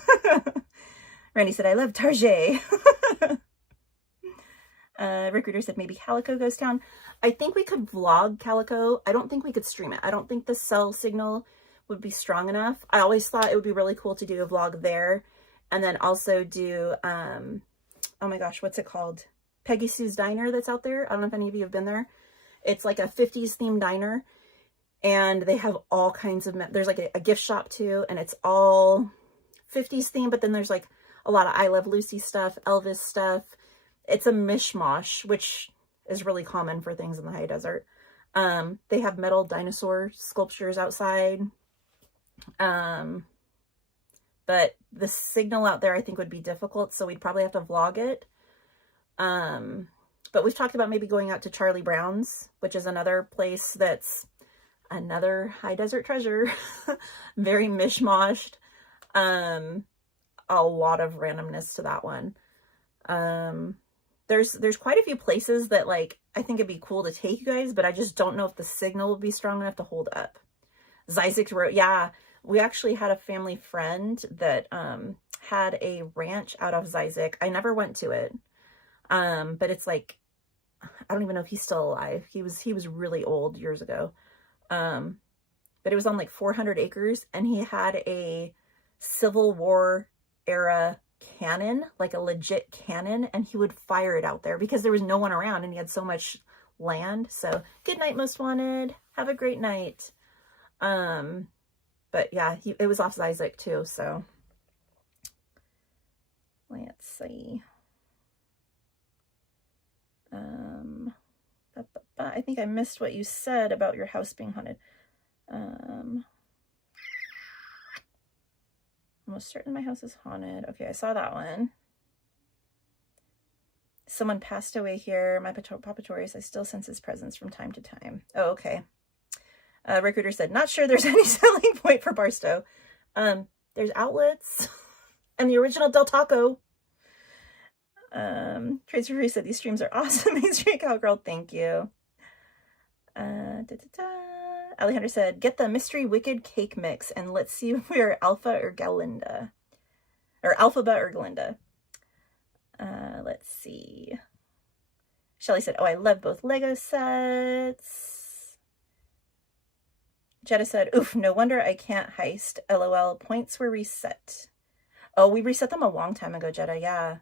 Randy said, I love Target. Rick Reader said maybe Calico Ghost Town. I think we could vlog Calico. I don't think we could stream it. I don't think the cell signal would be strong enough. I always thought it would be really cool to do a vlog there, and then also do, oh my gosh, what's it called? Peggy Sue's Diner that's out there. I don't know if any of you have been there. It's like a 50s themed diner, and they have all kinds of, there's like a gift shop too, and it's all 50s themed, but then there's like a lot of I Love Lucy stuff, Elvis stuff. It's a mishmash, which is really common for things in the high desert. They have metal dinosaur sculptures outside. But the signal out there I think would be difficult, so we'd probably have to vlog it. But we've talked about maybe going out to Charlie Brown's, which is another place that's another high desert treasure. Very mishmashed. A lot of randomness to that one. There's quite a few places that like I think it'd be cool to take you guys, but I just don't know if the signal will be strong enough to hold up. Zizek Road, yeah, we actually had a family friend that had a ranch out of Zizek. I never went to it, but it's like, I don't even know if he's still alive. He was really old years ago, but it was on like 400 acres, and he had a Civil War era cannon, like a legit cannon, and he would fire it out there because there was no one around and he had so much land. So good night, Most Wanted. Have a great night. But yeah, it was off Zizek too, so let's see. I think I missed what you said about your house being haunted. Almost certain my house is haunted. Okay, I saw that one. Someone passed away here. My Papa Taurus, I still sense his presence from time to time. Oh, okay. Recruiter said, not sure there's any selling point for Barstow. There's outlets and the original Del Taco. Trace Free said, these streams are awesome. MainStCowgirl, thank you. Alejandra said, get the Mystery Wicked Cake Mix and let's see if we are Alpha or Galinda. Or Alphaba or Galinda. Let's see. Shelly said, oh, I love both Lego sets. Jetta said, oof, no wonder I can't heist. LOL, points were reset. Oh, we reset them a long time ago, Jetta, yeah.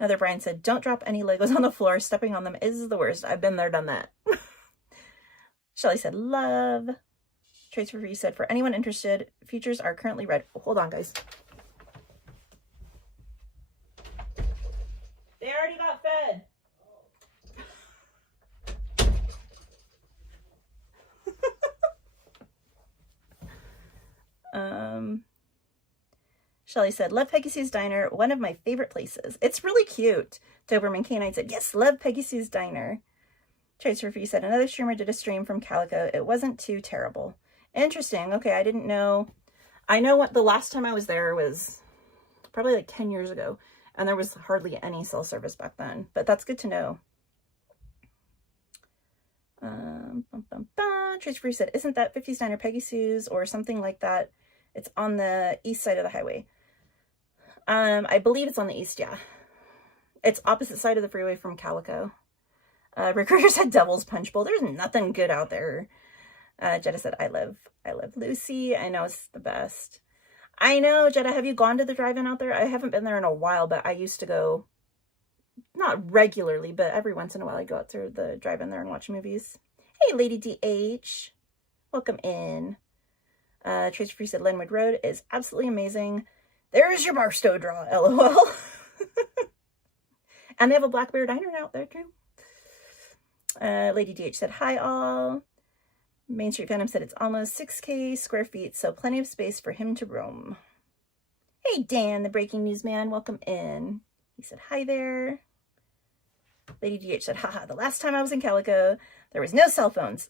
Another Brian said, don't drop any Legos on the floor. Stepping on them is the worst. I've been there, done that. Shelly said, love. Trace for Free said, for anyone interested, features are currently read. Oh, hold on, guys. They already got fed. Shelly said, love Peggy Sue's Diner, one of my favorite places. It's really cute. Doberman Canine said, yes, love Peggy Sue's Diner. Trace Free said, another streamer did a stream from Calico. It wasn't too terrible. Interesting. Okay, I didn't know. I know what the last time I was there was probably like 10 years ago. And there was hardly any cell service back then. But that's good to know. Trace Free said, isn't that 50's Diner Peggy Sue's or something like that? It's on the east side of the highway. I believe it's on the east, yeah. It's opposite side of the freeway from Calico. Recruiter said Devil's Punch Bowl. There's nothing good out there. Jetta said, I love Lucy. I know it's the best. I know, Jetta, have you gone to the drive-in out there? I haven't been there in a while, but I used to go, not regularly, but every once in a while I go out to the drive-in there and watch movies. Hey, Lady DH. Welcome in. Trace Free said, Linwood Road is absolutely amazing. There's your Barstow draw, LOL. And they have a Black Bear Diner out there, too. Lady DH said, hi, all. Main Street Venom said, it's almost 6K square feet, so plenty of space for him to roam. Hey, Dan, the breaking news man. Welcome in. He said, hi there. Lady DH said, haha, the last time I was in Calico, there was no cell phones.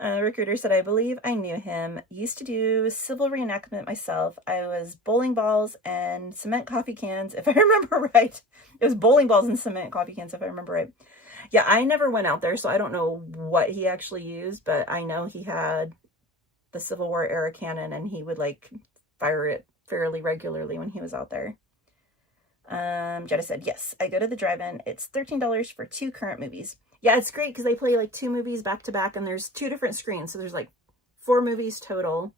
Recruiter said, I believe I knew him. Used to do civil reenactment myself. I was bowling balls and cement coffee cans, if I remember right. It was bowling balls and cement coffee cans, if I remember right. Yeah, I never went out there, so I don't know what he actually used, but I know he had the Civil War era cannon, and he would, like, fire it fairly regularly when he was out there. Jetta said, yes, I go to the drive-in. It's $13 for 2 current movies. Yeah, it's great because they play like 2 movies back to back and there's 2 different screens. So there's like 4 movies total.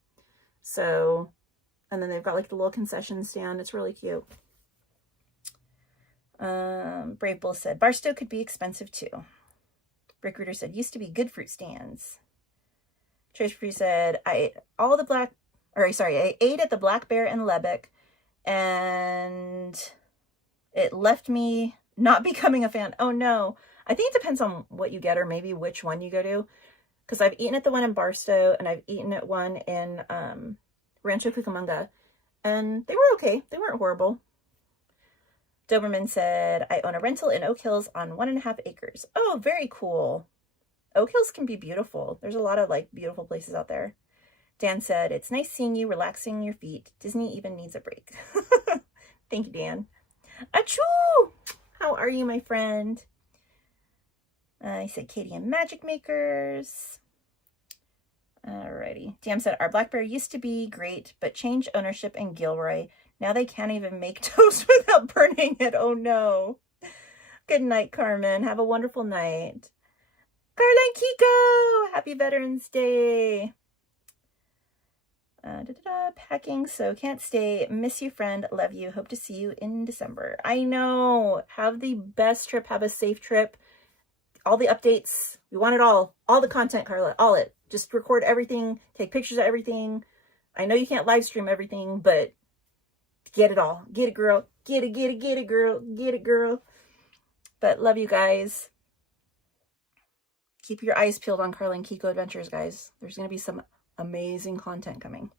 So, and then they've got like the little concession stand. It's really cute. Brave Bull said, Barstow could be expensive too. Recruiter said, used to be good fruit stands. Trace Free said, I ate at the Black Bear in Lubbock and it left me not becoming a fan. Oh no. I think it depends on what you get or maybe which one you go to. Because I've eaten at the one in Barstow and I've eaten at one in Rancho Cucamonga. And they were okay. They weren't horrible. Doberman said, I own a rental in Oak Hills on 1.5 acres. Oh, very cool. Oak Hills can be beautiful. There's a lot of like beautiful places out there. Dan said, it's nice seeing you relaxing your feet. Disney even needs a break. Thank you, Dan. Achoo! How are you, my friend? He said, Katie and Magic Makers. Alrighty. Dan said, our Black Bear used to be great, but changed ownership in Gilroy. Now they can't even make toast without burning it. Oh no. Good night, Carmen. Have a wonderful night. Carla and Kiko! Happy Veterans Day. Packing, so can't stay. Miss you, friend. Love you. Hope to see you in December. I know. Have the best trip. Have a safe trip. All the updates. We want it all. All the content, Carla. All it. Just record everything. Take pictures of everything. I know you can't live stream everything, but get it all. Get it, girl. Get it, get it, get it, girl. Get it, girl. But love you guys. Keep your eyes peeled on Carla and Kiko Adventures, guys. There's going to be some amazing content coming.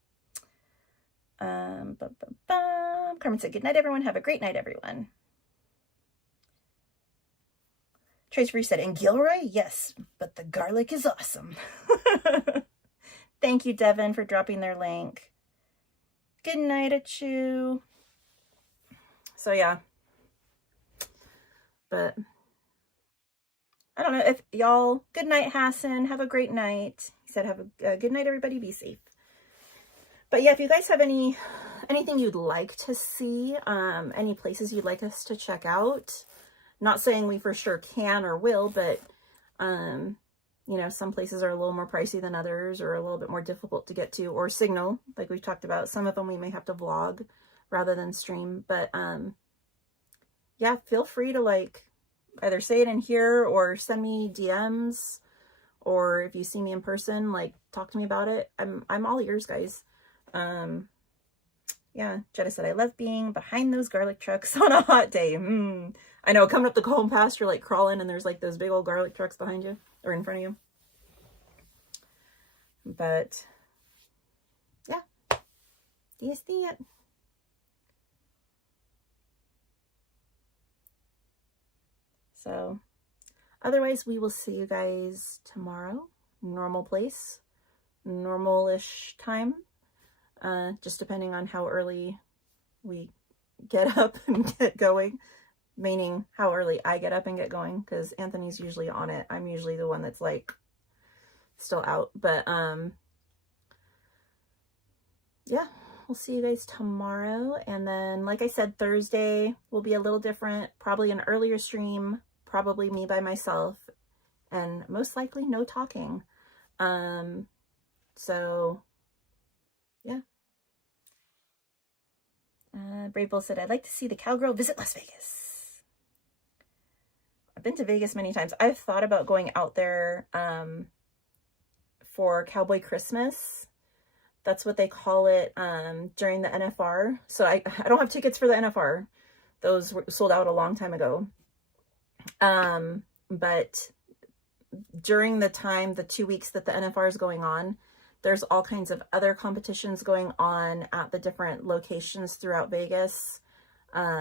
Carmen said, good night, everyone. Have a great night, everyone. Trace Reese said, and Gilroy? Yes, but the garlic is awesome. Thank you, Devin, for dropping their link. Good night, Achu. So, yeah. But I don't know if y'all, good night, Hassan. Have a great night. He said, have a good night, everybody. Be safe. But yeah, if you guys have anything you'd like to see, any places you'd like us to check out, not saying we for sure can or will, but, you know, some places are a little more pricey than others or a little bit more difficult to get to, or signal, like we've talked about. Some of them we may have to vlog rather than stream, but, yeah, feel free to like either say it in here or send me DMs, or if you see me in person, like talk to me about it. I'm all ears, guys. Yeah, Jetta said, I love being behind those garlic trucks on a hot day. I know, coming up the home pass, you're like crawling and there's like those big old garlic trucks behind you or in front of you. But yeah, that's it. So otherwise, we will see you guys tomorrow. Normal place, normal-ish time. Just depending on how early we get up and get going, meaning how early I get up and get going, because Anthony's usually on it. I'm usually the one that's like still out, but yeah, we'll see you guys tomorrow. And then, like I said, Thursday will be a little different, probably an earlier stream, probably me by myself, and most likely no talking. So yeah. Brave Bull said, I'd like to see the cowgirl visit Las Vegas. I've been to Vegas many times. I've thought about going out there for Cowboy Christmas. That's what they call it during the NFR. So I don't have tickets for the NFR. Those were sold out a long time ago. But during the time, the 2 weeks that the NFR is going on, there's all kinds of other competitions going on at the different locations throughout Vegas.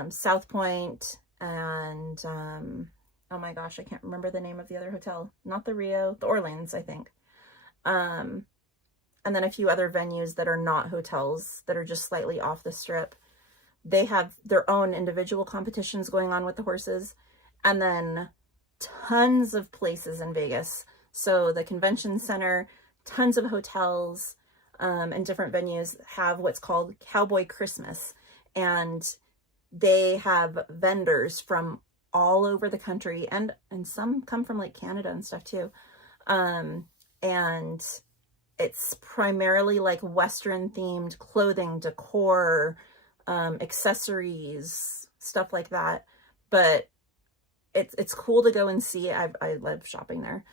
South Point and, oh my gosh, I can't remember the name of the other hotel. Not the Rio, the Orleans, I think. And then a few other venues that are not hotels, that are just slightly off the strip. They have their own individual competitions going on with the horses. And then tons of places in Vegas. So the convention center, tons of hotels and different venues have what's called Cowboy Christmas. And they have vendors from all over the country, and some come from like Canada and stuff too. And it's primarily like Western themed clothing, decor, accessories, stuff like that. But it's cool to go and see. I love shopping there.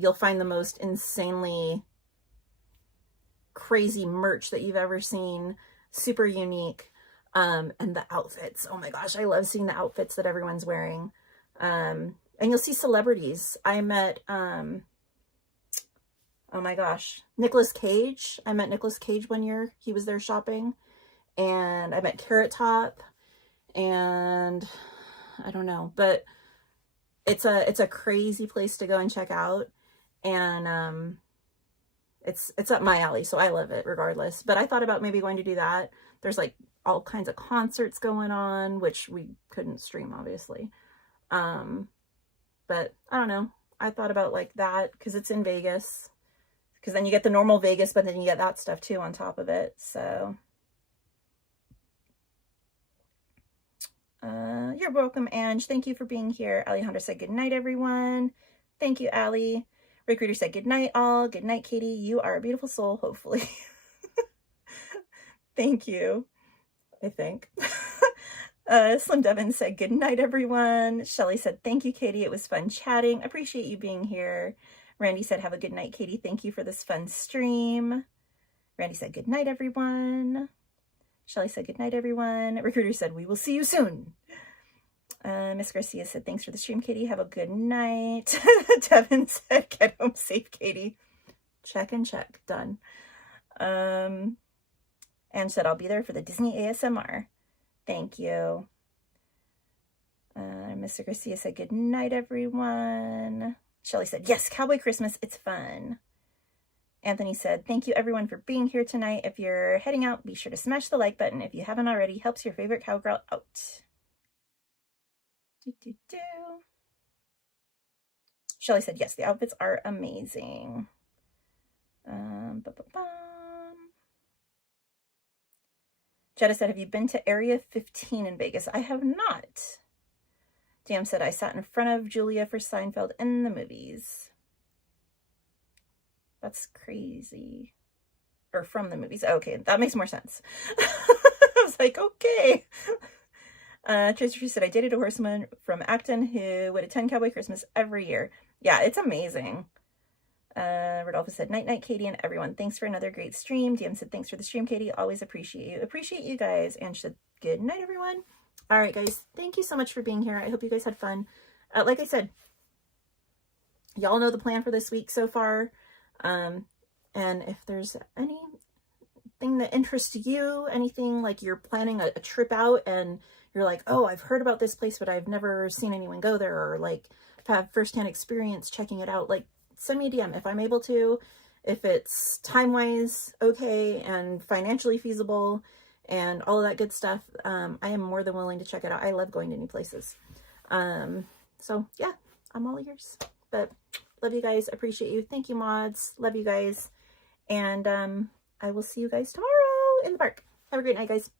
You'll find the most insanely crazy merch that you've ever seen. Super unique. And the outfits. Oh my gosh, I love seeing the outfits that everyone's wearing. And you'll see celebrities. I met, oh my gosh, Nicolas Cage. I met Nicolas Cage one year. He was there shopping. And I met Carrot Top. And I don't know, but it's a crazy place to go and check out. And it's up my alley, so I love it regardless. But I thought about maybe going to do that. There's like all kinds of concerts going on, which we couldn't stream, obviously. But I don't know. I thought about like that because it's in Vegas. Because then you get the normal Vegas, but then you get that stuff too on top of it. So you're welcome, Ange. Thank you for being here. Alejandra said good night, everyone. Thank you, Allie. Rick Reader said good night, all. Good night, Katie. You are a beautiful soul, hopefully. Thank you, I think. Slim Devin said good night, everyone. Shelly said thank you, Katie. It was fun chatting. Appreciate you being here. Randy said have a good night, Katie. Thank you for this fun stream. Randy said good night, everyone. Shelly said good night, everyone. Recruiter said we will see you soon. Miss Garcia said thanks for the stream, Katie. Have a good night. Devin said get home safe, Katie. Check and check. Done. And said I'll be there for the Disney ASMR. Thank you. Mr. Garcia said, good night, everyone. Shelly said, yes, Cowboy Christmas, it's fun. Anthony said, thank you, everyone, for being here tonight. If you're heading out, be sure to smash the like button if you haven't already. Helps your favorite cowgirl out. Shelly said, yes, the outfits are amazing. Jetta said, have you been to Area 15 in Vegas? I have not. Dan said, I sat in front of Julia for Seinfeld in the movies. That's crazy. Or from the movies. Okay, that makes more sense. I was like, okay. Tracy said, I dated a horseman from Acton who would attend Cowboy Christmas every year. Yeah, it's amazing. Rodolfo said, night, night, Katie and everyone. Thanks for another great stream. DM said, thanks for the stream, Katie. Always appreciate you. Appreciate you guys. And she said, good night, everyone. All right, guys. Thank you so much for being here. I hope you guys had fun. Like I said, y'all know the plan for this week so far. And if there's anything that interests you, anything like you're planning a trip out and you're like, oh, I've heard about this place, but I've never seen anyone go there, or like have firsthand experience checking it out, like send me a DM if I'm able to, if it's time-wise okay and financially feasible and all of that good stuff. I am more than willing to check it out. I love going to new places. So yeah, I'm all ears. But love you guys. Appreciate you. Thank you, mods. Love you guys. And I will see you guys tomorrow in the park. Have a great night, guys.